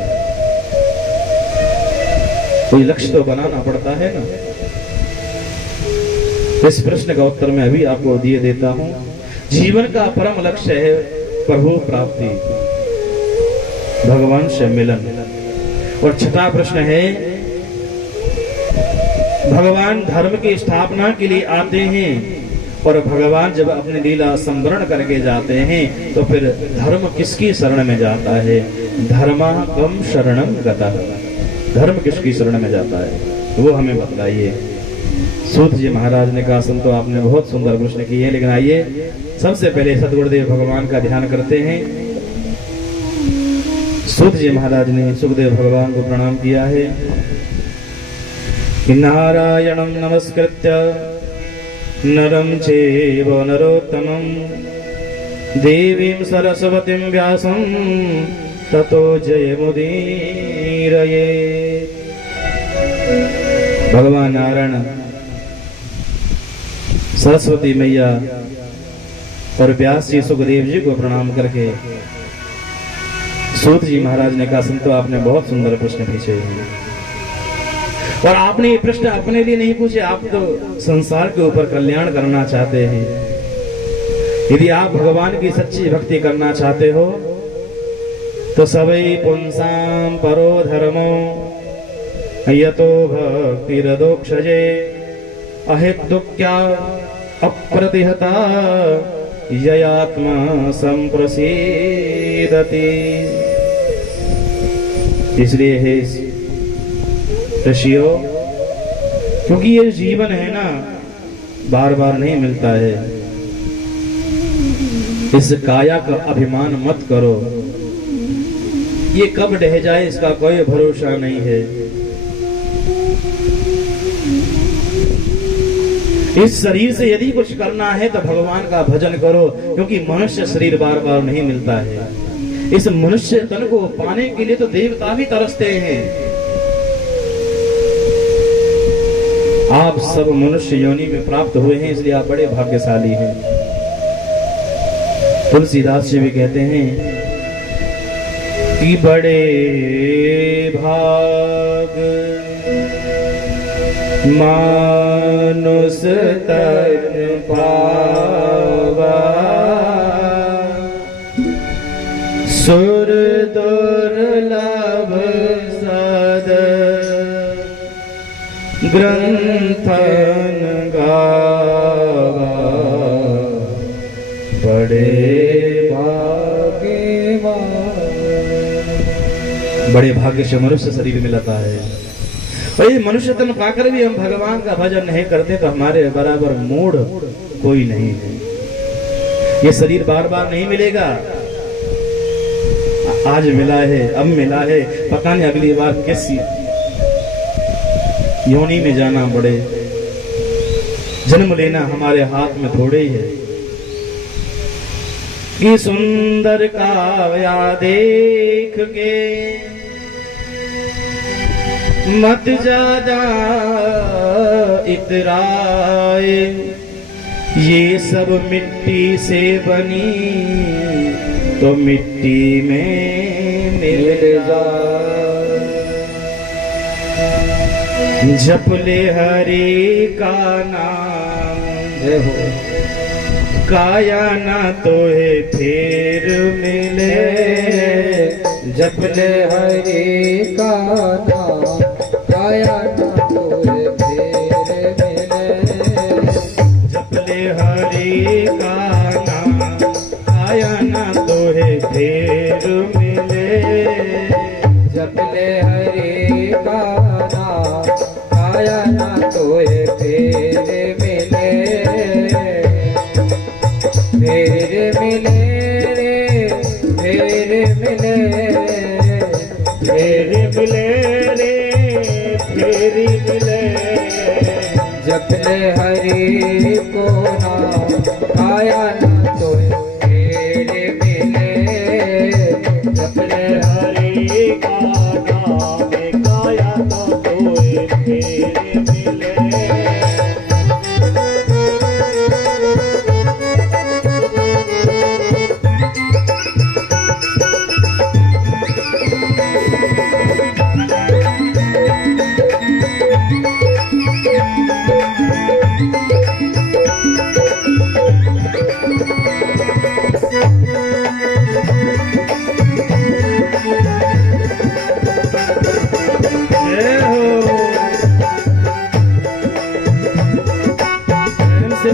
कोई लक्ष्य तो बनाना पड़ता है ना। इस प्रश्न का उत्तर मैं अभी आपको दिए देता हूं। जीवन का परम लक्ष्य है प्रभु प्राप्ति, भगवान से मिलन। और छठा प्रश्न है भगवान धर्म की स्थापना के लिए आते हैं और भगवान जब अपनी लीला संवरण करके जाते हैं तो फिर धर्म किसकी शरण में जाता है। धर्मा कम शरणम गतः, धर्म किसकी शरण में जाता है वो हमें बताइए। सूत जी महाराज ने कहा संतो आपने बहुत सुंदर प्रश्न किए हैं, लेकिन आइए सबसे पहले सदगुरुदेव भगवान का ध्यान करते हैं। सूत जी महाराज ने सुखदेव भगवान को प्रणाम किया है कि नारायणं नमस्कृत्य नरं चैव नरोत्तमं देवीं सरस्वतीं व्यासं ततो जयमुदीरये। भगवान नारायण सरस्वती मैया और व्यास जी सुखदेव जी को प्रणाम करके सूत जी महाराज ने कहा संतो आपने बहुत सुंदर प्रश्न पूछे हैं और आपने ये प्रश्न अपने लिए नहीं पूछे, आप तो संसार के ऊपर कल्याण करना चाहते हैं। यदि आप भगवान की सच्ची भक्ति करना चाहते हो तो सवै पुंसाम परो धर्मो यतो भक्तिरदोक्षजे अहेतुक्या अप्रतिहता ययात्मा संप्रसीदति। इसलिए है ऋषियों, क्योंकि ये जीवन है ना बार बार नहीं मिलता है, इस काया का अभिमान मत करो, ये कब ढह जाए इसका कोई भरोसा नहीं है। इस शरीर से यदि कुछ करना है तो भगवान का भजन करो, क्योंकि मनुष्य शरीर बार बार नहीं मिलता है। इस मनुष्य तन को पाने के लिए तो देवता भी तरसते हैं। आप सब मनुष्य योनि में प्राप्त हुए हैं, इसलिए आप बड़े भाग्यशाली हैं। तुलसीदास जी भी कहते हैं कि बड़े भाग मानुष तन पावा सुर दुर्लभ सद ग्रंथन गावा बड़े भाग्य से मनुष्य शरीर मिलता है। और ये मनुष्य तन पाकर भी हम भगवान का भजन नहीं करते तो हमारे बराबर मूढ़ कोई नहीं है। ये शरीर बार बार नहीं मिलेगा, आज मिला है, अब मिला है, पता नहीं अगली बार किस योनि में जाना पड़े। जन्म लेना हमारे हाथ में थोड़े ही है। कि सुंदर काव्या देख के मत ज्यादा इतराए, ये सब मिट्टी से बनी तो मिट्टी में मिल जाए। जप ले हरि का नाम हो काया ना तो है फिर मिले। जप ले हरि का नाम काया ना तो है फिर मिले। जप ले हरि का नाम मिले रे फेरी मिले। जपले हरि को नाम काया न तो तेरे मिले। जपले हरि का नाम काया तो तोए फेरे मिले।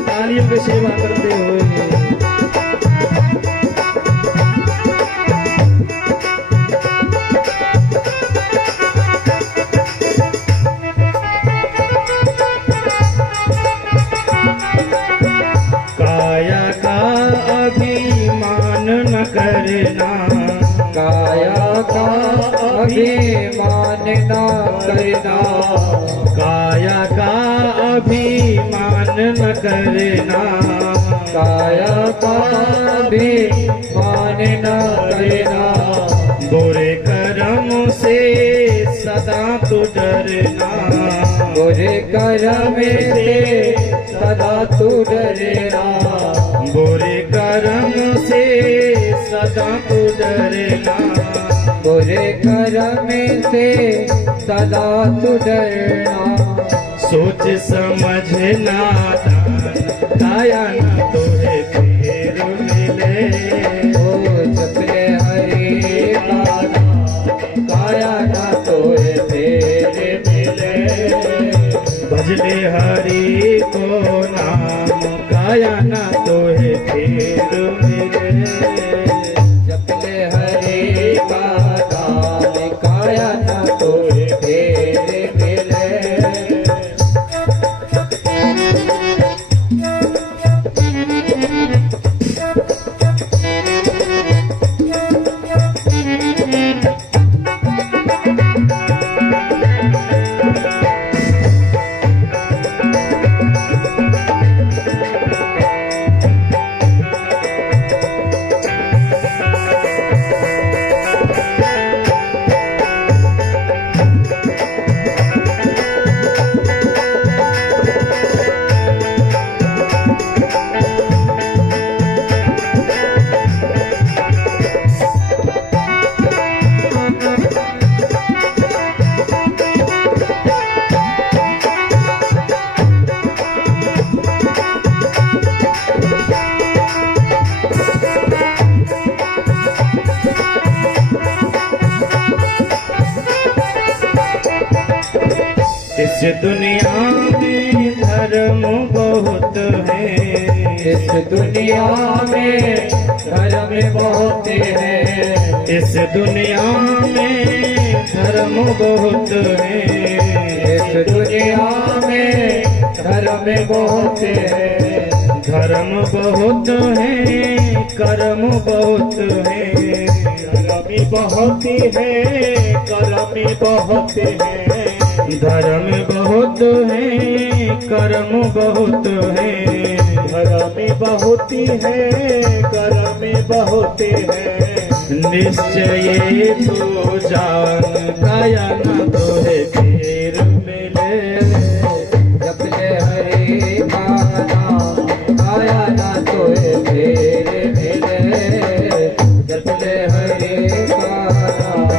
तालियों की सेवा करते हुए काया का अभिमान न करना। काया का अभिमान न करना। काया का अभिमान न करना। काया का अभिमान न करना। बुरे कर्म से सदा तू डरना। बुरे कर्म से सदा तू डरना। बुरे कर्म से सदा तू डरना। बुरे कर्म से सदा तू डरना। सोच समझना काया न तोहे फेर मिले। ओ जपले हरि का नाम काया न तोए फेरे मिले। भजले हरि को नाम काया न तोहे फेर मिले। जपले हरि का नाम काया न तोए फेरे मिले। इस दुनिया में धर्म बहुत है। इस दुनिया में धर्म बहुत है। इस दुनिया में धर्म बहुत है। इस दुनिया में धर्म बहुत है। धर्म बहुत है कर्म बहुत है। कर्मी बहुत है कर्मी बहुत है। धर्म बहुत है कर्म बहुत है। कर्मी बहुत है कर्मी बहुत है। निश्चय तो जान काया न तोहे फेर मिले। जपले हरि का नाम काया न तोए फेरे मिले। जपले हरि का नाम।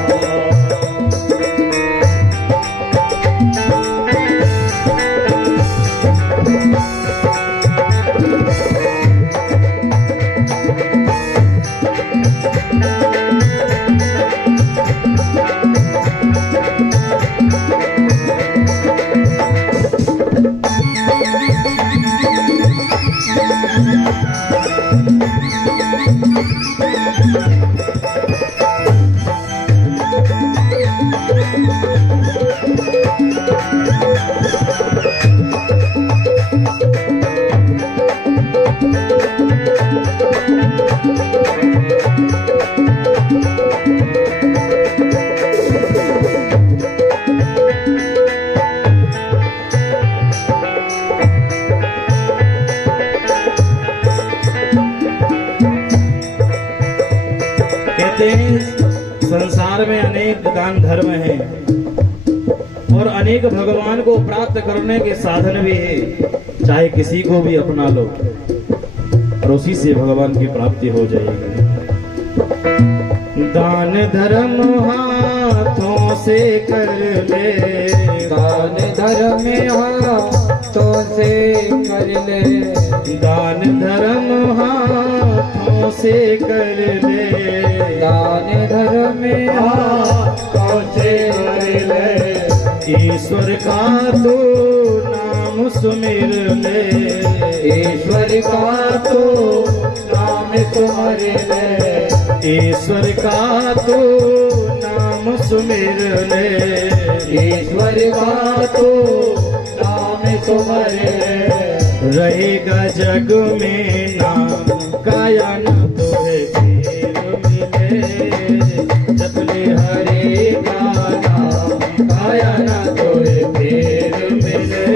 कहते हैं संसार में अनेक दान धर्म हैं और अनेक भगवान को प्राप्त करने के साधन भी है। चाहे किसी को भी अपना लो और उसी से भगवान की प्राप्ति हो जाएगी। दान धर्म हाथों से कर ले, दान धर्म हाथों से कर ले, दान धर्म हाथों से कर ले, दान धर्म हाथों से कर ले, ईश्वर का तो नाम सुमिर ले, ईश्वर का तो नाम सुमिर ले, ईश्वर का तो नाम सुमिर ले, ईश्वर का तो नाम सुमिर ले, रहेगा जग में नाम काया न तोहे फिर मिले, जप ले हरे का नाम काया न तोहे फिर मिले।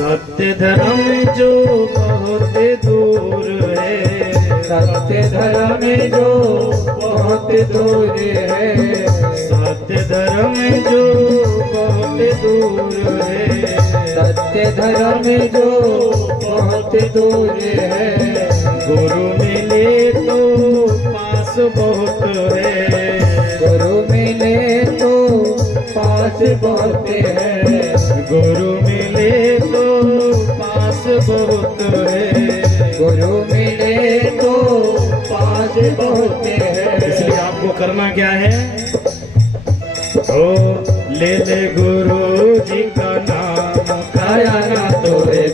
सत्य धर्म जो बहुत दूर है, सत्य धर्म जो बहुत दूर है, सत्य धर्म जो बहुत दूर है, सत्य धर्म जो बहुत दूर है, गुरु मिले तो पास बहुत है, गुरु मिले तो पास बहुत है, गुरु मिले तो पास बहुत है, गुरु मिले तो पास बहुत है। इसलिए आपको करना क्या है? ओ ले ले गुरु जी का नाम काया ना तोरे